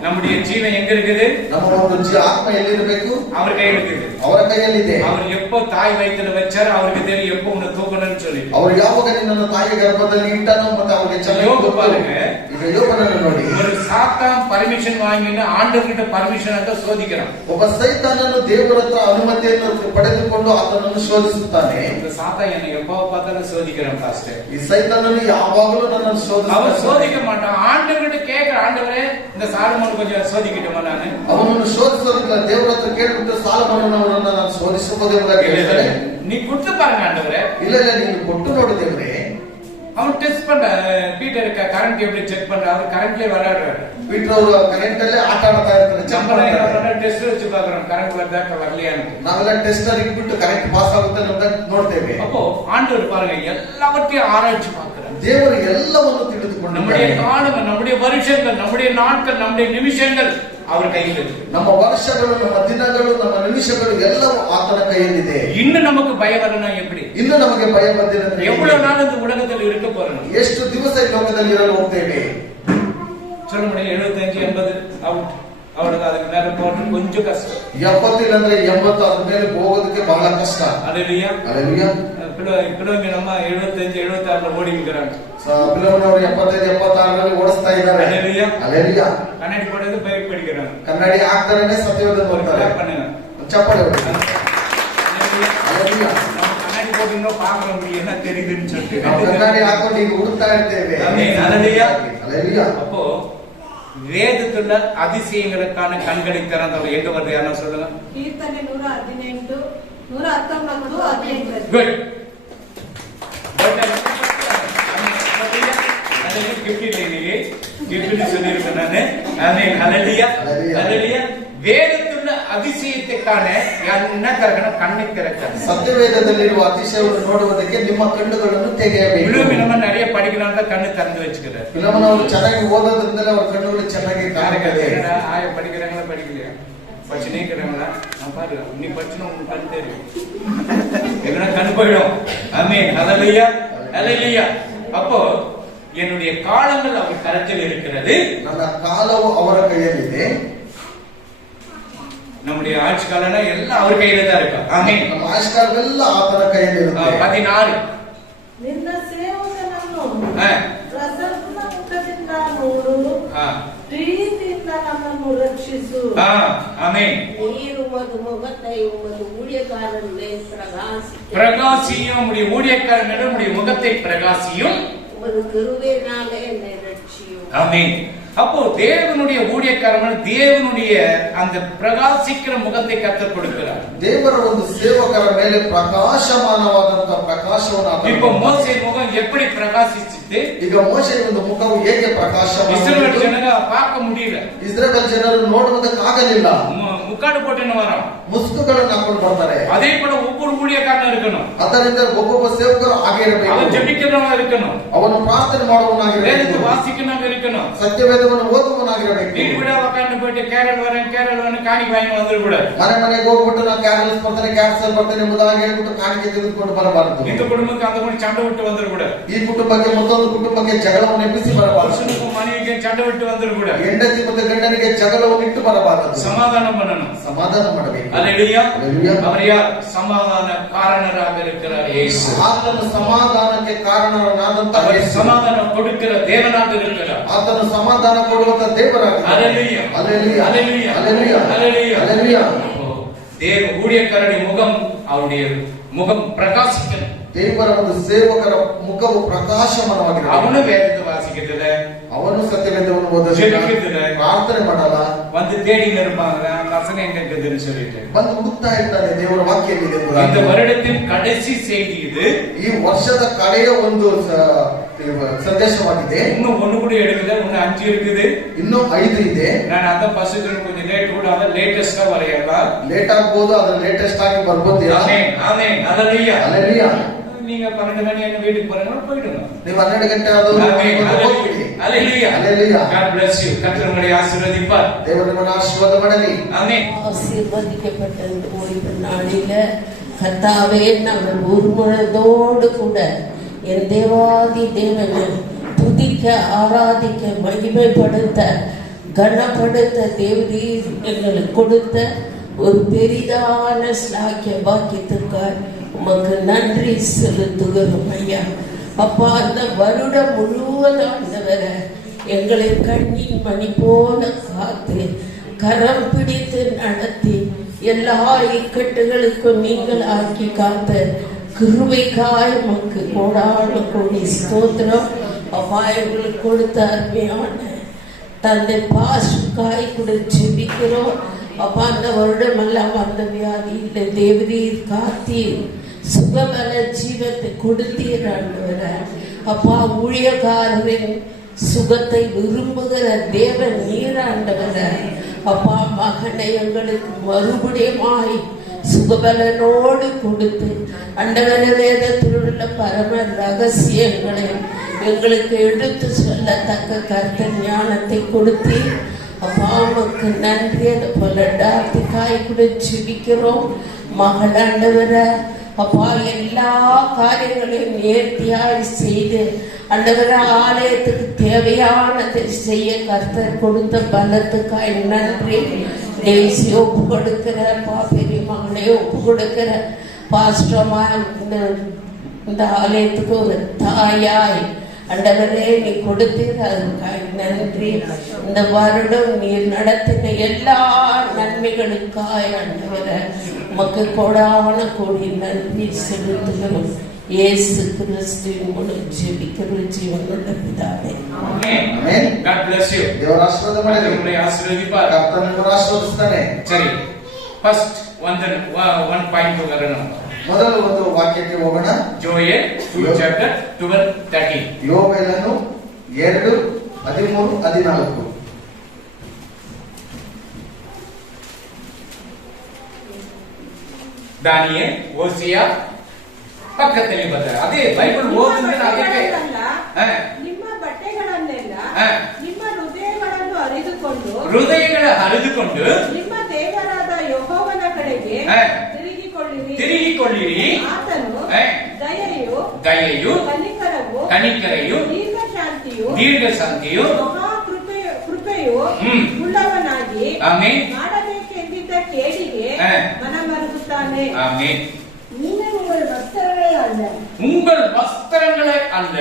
நம்முடைய ஜீவன் எங்க இருக்குது? ನಮ್ಮ ಒಂದು ಆತ್ಮ ಎಲ್ಲಿರಬೇಕು? அவர் கையில் இருக்குது. ಅವರ ಕೈಯಲ್ಲಿದೆ. அவர் எப்போ தாய் வயித்துல வச்சாரு அவருக்கு தெரியும் எப்போ உன்னை தூக்கணும்னு சொல்லி. ಅವರು ಯಾವಾಗ ನಿನ್ನನ್ನು ತಾಯಿ ಗರ್ಭದಲ್ಲಿ ಇಟ್ಟನೋ ಮತ್ತೆ ಅವರಿಗೆ ಚೆನ್ನಾಗಿ பாருங்க. ಈಗ ಯೋಬನನ್ನು ನೋಡಿ. ஒரு சாத்தான் பர்மிஷன் வாங்கிட்டு ஆண்டவர்கிட்ட பர்மிஷன் ಅಂತ ಶೋಧಿக்கிறான். ಒಬ್ಬ ಸೈತಾನನು ದೇವರ ಹತ್ರ ಅನುಮತಿಯನ್ನು ಪಡೆದುಕೊಂಡು ಆತನನ್ನು ಶೋಧಿಸುತ್ತಾನೆ. இந்த சாத்தான் என்னை எப்போ பார்த்தாலும் ಶೋಧಿக்கிறான் பாஸ்டர். ಈ ಸೈತಾನನು ಯಾವಾಗಲೂ ನನ್ನನ್ನು ಶೋಧಿಸುತ್ತಾನೆ. அவன் ಶೋಧಿக்க மாட்டான். ஆண்டவர்கிட்ட கேக்குற, ஆண்டவரே இந்த சாலமோன் கொஞ்சம் ಶೋಧಿக்கிட்டோமா ನಾನು? ಅವನನ್ನು ಶೋಧಿಸೋದಿಲ್ಲ. ದೇವರ ಹತ್ರ ಕೇಳಿಬಿಟ್ಟು ಸಾಲಮೋನನವರನ್ನು ನಾನು ಶೋಧಿಸಬಹುದು ಎಂಬುದಾಗಿ ಹೇಳ್ತಾರೆ. நீ கொடுத்து பாருங்க ஆண்டவரே. ಇಲ್ಲ ಇಲ್ಲ, ನೀನು ಕೊಟ್ಟು ನೋಡು ದೇವರೇ. அவன் டெஸ்ட் பண்ற பீட்டர் கரண்ட் எப்படி செக் பண்ற? அவர் கரண்ட்லயே விளையாடுறாரு. ಪೀಟರ್ ಅವರು ಕರೆಂಟ್ ಅಲ್ಲೇ ಆಟ ಆಡ್ತಾ ಇರ್ತಾರೆ. நம்ம டெஸ்ட் வச்சு பாக்குறோம் கரண்ட் வருதா வரலையான்னு. ನಾವೆಲ್ಲ ಟೆಸ್ಟರ್ ಇಟ್ಬಿಟ್ಟು ಕರೆಂಟ್ ಪಾಸ್ ಆಗುತ್ತೆ ಅಂತ ನೋಡ್ತೇವೆ. அப்போ ஆண்டவர் பாருங்க எல்லாவற்றையும் ஆராய்ச்சி பார்க்கிறார். ದೇವರು ಎಲ್ಲವನ್ನು ತಿಳಿದುಕೊಂಡು நம்முடைய காலங்கள், நம்முடைய வருஷங்கள், நம்முடைய நாட்கள், நம்முடைய நிமிஷங்கள் அவர் கையில் இருக்கு. ನಮ್ಮ ವರ್ಷಗಳು, ನಮ್ಮ ದಿನಗಳು, ನಮ್ಮ ನಿಮಿಷಗಳು ಎಲ್ಲವೂ ಆತನ ಕೈಯಲ್ಲಿದೆ. இன்னும் நமக்கு பயம் வரணும் எப்படி? ಇನ್ನು ನಮಗೆ ಭಯ ಬಂದಿದೆ. எவ்வளவு நாள் இந்த உலகத்தில் இருக்க போறோம்? ಎಷ್ಟು ದಿವಸ ಈ ಲೋಕದಲ್ಲಿ ಇರಲು ಹೋಗ್ತೇವೆ? சொல்ல முடியும். 75 80 அவுட். அவளுக்கு அதுக்கு மேல போறது கொஞ்சம் கஷ்டம். 70 ಇಲ್ಲಂದ್ರೆ 80 ಅದ್ರ ಮೇಲೆ ಹೋಗೋದಕ್ಕೆ ಬಹಳ ಕಷ್ಟ. அல்லேலூயா. அல்லேலூயா. பிள்ளைங்க நம்ம 75 76 ஓடி நிக்கிறாங்க. பிள்ளைಗಳವರು 75 76ರಲ್ಲಿ ಓಡಿಸ್ತಾ ಇದ್ದಾರೆ. அல்லேலூயா. அல்லேலூயா. கண்ணாடி போடுறது பைக் படிக்கிறாங்க. ಕನ್ನಡಿ ಹಾಕ್ತಾರೇನೆ ಸತ್ಯವೇದ ಓದ್ತಾರೆ. பண்ணுங்க. ಚಪ್ಪಲಿ ಹೊಡಿ. அல்லேலூயா. நம்ம கண்ணாடி போட்டுனோ பாக்குறோம் என்ன தெரியுதுன்னு சொல்லிட்டு. ನಾವು ಕನ್ನಡಿ ಹಾಕೊಂಡು ಈಗ ಹುಡುಕ್ತಾ ಇರ್ತೇವೆ. ஆமென். அல்லேலூயா. அல்லேலூயா. அப்போ வேதத்துல அதிசயங்களுக்கான கண்களை திறந்தவர் எங்க வருது? யாரா சொல்லுங்க. ಕೀರ್ತನೆ 118 119 18. குட். வேதத்துள்ள அதிசயத்துக்கான என்ன திறக்கணும்? கண்ணை திறக்கணும். ಸತ್ಯವೇದದಲ್ಲಿರುವ ಅತಿಶಯವನ್ನು ನೋಡುವುದಕ್ಕೆ ನಿಮ್ಮ ಕಣ್ಣುಗಳನ್ನು ತೆಗೆಯಬೇಕು. நம்ம நிறைய படிக்கலாம்னா கண்ணு திறந்து வச்சுக்கிறார். ಅವರು ಚೆನ್ನಾಗಿ ಓದೋದ್ರಿಂದಲೇ ಅವರ ಕಣ್ಣುಗಳು ಚೆನ್ನಾಗಿ ಕಾಣುತ್ತದೆ. ஆய படிக்கிறாங்களா படிக்கலையா? படிச்சுனே இருக்கிறாங்களா? நான் பாரு, நீ படிச்சுனா உங்களுக்கு கண் தெரியும். எங்கன்னா கண் போயிடும். ஆமென். ஹல்லேலூயா. ஹல்லேலூயா. அப்போ என்னுடைய காலங்கள் அவர் கரத்தில் இருக்கிறது. ನನ್ನ ಕಾಲವು ಅವರ ಕೈಯಲ್ಲಿದೆ. நம்முடைய ஆட்சி காலம் எல்லாம் அவர் கையில தான் இருக்கு. ஆமென். ನಮ್ಮ ಆಯುಷ್ಕಾಲವೆಲ್ಲ ಆತನ ಕೈಯಲ್ಲಿರುತ್ತೆ. 16 ನಿನ್ನ ಸೇವಕನನ್ನು ಪ್ರಸನ್ನ ಮುಖದಿಂದ ನೋಡು. ಪ್ರೀತಿಯಿಂದ ನನ್ನನ್ನು ರಕ್ಷಿಸು. ஆமென். நீர் உமது முகத்தை உமது ஊழியக்காரன் மேல் பிரகாசியும். உம்முடைய ஊழியக்காரன் மேல் உம்முடைய முகத்தை பிரகாசியும். உமது கிருபையினாலே என்னை ரட்சியும். ஆமென். அப்போ தேவனுடைய ஊழியக்காரன் தேவனுடைய அந்த பிரகாசிக்கிற முகத்தை கர்த்தர் கொடுக்கிறார். ದೇವರ ಒಂದು ಸೇವಕರ ಮೇಲೆ ಪ್ರಕಾಶಮಾನವಾದಂತ ಪ್ರಕಾಶವನ್ನು இப்போ மோசே முகம் எப்படி பிரகாசிச்சிட்டு? ಈಗ ಮೋಶೆಯ ಒಂದು ಮುಖವು ಹೇಗೆ ಪ್ರಕಾಶಮಾನ? இஸ்ரவேல் ஜனங்க பார்க்க முடியல. ಇಸ್ರೇಲ್ ಜನರು ನೋಡುವುದಕ್ಕಾಗಲಿಲ್ಲ. முக்காடு போட்டுன்னு வரோம். ಮುಸುಕುಗಳನ್ನು ಹಾಕೊಂಡು ಬರ್ತಾರೆ. அதே போல ஒவ்வொரு ஊழியக்காரனும் இருக்கணும். ಅದರಿಂದ ಒಬ್ಬೊಬ್ಬ ಸೇವಕರು ಹಾಗೆ ಇರಬೇಕು. அவன் ஜெபிக்கிறவனா இருக்கணும். ಅವನು ಪ್ರಾರ್ಥನೆ ಮಾಡುವವನಾಗಿರಬೇಕು. வேதத்தை வாசிக்கிறவனா இருக்கணும். ಸತ್ಯವೇದವನ್ನು ಓದುವವನಾಗಿರಬೇಕು. வீடு வீடா உட்கார்ந்து போயிட்டு கேரள் வரேன் காணிக்கை வாங்கி வந்துட கூடாது. ಮನೆ ಮನೆಗೆ ಹೋಗ್ಬಿಟ್ಟು ನಾನು ಕ್ಯಾರಲ್ಸ್ ಬರ್ತೇನೆ ಕ್ಯಾನ್ಸಲ್ ಬರ್ತೇನೆ ಎಂಬುದಾಗಿ ಹೇಳ್ಬಿಟ್ಟು ಕಾಣಿಕೆ ತೆಗೆದುಕೊಂಡು ಬರಬಾರದು. இந்த குடும்பಕ್ಕೆ அந்த கூட சண்டை விட்டு வந்துட கூடாது. ಈ ಕುಟುಂಬಕ್ಕೆ ಮತ್ತೊಂದು ಕುಟುಂಬಕ್ಕೆ ಜಗಳವನ್ನು ಎಬ್ಬಿಸಿ ಬರಬಾರದು. புருஷனுக்கும் மனைவிக்கு சண்டை விட்டு வந்துடக்கூடாது. ಹೆಂಡತಿ ಮತ್ತು ಗಂಡನಿಗೆ ಜಗಳವನ್ನು ಇಟ್ಟು ಬರಬಾರದು. சமாதானம் பண்ணணும். ಸಮಾಧಾನ ಮಾಡಬೇಕು. அல்லேலூயா. அல்லேலூயா. அவர் யார்? சமாதான காரணராக இருக்கிறார் இயேசு. ಆತನು ಸಮಾಧಾನಕ್ಕೆ ಕಾರಣನಾದಂತ அவர் ಯೇಸು. சமாதானம் கொடுக்கிற தேவனாக இருக்கிறார். ಆತನು ಸಮಾಧಾನ ಕೊಡುವಂತ ದೇವರಾಗಿದ್ದಾನೆ. அல்லேலூயா. அல்லேலூயா. அல்லேலூயா. அல்லேலூயா. அல்லேலூயா. அல்லேலூயா. தேவ ஊழியக்காரனுடைய முகம், அவருடைய முகம் பிரகாசிக்கணும். ದೇವರ ಒಂದು ಸೇವಕರ ಮುಖವು ಪ್ರಕಾಶಮಾನವಾಗಿರಬೇಕು. அவனும் வேதத்தை வாசிக்கிறதுல, ಅವನು ಸತ್ಯವೇದವನ್ನು ಓದಲಿಲ್ಲ, ಜಪಿக்கிறதுல, ಪ್ರಾರ್ಥನೆ ಮಾಡಲ್ಲ, வந்து தேடின்னு இருப்பாங்க வசனம் எங்க இருக்குதுன்னு சொல்லிட்டு. ಬಂದು ಹುಡುಕ್ತಾ ಇರ್ತಾನೆ ದೇವರ ವಾಕ್ಯ ಎಲ್ಲಿದೆ ಎಂಬುದಾಗಿ. இந்த வருடத்தின் கடைசி செய்தி இது. ಈ ವರ್ಷದ ಕಡೆಯ ಒಂದು ಸಂದೇಶವಾಗಿದೆ. இன்னும் ஒண்ணு கூட எடுக்கல, இன்னும் 5 இருக்குது, ಇನ್ನೂ 5 ಇದೆ. நான் அத பசுக்கு கொஞ்சம் லேட் கூட அத லேட்டஸ்டா வரையலாம். ಲೇಟ್ ಆಗ್ಬೋದು, ಅದ್ರ ಲೇಟೆಸ್ಟ್ ಆಗಿ ಬರ್ಬೋದು. ஆமென் ஆமென் ஹalleluya. ಹಲ್ಲೆಲೂಯಾ. நீங்க 12 மணி என்ன வீட்டுக்கு போறீங்களோ போய்டுங்க. ನೀವು 12 ಗಂಟೆ ಆದರೂ ಹೋಗ್ಬಿಡಿ. ஹalleluya. ஹalleluya. God bless you. கர்த்தர் உங்களை ஆசீர்வதிப்பார். ದೇವರು ನಿಮ್ಮನ್ನು ಆಶೀರ್ವಾದ ಮಾಡಲಿ. ஆமென். ஆசீர்வதிக்கப்பட்ட இந்த ஓய்வு நாளில கர்த்தாவே, நாங்கள் ஒரு மனதோடு கூட என் தேவாதி தேவனை துதிக்க, ஆராதிக்க, மகிமைப்படுத்த, கனப்படுத்த தேவரீர் எங்களுக்கு கொடுத்த ஒரு பெரிதான ஸ்லாக்கிய பாக்கியத்திற்காக உமக்கு நன்றி செலுத்துகிறோம் ஐயா. அப்பா, அந்த வருடம் முழுவதும் ஆண்டவரை எங்களை கண்ணின் மணி போல காத்து, கரம் பிடித்து நடத்தி, எல்லா இக்கட்டுகளுக்கும் நீங்கள் ஆக்கி காத்த கிருபைக்காய் உமக்கு கோடான கோடி ஸ்தோத்திரம். அப்பா, எங்களுக்கு கொடுத்த அருமையான தந்தை பாசுக்காய் கூட ஜெபிக்கிறோம். அப்பா, அந்த வருடம் எல்லாம் அந்த வியாதி இல்லை, தேவரீர் காத்தீர், சுகபல ஜீவத்தை கொடுத்தீர் ஆண்டவரே. அப்பா, ஊழியக்காரரின் சுகத்தை விரும்புகிற தேவன் நீர் ஆண்டவரே. அப்பா, மகனை எங்களுக்கு மறுபடியுமாய் சுகபலனோடு கொடுத்து ஆண்டவர வேதத்தில் உள்ள பரம ரகசியங்களை எங்களுக்கு எடுத்து சொல்லத்தக்க கர்த்தர் ஞானத்தை கொடுத்து, அப்பா உமக்கு நன்றி. அதை போல டாக்டிக்காய் கூட ஜெபிக்கிறோம். மகள் ஆண்டவர அப்பா, எல்லா காரியங்களையும் நேர்த்தியாய் செய்து ஆண்டவர ஆலயத்துக்கு தேவையானதை செய்ய கர்த்தர் கொடுத்த பலத்துக்காய் நன்றி. டெய்ஸி ஒப்பு கொடுக்கிற, பெரிய மகனை ஒப்பு கொடுக்கிற, பாஸ்டமா இந்த ஆலயத்துக்கு ஒரு தாயாய் ஆண்டவரே நீ கொடுத்தீர், அதுக்காய் நன்றி. இந்த வருடம் நீர் நடத்தின எல்லா நன்மைகளுக்காய் ஆண்டவரே உமக்கு கோடான கோடி நன்றி செலுத்துகிறோம். இயேசு கிறிஸ்துவின் மூலம் ஜெபிக்கிறோம் ஜீவனுள்ள பிதாவே. ஆமென். God bless you. ದೇವರ ಆಶೀರ್ವಾದ ಮಾಡಲಿ. உங்களை ஆசீர்வதிப்பார். ಕರ್ತನು ನಿಮ್ಮನ್ನು ಆಶೀರ್ವದಿಸ್ತಾನೆ. சரி, ஃபர்ஸ்ட் one point வரணும். ಮೊದಲು ಒಂದು ವಾಕ್ಯಕ್ಕೆ ಹೋಗೋಣ. Joel 2 chapter 12-13. ಯೋವೇಲನು 2:13-14. ದಾನಿಯೇಲ್, ಓಸಿಯಾ ಪಕ್ಕದಲ್ಲಿ ಬರ್ತಾರೆ. ಅದೇ ಬೈಬಲ್ ಓದಿದ್ರೆ ಅದಕ್ಕೆ ನಿಮ್ಮ ಬಟ್ಟೆಗಳನ್ನೆಲ್ಲ ಹಾ. ನಿಮ್ಮ ಹೃದಯಗಳ ಹರಿದುಕೊಂಡು ನಿಮ್ಮ ದೇವರಾದ ಯೆಹೋವನ ಕಡೆಗೆ ಹಾ. ತಿರುಗಿಕೊಳ್ಳಿರಿ. ಆತನು ಹಾ. ದಯೆಯು ಕನಿಕರೆಯು ದೀರ್ಘಶಾಂತಿಯು ಕೃಪೆಯು ಉಳ್ಳವನಾಗಿ ಆಮೆನ್. ಮಾಡಬೇಕೆಂದಿದ್ದ ಕೇಡಿಗೆ ಹಾ. ಮನಮರುಗುತ್ತಾನೆ. ஆமென். உங்கள் வஸ்திரங்களே அல்ல, உங்கள் வஸ்திரங்களை அல்ல,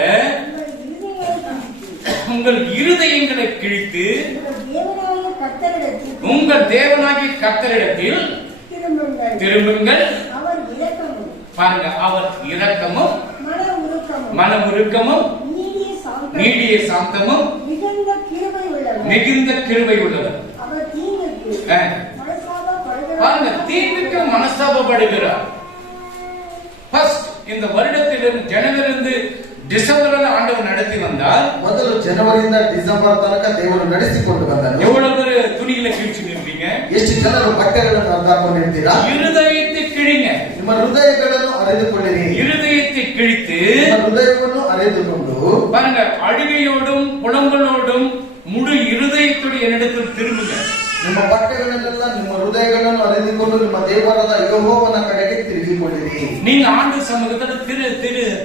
உங்கள் இருதயங்களை கிழித்து உங்கள் தேவனாகிய கர்த்தரிடத்தில் திரும்புங்கள். பாருங்க, அவர் இரக்கமும் மன உருக்கமும் நீடிய சாந்தமும் மிகுந்த கிருபை உள்ளவர். பாருங்க, தீங்குக்கு மனஸ்தாபப்படுகிறார். ஃபர்ஸ்ட் இந்த வருடத்திலிருந்து ஜனவரிலிருந்து டிசம்பர் ஆண்டவர் நடத்தி வந்தால், ಮೊದಲು ಜನವರಿಯಿಂದ ಡಿಸೆಂಬರ್ ತನಕ ದೇವರು ನಡೆಸಿಕೊಂಡು ಬಂದನು. எவ்வளவு பேர் துணிகளை கிழிச்சு நிற்பீங்க? ಎಷ್ಟು ಜನರು ಬಟ್ಟೆಗಳನ್ನು ಹರಿದುಕೊಂಡಿರ್ತೀರಾ? இருதயத்தை கிழிங்க. ನಿಮ್ಮ ಹೃದಯಗಳನ್ನು ಅರೆದುಕೊಳ್ಳಿರಿ. இருதயத்தை கிழித்து ನಿಮ್ಮ ಹೃದಯವನ್ನು ಅರೆದುಕೊಂಡು பாருங்க, அழுகையோடும் புலம்பலோடும் முழு இருதயத்தோடு என்னிடத்தில் திரும்புங்க. ನಿಮ್ಮ ಬಟ್ಟೆಗಳನ್ನೆಲ್ಲ ನಿಮ್ಮ ಹೃದಯಗಳನ್ನು ಅರೆದುಕೊಂಡು ನಿಮ್ಮ ದೇವರಾದ ಯೆಹೋವನ ಕಡೆಗೆ ತಿರುಗಿಕೊಳ್ಳಿರಿ. நீங்க ஆண்டு சமூகத்துல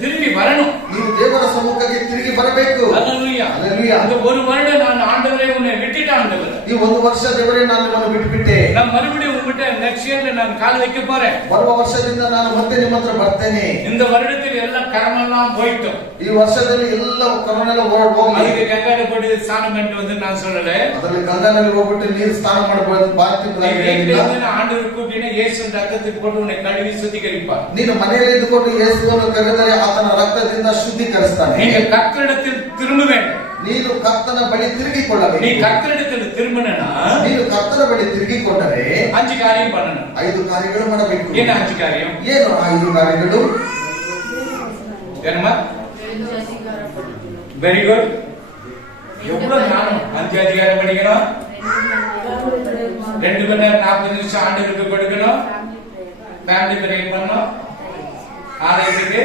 திரும்பி வரணும். ನೀವು ದೇವರ ಸಮ್ಮುಖಕ್ಕೆ ತಿರುಗಿ ಬರಬೇಕು. அல்லேலூயா. அல்லேலூயா. அந்த ஒரு வருடம் நான் ஆண்டவரே உன்னை விட்டுட்டேன் ஆண்டவரே. ಈ ಒಂದು ವರ್ಷ ದೇವರೇ ನಾನು ನಿಮ್ಮನ್ನು ಬಿಟ್ಟುಬಿಟ್ಟೆ. நான் மறுபடியும் உங்ககிட்ட நெக்ஸ்ட் இயர்ல நான் கால் வைக்க போறேன். ಬರುವ ವರ್ಷದಿಂದ ನಾನು ಮತ್ತೆ ನಿಮ್ಮ ಹತ್ರ ಬರ್ತೇನೆ. இந்த வருடத்தில் எல்லாம் கர்மெல்லாம் போயிட்டோம். ಈ ವರ್ಷದಲ್ಲಿ ಎಲ್ಲ ಕರೋನೆಲ್ಲ ಹೋಗಿ அதுக்கு கங்காரு போட்டு ஸ்நானம் பண்ணிட்டு வந்து நான் சொல்லல. ಅದರಲ್ಲಿ ಗಂಗಾನಲ್ಲಿ ಹೋಗ್ಬಿಟ್ಟು ನೀರು ಸ್ನಾನ ಮಾಡಬಹುದು வீட்டுல ஆண்டவர் கூப்பிட்டு இயேசு ரத்தத்துக்கு போட்டு உன்னை கழுவி சுத்திகரிப்பார். ನೀನು ಮನೆಯಲ್ಲಿ ಇದ್ದುಕೊಂಡು ಯೇಸುವನ್ನು ಕರೆದರೆ ಆತನ ರಕ್ತದಿಂದ ಶುದ್ಧೀಕರಿಸ್ತಾನೆ. நீங்க கர்த்தரிடத்தில் திரும்ப வேண்டும். ನೀನು ಕರ್ತನ ಬಳಿ ತಿರುಗಿಕೊಳ್ಳಬೇಕು. நீ கர்த்தரிடத்தில் திரும்பினா ನೀನು ಕರ್ತನ ಬಳಿ ತಿರುಗಿಕೊಂಡರೆ 5 காரியம் பண்ணணும். 5 ಕಾರ್ಯಗಳು ಮಾಡಬೇಕು. என்ன 5 காரியம்? ಏನು 5 ಕಾರ್ಯಗಳು? என்னமா? Very good. எவ்வளவு ஞானம். 5 அதிகாரம் படிக்கணும். 2 மணி நேரம் 40 நிமிஷம் ஆண்டவருக்கு கொடுக்கணும். ஃபேமிலி பிரேயர் பண்ணணும். ஆலயத்துக்கு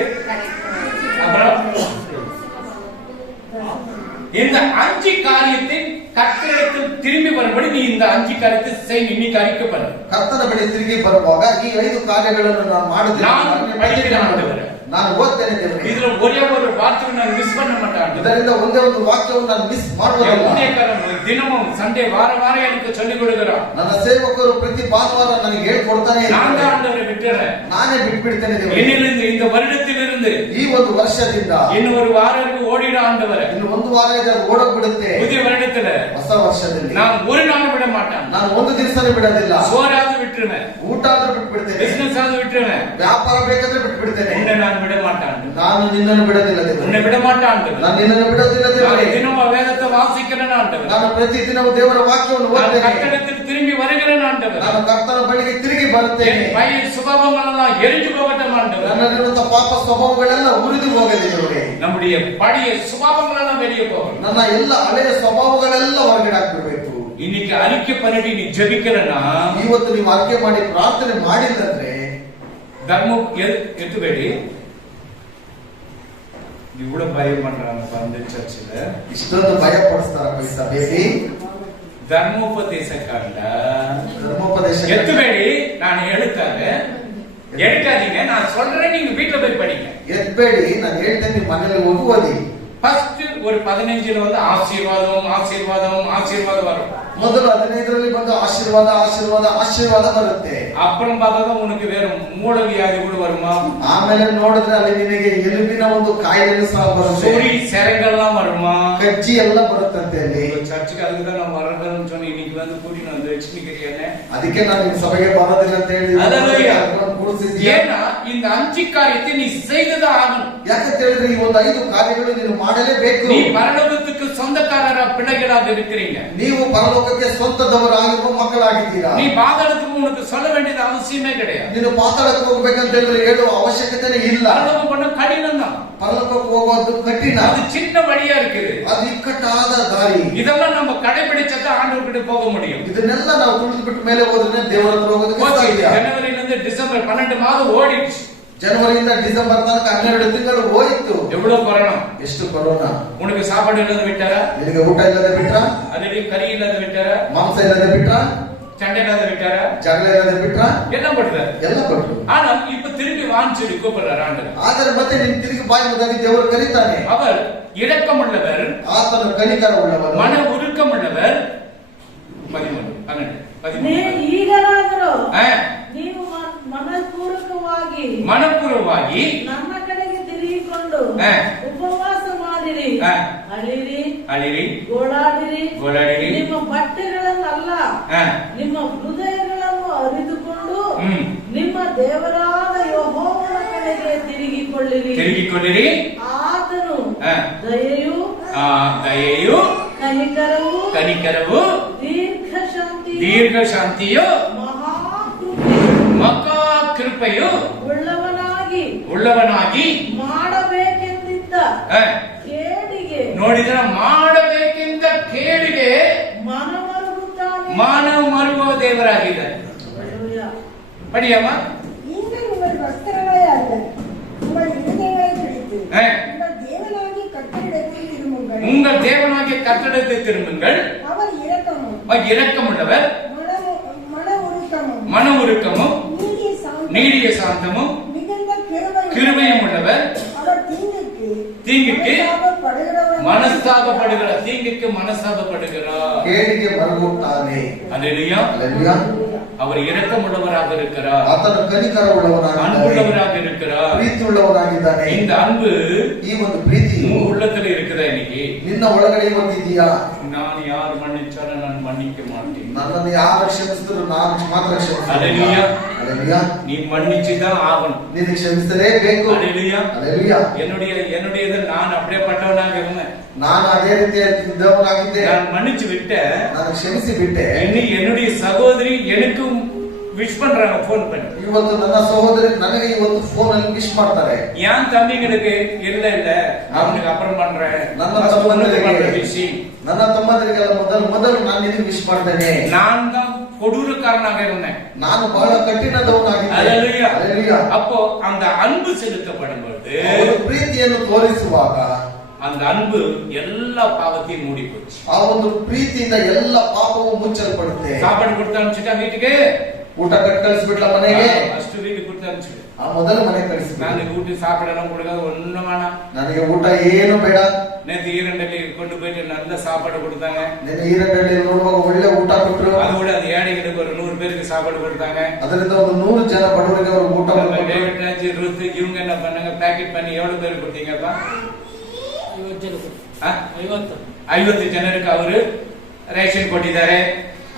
அப்புறம் இந்த 5 காரியத்தை கர்த்தரிடத்தில் திரும்பி வரும்படி நீ இந்த 5 காரியத்தை செய். இன்னைக்கு அறிக்கப்படு. ಕರ್ತನ ಬಳಿ ತಿರುಗಿ ಬರುವಾಗ ಈ 5 ಕಾರ್ಯಗಳನ್ನು ನಾನು ಮಾಡುತ್ತೇನೆ. ನಾನು ಓದ್ತೇನೆ ದೇವರೇ. இதுல ஒரே ஒரு வார்த்தை நான் மிஸ் பண்ண மாட்டேன். ಇದರಿಂದ ಒಂದೇ ಒಂದು ವಾಕ್ಯವನ್ನು ನಾನು ಮಿಸ್ ಮಾಡುವುದಿಲ್ಲ. தினமும் சண்டே வார வாரம் எனக்கு சொல்லிக் கொடுக்கிறார். ನನ್ನ ಸೇವಕರು ಪ್ರತಿ ಭಾನುವಾರ ನನಗೆ ಹೇಳ್ಕೊಡ್ತಾನೆ. நான் ஆண்டவரை விட்டுறேன். ನಾನೇ ಬಿಟ್ಬಿಡ್ತೇನೆ ದೇವರೇ. என்னிலிருந்து இந்த வருடத்திலிருந்து ಈ ಒಂದು ವರ್ಷದಿಂದ ಇನ್ನು ஒரு வாரಕ್ಕೆ ಓಡಿಡ ಆண்டವರೇ. ಇನ್ನು ಒಂದು ವಾರ ಇದೆ ಓಡೋಗ್ಬಿಡುತ್ತೆ. புதிய வருடத்துல ಹೊಸ ವರ್ಷದಲ್ಲಿ நான் ஒரு நாள் விட மாட்டேன். ನಾನು ಒಂದು ದಿವಸನೇ ಬಿಡೋದಿಲ್ಲ. சோறாவது விட்டுருவேன். ಊಟ ಆದ್ರೂ ಬಿಟ್ಬಿಡ್ತೇನೆ. பிசினஸ் ಆದ್ರೂ விட்டுருவேன். ವ್ಯಾಪಾರ ಬೇಕಾದ್ರೆ ಬಿಟ್ಬಿಡ್ತೇನೆ. உன்னை நான் விட மாட்டேன். ನಾನು ನಿನ್ನನ್ನು ಬಿಡೋದಿಲ್ಲ ದೇವರೇ. உன்னை விட மாட்டேன் ஆண்டவரே. ನಾನು ನಿನ್ನನ್ನು ಬಿಡೋದಿಲ್ಲ ದೇವರೇ. நான் தினமும் வேதத்தை வாசிக்கிறேன் ஆண்டவரೇ. ನಾನು ಪ್ರತಿ ದಿನವೂ ದೇವರ ವಾಕ್ಯವನ್ನು நான் ಓದ್ತೇನೆ. கர்த்தரிடத்தில் திரும்பி வருகிறேன் ஆண்டவரೇ. ನಾನು ಕರ್ತನ ಬಳಿಗೆ ತಿರುಗಿ ಬರ್ತೇನೆ. என் பழைய சுபாவங்களெல்லாம் எரிஞ்சு போகட்டும் ஆண்டவரே. ನನ್ನಲ್ಲಿರುವಂತಹ ಪಾಪ ಸ್ವಭಾವಗಳೆಲ್ಲ ಉರಿದು ಹೋಗಲಿ ದೇವರೇ. நம்முடைய பழைய சுபாவங்களெல்லாம் வெளியே போகணும். ನನ್ನ ಎಲ್ಲ ಹಳೆಯ ಸ್ವಭಾವಗಳೆಲ್ಲ ಹೊರಗಡೆ ಹಾಕ್ಬಿಡ್ಬೇಕು. இன்னைக்கு அறிக்கை பண்ணிட்டு நீ ஜெபிக்கிறனா ಇವತ್ತು ನೀವು ಆಯ್ಕೆ ಮಾಡಿ ಪ್ರಾರ್ಥನೆ ಮಾಡಿಲ್ಲಂದ್ರೆ தர்மம் எத்துಬೇಡಿ. இவ்வளவு பயம் பண்றாங்க அந்த சர்ச்சில். ಇಷ್ಟೊಂದು ಭಯ ಪಡಿಸ್ತಾರ ಈ ಸಭೆಯಲ್ಲಿ. ಧರ್ಮೋಪದೇಶ ಕಾಂಡ ಧರ್ಮೋಪದೇಶ எத்துಬೇಡಿ. நான் எழுத்தாரு எடுக்காதீங்க. நான் சொல்றேன், நீங்க வீட்டுல போய் படிங்க. ಎತ್ಬೇಡಿ, ನಾನು ಹೇಳ್ತೇನೆ, ನೀವು ಮನೆಯಲ್ಲಿ ಹೋಗಿ ಓದಿ. ஃபர்ஸ்ட் ஒரு 15ல வந்து ஆசீர்வாதம் ஆசீர்வாதம் ஆசீர்வாதம் வரும். ಮೊದಲು 15ರಲ್ಲಿ ಬಂದು ಆಶೀರ್ವಾದ ಆಶೀರ್ವಾದ ಆಶೀರ್ವಾದ ಬರುತ್ತೆ. அப்புறம் பார்த்தா உனக்கு வேற மூல வியாதி கூட வருமா. ಆಮೇಲೆ ನೋಡಿದ್ರೆ ಅಲ್ಲಿ ನಿನಗೆ ಎಲುಬಿನ ಒಂದು ಕಾಯಿಲೆ ಸಹ ಬರುತ್ತೆ. சொறி செரங்கெல்லாம் வருமா. ಕಜ್ಜಿ ಎಲ್ಲ ಬರುತ್ತಂತೆ ಅಲ್ಲಿ. சர்ச்சுக்கு அதுக்கு தான் நான் வரணும்னு சொன்னேன். இன்னைக்கு வந்து கூட்டிட்டு வந்து வச்சுக்கிறேன். ಅದಕ್ಕೆ ನಾನು ನಿಮ್ಮ ಸಭೆಗೆ ಬರೋದಿಲ್ಲ ಅಂತ ಹೇಳಿ ஏன்னா இந்த 5 காரியத்தை நீ செய்துதான் ஆகணும். ಯಾಕಂತ ಹೇಳಿದ್ರೆ ಈ ಒಂದು 5 ಕಾರ್ಯಗಳು ನೀನು ಮಾಡಲೇಬೇಕು. நீ பரலோகத்துக்கு சொந்தக்காரர பிள்ளைகளாக இருக்கிறீங்க. ನೀವು ಪರಲೋಕಕ್ಕೆ ಸ್ವಂತದವರಾಗಿರುವ ಮಕ್ಕಳಾಗಿದ್ದೀರಾ. நீ பாதாளத்துக்கு உனக்கு சொல்ல வேண்டியது அவசியமே கிடையாது. ನೀನು ಪಾತಾಳಕ್ಕೆ ಹೋಗ್ಬೇಕಂತ ಹೇಳಿದ್ರೆ ಹೇಳುವ ಅವಶ್ಯಕತೆನೇ ಇಲ್ಲ. பரலோகம் பண்ண கடினம் தான். ಪರಲೋಕಕ್ಕೆ ಹೋಗೋದು ಕಠಿಣ. அது சின்ன வழியா இருக்குது. ಅದು ಇಕ್ಕಟ್ಟಾದ ದಾರಿ. இதெல்லாம் நம்ம கடைபிடிச்சா ஆண்டவர்கிட்ட போக முடியும். ಇದನ್ನೆಲ್ಲ ನಾವು ತುಳಿದು ಬಿಟ್ಟ ಮೇಲೆ ಹೋದ್ರೆ ದೇವರ ಹತ್ರ ಹೋಗೋದಕ್ಕೆ ಸಾಧ್ಯ. ஜனவரில இருந்து டிசம்பர் 12 மாதம் ஓடிடுச்சு. ಜನವರಿಯಿಂದ ಡಿಸೆಂಬರ್ ತನಕ 12 ತಿಂಗಳು ಹೋಯಿತು. எவ்வளவு கொரோனா. ಎಷ್ಟು ಕೊರೋನಾ. உனக்கு சாப்பாடு இல்லாத விட்டாரா. ನಿನಗೆ ಊಟ ಇಲ್ಲದೆ ಬಿಟ್ರಾ. அதுல கறி இல்லாத விட்டாரா. ಮಾಂಸ ಇಲ್ಲದೆ ಬಿಟ್ರಾ. சண்டை இல்லாத விட்டாரா. ಜಗಳ ಇಲ್ಲದೆ ಬಿಟ್ರಾ. என்ன பண்றாரு. ಎಲ್ಲ ಕೊಟ್ಟರು. ஆனா இப்ப திரும்பி வாஞ்சி கூப்பிடுறாரு ஆண்டவர். ಆದರೆ ಮತ್ತೆ ನೀನು ತಿರುಗಿ ಬಾಯಿ ಮುದ್ದಾಗಿ ದೇವರು ಕರೀತಾನೆ. அவர் இரக்கமுள்ளவர். ಆತನು ಕನಿಕರ ಉಳ್ಳವನು. மன உருக்கமுள்ளவர். 13 ಈಗಲಾದರೂ ನೀವು ಮನಪೂರ್ವವಾಗಿ ನನ್ನ ಕಡೆಗೆ ತಿರುಗಿಕೊಂಡು ಉಪವಾಸ ಮಾಡಿರಿ, ಅಳಿರಿ, ಗೋಳಾಡಿರಿ. ನಿಮ್ಮ ಬಟ್ಟೆಗಳನ್ನಲ್ಲ, ನಿಮ್ಮ ಹೃದಯಗಳನ್ನು ಅರಿತುಕೊಂಡು ನಿಮ್ಮ ದೇವರಾದ ಯೆಹೋವನ ಕಡೆಗೆ ತಿರುಗಿಕೊಳ್ಳಿರಿ. ಆತನು ದಯೆಯು ಕನಿಕರವು ದೀರ್ಘ ಶಾಂತಿಯು ಮಹಾ ಕೃಪೆಯು ಉಳ್ಳವನಾಗಿ ಮಾಡಬೇಕೆಂದಿದ್ದ ಕೇಡಿಗೆ ನೋಡಿದ್ರೆ ಮಾಡಬೇಕೆಂದ ಕೇಡಿಗೆ ಮಾನವ ಮರುಗುವ ದೇವರಾಗಿದೆ. படியாமா. நீங்கள் உங்கள் வஸ்திரங்களை அல்ல, உங்கள் இருதயங்களை பிடித்து உங்கள் தேவனாகிய கர்த்தரிடத்தில் திரும்புங்கள். அவர் இரக்கமுள்ளவர், மன உருக்கமும் நீடிய சாந்தமும் கிருபையும் உள்ளவர். தீங்குக்கு மனஸ்தாபப்படுகிறவன் தீங்குக்கு மனஸ்தாபப்படுகிறார். ಕೇಡಿಗೆ ಮರಗುತ್ತಾನೆ. அல்லேலூயா. அல்லேலூயா. அவர் இரக்கமுள்ளவராக இருக்கிறார், ಆತನು ಕನಿಕರವುಳ್ಳವನಾಗಿದ್ದಾನೆ, அன்புள்ளவராக இருக்கிறார். ಪ್ರೀತಿಯುಳ್ಳವನಾಗಿದ್ದಾನೆ. இந்த அன்பு ಈ ಒಂದು ಪ್ರೀತಿಯು உங்க உள்ளத்துல இருக்குதா? இன்னைக்கு ನಿನ್ನ ಒಳಗಡೆ ಇವತ್ತಿದೆಯಾ? நான் யார் மன்னிச்சாலும் நான் மன்னிக்க மாட்டேன். ನನ್ನನ್ನು ಯಾರು ಕ್ಷಮಿಸಿದ್ರು ನಾನು ಮಾತ್ರ அல்லேலூயா. ಕ್ಷಮಿಸ್ತೇನೆ. அல்லேலூயா. நீ மன்னிச்சுதான் ஆகணும். ನೀನು ಕ್ಷಮಿಸಲೇಬೇಕು. அல்லேலூயா. அல்லேலூயா. என்னுடையது நான் அப்படியேப்பட்டவனாக இருந்தேன். ನಾನು ಅದೇ ರೀತಿಯಾಗಿದ್ದವನಾಗಿದ್ದೆ. நான் மன்னிச்சு விட்டேன். ನಾನು ಕ್ಷಮಿಸಿ ಬಿಟ್ಟೆ. என்னுடைய சகோதரி எனக்கும் விஷ் பண்றாங்க போன் பண்ணி. ಇವತ್ತು ನನ್ನ ಸಹೋದರಿ ನನಗೆ ಇವತ್ತು ಫೋನ್ ಅಲ್ಲಿ ವಿಶ್ ಮಾಡ್ತಾರೆ. ஏன் தம்பிங்களுக்கு இல்ல அவனுக்கு அப்புறம் பண்றேன். ನನ್ನ ತಮ್ಮಂದರಿಗೆಲ್ಲ ಮೊದಲು ನಾನು ನಿನಗೆ ವಿಶ್ ಮಾಡ್ತೇನೆ. நான் தான் கொடூரக்காரனாக இருந்தேன். ನಾನು ಬಹಳ ಕಠಿಣದವನಾಗಿದ್ದೆ. அல்லேலூயா. அல்லேலூயா. அப்போ அந்த அன்பு செலுத்தப்படும் பொழுது ಅವರು ಪ್ರೀತಿಯನ್ನು ತೋರಿಸುವಾಗ அந்த அன்பு எல்லா பாவத்தையும் மூடி போச்சு. ಆ ಒಂದು ಪ್ರೀತಿಯಿಂದ ಎಲ್ಲ ಪಾಪವು ಮುಚ್ಚಲ್ಪಡುತ್ತೆ. சாப்பாடு கொடுத்து அனுப்பிச்சுட்டா வீட்டுக்கு, ಊಟ ಕಟ್ಟಿ ಕಳಿಸ್ಬಿಟ್ಲ ಮನೆಗೆ, ஃபர்ஸ்ட் வீட்டுக்கு கொடுத்து அனுப்பிச்சுட்டு ಆ ಮೊದಲು ಮನೆ ಕಳಿಸ್ಬಿಟ್ಟ. நான் வீட்டு சாப்பிடணும் கொடுக்காது ஒண்ணும் வேணாம். ನನಗೆ ಊಟ ಏನು ಬೇಡ. நேற்று ஈரண்டல்லி கொண்டு போயிட்டு நல்ல சாப்பாடு கொடுத்தாங்க. ನಿನ್ನೆ ಈರಡ್ಡಲ್ಲಿ ನೋಡುವಾಗ ಒಳ್ಳೆ ಊಟ ಕೊಟ್ಟರು. அது கூட அது ஏழைகளுக்கு ஒரு 100 பேருக்கு சாப்பாடு கொடுத்தாங்க. ಅದರಿಂದ ಒಂದು 100 ಜನ ಬಡವರಿಗೆ ಅವರು ಊಟ ಕೊಟ್ಟರು. டேவிட் ராஜ், ருத் இவங்க என்ன பண்ணாங்க? பேக்கெட் பண்ணி எவ்வளவு பேருக்கு கொடுத்தீங்கப்பா? 50 ಜನರಿಗೆ ಅವರು ரேஷன் ಕೊಟ್ಟಿದ್ದಾರೆ.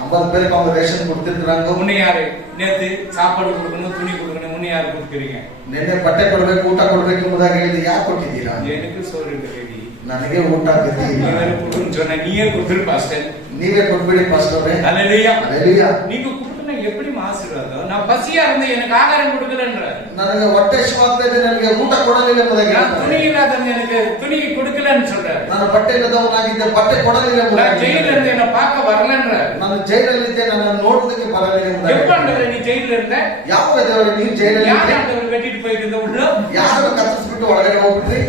50 பேருக்கு அவங்க ரேஷன் கொடுத்திருக்காங்க. முன்ன யாரு நேத்து சாப்பாடு கொடுக்கணும், துணி கொடுக்கணும், முன்ன யாரு கொடுக்குறீங்க? ನಿನ್ನೆ ಬಟ್ಟೆ ಕೊಡ್ಬೇಕು, ಊಟ ಕೊಡ್ಬೇಕು ಎಂಬುದಾಗಿ ಹೇಳಿದ್ರೆ ಯಾಕೆ ಕೊಟ್ಟಿದ್ದೀರಾ? எனக்கு சோறு ரெடி, ನನಗೆ ಊಟ ಗತಿ ಇಲ್ಲ. நீங்க கொடுன்னு சொன்ன நீயே கொடுத்துரு பாஸ்டர். ನೀವೇ ಕೊಟ್ಬಿಡಿ ಪಾಸ್ಟರ್. அல்லேலூயா. அல்லேலூயா. நீங்க கொடுத்தனா எப்படி ஆசீர்வாதம்? நான் பசியா இருந்த எனக்கு ஆகாரம் கொடுக்கலன்றாரு. ನನಗೆ ಹೊಟ್ಟೆ ಹಸಿವಾಗ್ತಾ ಇದೆ, ನನಗೆ ಊಟ ಕೊಡಲಿಲ್ಲ ಎಂಬುದಾಗಿ நான் ಹೇಳ್ತಾರೆ. துணி இல்லாதவன் எனக்கு துணி கொடுக்கலன்னு சொல்றாரு. ನಾನು ಬಟ್ಟೆ ಇಲ್ಲದವನಾಗಿದ್ದೆ, ಬಟ್ಟೆ ಕೊಡಲಿಲ್ಲ நான் ಎಂಬುದಾಗಿ ஜெயில இருந்து என்ன பார்க்க வரலன்றாரு. ನಾನು ಜೈಲಲ್ಲಿದ್ದೆ, ನನ್ನ ನೋಡುವುದಕ್ಕೆ ಬರಲಿಲ್ಲ ಎಂಬುದಾಗಿ எப்ப ஆண்டவரே நீ ஜெயில இருந்த? ಯಾವ ದೇವರು ನೀವು ಜೈಲಲ್ಲಿ யார் ஆண்டவர் வெட்டிட்டு போயிருந்த உள்ள? ಯಾರು ಕತ್ತಿಸ್ಬಿಟ್ಟು ಒಳಗಡೆ ಹೋಗ್ಬಿಟ್ರಿ?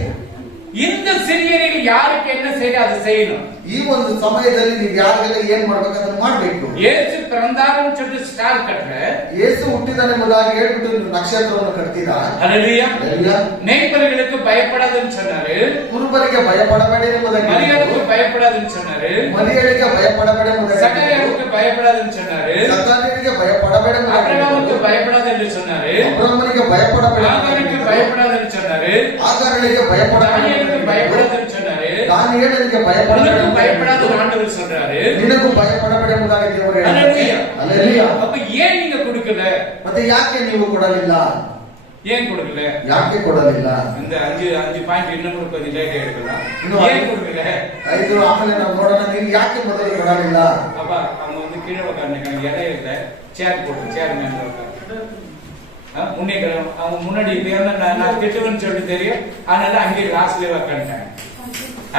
இந்த சிறியரில் யாருக்கு என்ன செய்ய அது செய்யணும். ಈ ಒಂದು ಸಮಯದಲ್ಲಿ ನೀವು ಯಾರಿಗೆಲ್ಲ ಏನ್ ಮಾಡ್ಬೇಕು ಅದನ್ನ ಮಾಡ್ಬೇಕು. இயேசு பிறந்தாருன்னு சொல்லி ஸ்டார் கட்டுற, ಯೇಸು ಹುಟ್ಟಿದಾನೆ ಎಂಬುದಾಗಿ ಹೇಳ್ಬಿಟ್ಟು ನೀವು ನಕ್ಷತ್ರವನ್ನು ಕಟ್ತೀರಾ? அல்லேலூயா. அல்லேಲೂಯಾ. மேய்ப்பர்களுக்கு பயப்படாதுன்னு சொன்னாரு, ಕುರುಬರಿಗೆ ಭಯಪಡಬೇಡಿ ಎಂಬುದಾಗಿ, மரியாதைக்கு பயப்படாதுன்னு சொன்னாரு, ಮರಿಯಳಿಗೆ ಭಯಪಡಬೇಡಿ ಎಂಬುದಾಗಿ, சகரியாவுக்கு பயப்படாதுன்னு சொன்னாரு, ಸಕಾರ್ಯರಿಗೆ ಭಯಪಡಬೇಡಿ ಎಂಬುದಾಗಿ, அபிரகாமுக்கு பயப்படாதுன்னு சொன்னாரு, ಅಬ್ರಹಾಮನಿಗೆ ಭಯಪಡಬೇಡಿ, ஆகாருக்கு பயப்படாதுன்னு சொன்னாரு, ಆಗಾರಳಿಗೆ ಭಯಪಡಬೇಡಿ, தானியேலுக்கு பயப்படாதுன்னு சொன்னாரு, ದಾನಿಯೇಲನಿಗೆ ಭಯಪಡಬೇಡಿ, உனக்கு பயப்படாதுன்னு ஆண்டவர் சொல்றாரு. ನಿನಗೂ ಭಯಪಡಬೇಡಿ ಎಂಬುದಾಗಿ ದೇವರು அல்லேலூயா. ಹೇಳ್ತಾರೆ. அல்லேಲೂಯಾ. அப்ப ஏன் நீங்க கொடுக்கல? ಮತ್ತೆ ಯಾಕೆ ನೀವು ಕೊಡಲಿಲ್ಲ? ஏன் கொடுக்கல? ಯಾಕೆ ಕೊಡಲಿಲ್ಲ? இந்த 5 பாயிண்ட் இன்னும் கொஞ்சம் லேட் எடுக்கலாம். இன்னும் ஏன் கொடுக்கல? ಇದು ಆಮೇಲೆ ನಾವು ನೋಡೋಣ. ನೀವು ಯಾಕೆ ಮೊದಲು ಕೊಡಲಿಲ್ಲ? அப்பா அவங்க வந்து கீழே உட்காந்துருக்காங்க, இடம் இல்லை, சேர் போட்டு சேர் மேல உட்காந்து முன்னேற்றம் அவங்க முன்னாடி நான் திட்டுவேன்னு சொல்லி தெரியும், அதனால அங்கே லாஸ்ட்ல உட்காந்துட்டாங்க.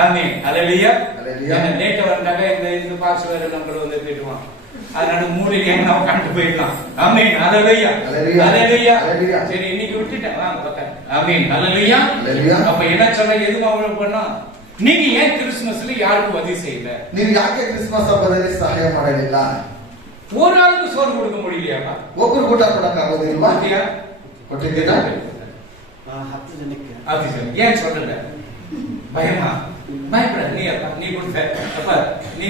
ஆமென். அல்லேலூயா. அல்லேலூயா. லேட்டா வந்தாங்க இந்த பாஸ் வேற நம்மள வந்து திட்டுவான், அதனால மூலையில நம்ம உட்காந்து போயிடலாம். ஆமென். அல்லேலூயா. அல்லேலூயா. அல்லேலூயா. அல்லேலூயா. சரி இன்னைக்கு விட்டுட்டேன், வாங்க உட்காரு. ஆமென். அல்லேலூயா. அல்லேலூயா. அப்ப என்ன சொல்ல எதுவும் அவங்க பண்ணா, நீங்க ஏன் கிறிஸ்துமஸ்ல யாருக்கும் உதவி செய்யல? ನೀವು ಯಾಕೆ ಕ್ರಿಸ್ಮಸ್ ಹಬ್ಬದಲ್ಲಿ ಸಹಾಯ ಮಾಡಲಿಲ್ಲ? ஒரு ஆளுக்கு சோறு கொடுக்க முடியலையாப்பா? ಒಬ್ಬರು ಊಟ ಕೊಡಕ್ಕಾಗೋದಿಲ್ವಾ? பாத்தியா? ಕೊಟ್ಟಿದ್ದೀರಾ? 10 ಜನಕ್ಕೆ. அது சரி. ஏன் சொல்லல? பயமா? பயப்பட நீ அப்பா நீ கொடுத்த அப்பா நீ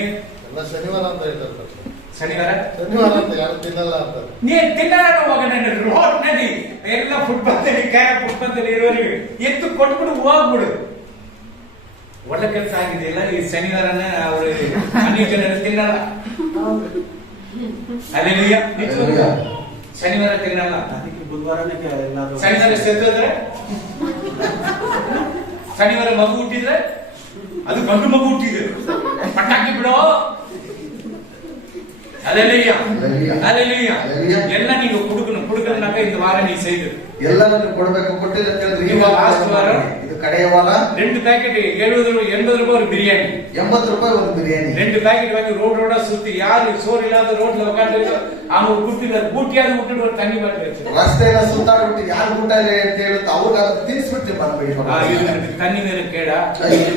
ಎಲ್ಲ ಶನಿವಾರ ಅಂತ ಹೇಳ್ತಾರೆ ಸರ್. ಶನಿವಾರ ಶನಿವಾರ ಅಂತ ಯಾರು ತಿನ್ನಲ್ಲ ಅಂತ. ನೀ ತಿನ್ನಲ್ಲ ಮಗನ ರೋಡ್ ನಡಿ ಎಲ್ಲ ಫುಟ್ಪಾತ್ ಇರೋರಿಗೆ ಎತ್ತು ಕೊಟ್ಬಿಡು ಹೋಗ್ಬಿಡು. ಒಳ್ಳೆ ಕೆಲಸ ಆಗಿದೆಯಲ್ಲ ಈ ಶನಿವಾರನ ಅವರು ಅನೇಕ ಜನರು ತಿನ್ನಲ್ಲ. ಅಲ್ಲೆಲ್ಲೂಯಾ. அல்லேலூயா. ಶನಿವಾರ ತಿನ್ನಲ್ಲ. ಅದಕ್ಕೆ ಬುಧವಾರನೇ ಎಲ್ಲಾದ್ರೂ ಶನಿವಾರ ಸೆತ್ತೋದ್ರೆ, ಶನಿವಾರ ಮಗು ಹುಟ್ಟಿದ್ರೆ, ಅದು ಗಂಡು ಮಗು ಹುಟ್ಟಿದ್ರೆ ಪಟಾಕಿ ಬಿಡೋ. அல்லேலூயா. அல்லேலூயா. அல்லேலூயா. அல்லேலூயா. எல்லாம் நீங்க கொடுக்கணும்னாக்க இந்த வாரம் நீ செய்து ಎಲ್ಲರೂ ಕೊಡಬೇಕು. ಕೊಟ್ಟಿಲ್ಲ ಅಂತ ಹೇಳಿದ್ರೆ ಈ ಇದು ವಾರ last ವಾರ. ಇದು ಕಡೆಯ ವಾರ. 2 ಪ್ಯಾಕೆಟ್ 80 ರೂಪಾಯಿ ஒரு பிரியாணி, 80 ರೂಪಾಯಿ ಒಂದು ಬಿರಿಯಾನಿ. 2 ಪ್ಯಾಕೆட் வாங்கி ரோடோட சுத்தி யாரு சோறு இல்லாத ரோட்ல உட்காந்து அவங்க குடுத்துல கூட்டியாவது விட்டுட்டு ஒரு தண்ணி பாட்டில் வச்சு ರಸ್ತೆ ಎಲ್ಲ ಸುತ್ತಾಡ್ಬಿಟ್ಟು ಯಾರು ಊಟ ಇಲ್ಲ ಅಂತ ಹೇಳುತ್ತೆ ಅವ್ರಿಗೆ ಅದು ತಿನ್ಸ್ಬಿಟ್ಟು ಬಂದ್ಬಿಡಿ. தண்ணி வேற கேடா?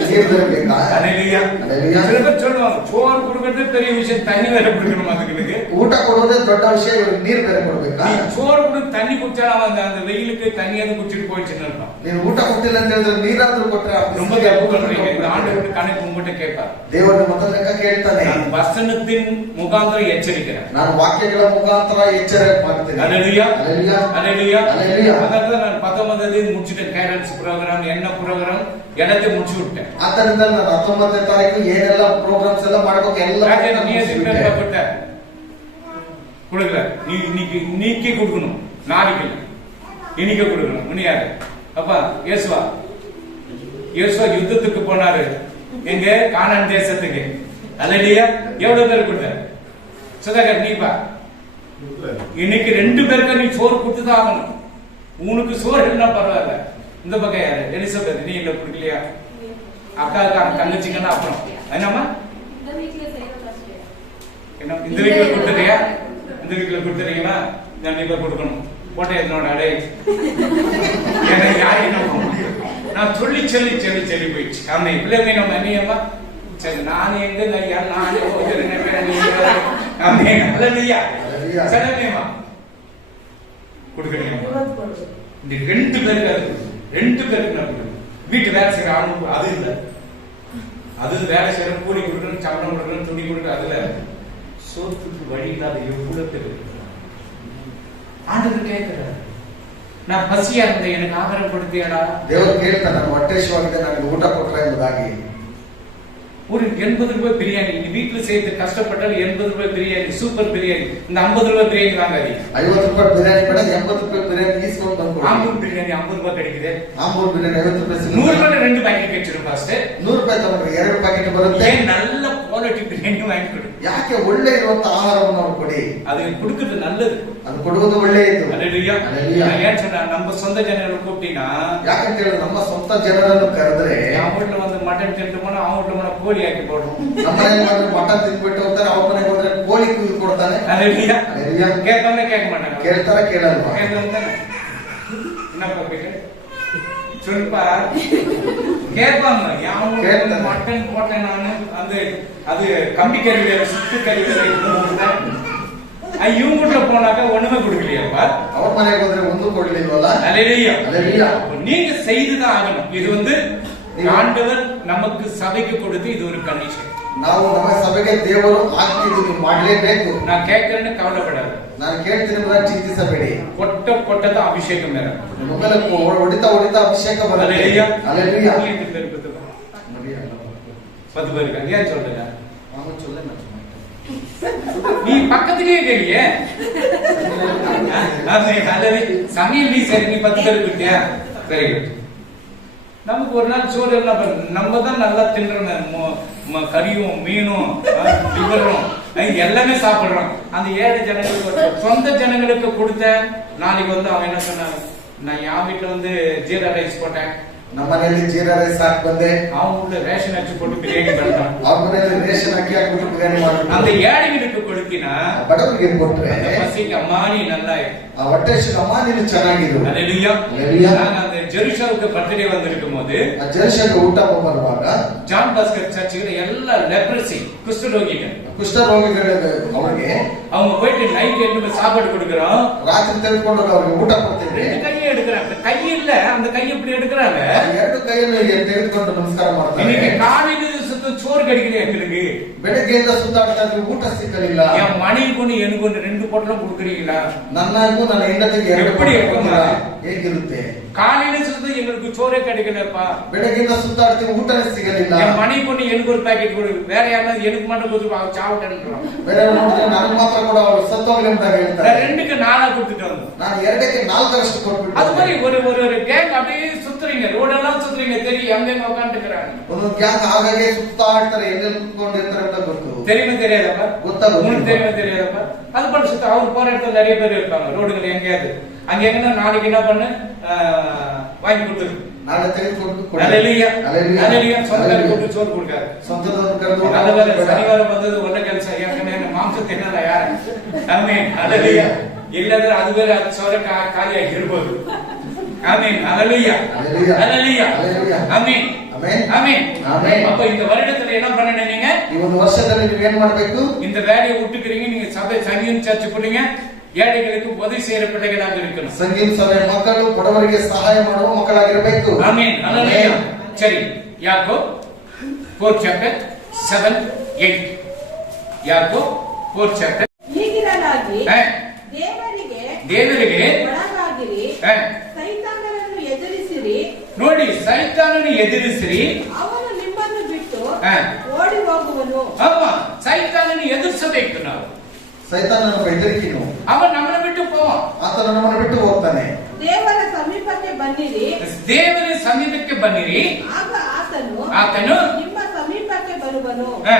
ನೀರು ಬೇಕಾ? அல்லேலூயா. அல்லேலூயா. சில பேர் சொல்லுவாங்க சோறு கொடுக்கறது பெரிய விஷயம், தண்ணி வேற கொடுக்கணும் அதுக்கு. ಊಟ ಕೊಡೋದೇ ದೊಡ್ಡ ವಿಷಯ, ಇವ್ರಿಗೆ ನೀರು ಬೇರೆ ಕೊಡ್ಬೇಕಾ? நீ சோறு கொடுத்து தண்ணி குடிச்சா அந்த வெயிலுக்கு தண்ணியாவது குடிச்சிட்டு போயிடுச்சுன்னு இருக்கும். ನೀನು ಊಟ ಕೊಟ್ಟಿಲ್ಲ ಅಂತ ಹೇಳಿದ್ರೆ ನೀರಾದ್ರೂ ಕೊಟ್ರೆ ಆ ரொம்ப ಬಿಸಿಲಿಗೆ தப்பு பண்றீங்க. இந்த ஆண்டவர் கணக்கு உங்ககிட்ட கேட்பார். ದೇವರು ಮೊದಲ ಲೆಕ್ಕ ಕೇಳ್ತಾನೆ. நான் வசனத்தின் முகாந்திரம் எச்சரிக்கிறேன். ನಾನು ವಾಕ್ಯಗಳ ಮುಖಾಂತರ ಎಚ್ಚರ ಮಾಡ್ತೇನೆ. ஹalleluya ஹalleluya ஹalleluya ஹalleluya. அதாவது நான் 19 முடிச்சிட்டேன். கேரன்ஸ் ப்ரோகிராம் என்ன ப்ரோகிராம் எல்லாத்தையும் முடிச்சு விட்டேன். ಆದ್ದರಿಂದ ನಾನು 19ನೇ ತಾರೀಕು ಏನೆಲ್ಲ ಪ್ರೋಗ್ರಾಮ್ಸ್ ಎಲ್ಲ ಮಾಡಬೇಕು ಎಲ್ಲ நீ எதுக்கு போட்ட கொடுக்கல. நீ இன்னைக்கு கொடுக்கணும், நாளைக்கு இன்னைக்கு கொடுக்கணும். முனியாரு அப்பா இயேசுவா யுத்தத்துக்கு போனாரு எங்க கானான் தேசத்துக்கு. அல்லேலூயா. எவ்வளவு பேர் கொடுத்தாரு? சுதாகர் நீப்பா இன்னைக்கு 2 பேருக்கு நீ சோறு கொடுத்துதான் ஆகணும். உனக்கு சோறு என்ன பரவாயில்ல. இந்த பக்கம் யாரு? எலிசபெத் நீ இல்ல கொடுக்கலையா? அக்காவுக்கு தங்கச்சிங்கன்னா அப்புறம் என்னம்மா என்ன இந்த வீட்டுல கொடுத்துறியா? இந்த வீட்டுல கொடுத்துறீங்களா? கண்டிப்பா கொடுக்கணும். போட்ட என்னோட அடை நான் சொல்லி போயிடுச்சு. ஆமா பிள்ளைங்க நம்ம என்னையம்மா சரி நான் எங்க ஐயா நானே கொடுக்கறீங்க. இந்த 2 பேருக்கு நான் கொடுக்கணும். வீட்டு வேலை செய்யற ஆணு அது இல்ல, அது வேலை செய்யற கூலி கொடுக்கணும், சம்பளம் கொடுக்கணும், துணி கொடுக்கணும். அதுல சோத்துக்கு வழி இல்லாத எவ்வளவு பேர் ஆண்டவர் கேட்கிறார். நான் பசியா இருந்தேன், எனக்கு ஆகாரம் கொடுத்தியாடா? ದೇವರು ಕೇಳ್ತಾನೆ, ನಾನು ಹೊಟ್ಟೆಶವಾಗಿದೆ, ನನಗೆ ಊಟ ಕೊಟ್ರೆ ಎಂಬುದಾಗಿ. ஒரு 80 ரூபாய் பிரியாணி நீ வீட்டுல செய்து கஷ்டப்பட்டாலும் 80 ரூபாய் பிரியாணி, சூப்பர் பிரியாணி. இந்த 50 ரூபாய் பிரியாணி வாங்காதீங்க. 50 ரூபாய் பிரியாணி கூட 80 ரூபாய் பிரியாணி ஈஸ்வரன் வந்து ஆம்பூர் பிரியாணி 50 ரூபாய் கிடைக்குது. ஆம்பூர் பிரியாணி 50 ரூபாய் 100 ரூபாய் 2 பாக்கெட் வச்சிரும் பாஸ்ட். 100 ரூபாய் ತಗೊಂಡ್ರೆ 2 பாக்கெட் ಬರುತ್ತೆ. நல்ல குவாலிಟಿ பிரியாணி வாங்கி கொடு. ಯಾಕೆ ಒಳ್ಳೆ ಇರುವಂತ ಆಹಾರವನ್ನು ಅವರು ಕೊಡಿ. ಅದು கொடுக்கிறது நல்லது, ಅದು ಕೊಡುವುದು ಒಳ್ಳೆಯದು. ஹalleluya ஹalleluya. ஏன் சொன்னா நம்ம சொந்த ஜனங்களை கூப்பிட்டீனா ಯಾಕಂತ ಹೇಳಿದ್ರೆ ನಮ್ಮ ಸ್ವಂತ ಜನರನ್ನು ಕರೆದ್ರೆ அவங்க வீட்டுல வந்து மட்டன் தின்ட்டு போனா அவங்க வீட்டுல போனா கோழி ஆக்கி போடுறோம். ನಮ್ಮ ಮನೆಯಲ್ಲಿ ಮಟನ್ ತಿಂದ್ಬಿಟ್ಟು ಹೋಗ್ತಾರೆ, ಅವ್ರ ಮನೆಗೆ ಹೋದ್ರೆ ಕೋಳಿ ಕುಯ್ದು ಕೊಡ್ತಾನೆ. ஹalleluya ஹalleluya. கேட்பாங்க கேட்க மாட்டாங்க. ಕೇಳ್ತಾರ ಕೇಳಲ್ವಾ? கேட்கணும் என்னப்பா கேட்க சொல்லுப்பா கேட்பாங்க. யாவும் மட்டன் போட்டேன் நானு அந்த அது கம்பி கருவியில சுத்து கருவியில இவங்க வீட்டுல போனாக்கா ஒண்ணுமே கொடுக்கலையாப்பா. ಅವ್ರ ಮನೆಗೆ ಹೋದ್ರೆ ಒಂದು ಕೊಡ್ಲಿಲ್ವಲ್ಲ. ஹalleluya ஹalleluya. நீங்க செய்துதான் ஆகணும். இது வந்து ஆண்டவர் நமக்கு சபைக்கு கொடுத்து இது ஒரு கண்டிஷன். ನಾವು ನಮ್ಮ ಸಭೆಗೆ ದೇವರು ಆಗ್ತಿದ್ದು ನೀವು ಮಾಡಲೇಬೇಕು. நான் கேட்கறேன்னு கவலைப்படாது. ನಾನು ಕೇಳ್ತೀನಿ ಎಂಬುದಾಗಿ ಚಿಂತಿಸಬೇಡಿ. ಕೊಟ್ಟದ ಅಭಿಷೇಕ ಮೇರ ಮೊದಲ ಹೊಡಿತಾ ಅಭಿಷೇಕ ಬರುತ್ತೆ. ஹalleluya ஹalleluya. 10 பேருக்கு ஏன் சொல்றீங்க? அவங்க சொல்ல நீ பக்கத்திலேயே தெரிய சமையல் நீ சரி நீ 10 பேருக்கு விட்டியா? Very good. நமக்கு ஒரு நாள் சோறு என்ன பண்ண நம்ம தான் நல்லா தின்றோம். கறியும் மீனும் லிவரும் எல்லாமே சாப்பிடுறோம். அந்த 7 ஜனங்களுக்கு சொந்த ஜனங்களுக்கு கொடுத்த நாளைக்கு வந்து அவன் என்ன சொன்னாங்க, நான் என் வீட்டுல வந்து ஜீரா ரைஸ் போட்டேன், ನಮ್ಮ ಮನೆಯಲ್ಲಿ ಜೀರಾ ರೈಸ್ ಹಾಕಿ ಬಂದೆ, அவன் வீட்டுல ரேஷன் அச்சு போட்டு பிரியாணி பண்ணிட்டான். ಅವ್ರ ಮನೆಯಲ್ಲಿ ರೇಷನ್ ಅಕ್ಕಿ ಹಾಕ್ಬಿಟ್ಟು ಬಿರಿಯಾನಿ ಮಾಡ್ಬಿಟ್ಟು அந்த ஏழைகளுக்கு கொடுத்தினா ಬಡವರಿಗೆ ಕೊಟ್ರೆ பசிக்கு அம்மா நீ நல்லா ಆ ಹೊಟ್ಟೆ ಅಮ್ಮ ನೀನು ಚೆನ್ನಾಗಿರು. ஹalleluya. ஹalleluya. நான் அந்த ஜெருசலேமுக்கு பர்த்டே வந்திருக்கும் போது ಆ ಜೆರುಸಲೇಮಿಗೆ ಊಟ ಬರುವಾಗ ஜான் பாஸ்கர் சர்ச்சுல எல்லா லெப்ரசி குஷ்டரோகிகள் ಕುಷ್ಠರೋಗಿಗಳಿಗೆ ಅವ್ರಿಗೆ அவங்க போயிட்டு நைட் என்ன சாப்பாடு கொடுக்கறோம், ರಾತ್ರಿ ತೆಗೆದುಕೊಂಡು ಅವ್ರಿಗೆ ಊಟ ಕೊಡ್ತೀವಿ. கையை எடுக்கறாங்க. கை இல்ல அந்த கை எப்படி எடுக்கறாங்க? 2 ಕೈಯನ್ನು ತೆಗೆದುಕೊಂಡು ನಮಸ್ಕಾರ ಮಾಡ್ತಾರೆ. இன்னைக்கு காலையில சுத்த சோறு கிடைக்கல எங்களுக்கு. ಬೆಳಗ್ಗೆಯಿಂದ ಸುತ್ತಾಡ್ತಾ ಇದ್ವಿ, ಊಟ ಸಿಕ್ಕಲಿಲ್ಲ. என் மனைவிக்கு எனக்கு 2 பொட்டலம் கொடுக்கறீங்களா? ನನ್ನಗೂ ನನ್ನ ಹೆಂಡತಿಗೆ 2 எப்படி இருக்குமா? ಹೇಗಿರುತ್ತೆ? காலையில சுத்த எங்களுக்கு சோறே கிடைக்கலப்பா. ಬೆಳಗ್ಗೆಯಿಂದ ಸುತ್ತಾಡ್ತೀವಿ, ಊಟನೇ ಸಿಗಲಿಲ್ಲ. என் மனைவிக்கு எனக்கு ஒரு பாக்கெட் கொடு, வேற யாராவது எனக்கு மட்டும் கொடுத்து சாப்பிட்டேன்றான். ಬೇರೆ ನೋಡಿದ್ರೆ ನನಗೆ ಮಾತ್ರ ಕೂಡ ಅವರು ಸತ್ತೋಗ್ಲಿ ಅಂತ ಹೇಳ್ತಾರೆ. நான் 2க்கு 4 கொடுத்துட்டு வந்தேன். ನಾನು 2ಕ್ಕೆ 4 ಕೊಟ್ಬಿಟ್ಟು அது மாதிரி ஒரு கேங் அப்படியே சுத்துறீங்க, ரோடெல்லாம் சுத்துறீங்க, தெரியும் எங்க உட்காந்துக்கிறாங்க. ಒಂದು ಗ್ಯಾಂಗ್ ಹಾಗಾಗಿ ಸುತ್ತಾಡ್ತಾರೆ, ಎಲ್ಲಿ ಕುತ್ಕೊಂಡಿರ್ತಾರೆ ಅಂತ ಗೊತ್ತು. தெரியுமா தெரியாதப்பா? ಗೊತ್ತಾಗುತ್ತೆ. உங்களுக்கு தெரியுமா தெரியாதப்பா? அது பண்ண சுத்த அவர் போற இடத்துல நிறைய பேர் இருப்பாங்க ரோடுகள் எங்கேயாவது. அங்க எங்கன்னா நாளைக்கு என்ன பண்ணு வாங்கி கொடுத்துரு. ನಾಳೆ ತೆಗೆದುಕೊಂಡು ஹalleluya ஹalleluya. ஹalleluya. சொந்தக்கார கூட்டு சோறு கொடுக்காது. ಸ್ವಂತದವ್ರನ್ನ ಕರೆದು நல்ல சனிவாரம் வந்தது ஒன்ன ಕೆಲಸ ಯಾಕಂದ್ರೆ ಮಾಂಸ ತಿನ್ನಲ್ಲ ಯಾರು. ಆಮೆನ್ ஹalleluya. ಇಲ್ಲದ್ರೆ ಅದು ಬೇರೆ ಅದು ಸೋರೆ ಖಾಲಿಯಾಗಿ ಇರಬಹುದು. ಆಮೆನ್ ஹalleluya ஹalleluya ஆமென் ಆಮೆನ್ ஆமென் ஆமென். அப்ப இந்த வருடத்துல என்ன பண்ணணும் நீங்க? ಈ ಒಂದು ವರ್ಷದಲ್ಲಿ ನೀವು ಏನ್ ಮಾಡಬೇಕು? இந்த வேலையை விட்டுக்கிறீங்க, நீங்க சபை சனியன் சர்ச் போறீங்க, ஏழைகளுக்கு உதவி செய்யற பிள்ளைகளாக இருக்கணும். ಸಂಗೀತ ಸಭೆ ಮಕ್ಕಳು ಬಡವರಿಗೆ ಸಹಾಯ ಮಾಡುವ ಮಕ್ಕಳಾಗಿರಬೇಕು. ஆமென். ஹalleluya. சரி, யாக்கோப் 4 chapter 7 8. யாக்கோப் 4 chapter ಹೀಗಿರಲಾಗಿ ಹಾ, ದೇವರಿಗೆ ಒಳಗಾಗಿರಿ, ಹಾ, ಸೈತಾನನನ್ನು ಎದುರಿಸಿರಿ, ನೋಡಿ ಸೈತಾನನು ಎದುರಿಸಿರಿ, ಅವನು ನಿಮ್ಮನ್ನು ಬಿಟ್ಟು ಹಾ, ಓಡಿ ಹೋಗುವನು. ಅಮ್ಮ ಸೈತಾನನು ಎದುರಿಸಬೇಕು ನಾವು. ಸೈತಾನನ ಬೆದರಿಕೆನು ಅವನು ನಮ್ಮನ್ನು ಬಿಟ್ಟು ಹೋಗುವ. ಆತನು ನಮ್ಮನ್ನು ಬಿಟ್ಟು ಹೋಗ್ತಾನೆ. ದೇವರ ಸಮೀಪಕ್ಕೆ ಬನ್ನಿರಿ, ದೇವರ ಸಮೀಪಕ್ಕೆ ಬನ್ನಿರಿ, ಆಗ ಆತನು ನಿಮ್ಮ ಸಮೀಪಕ್ಕೆ ಬರುವನು. ಹಾ,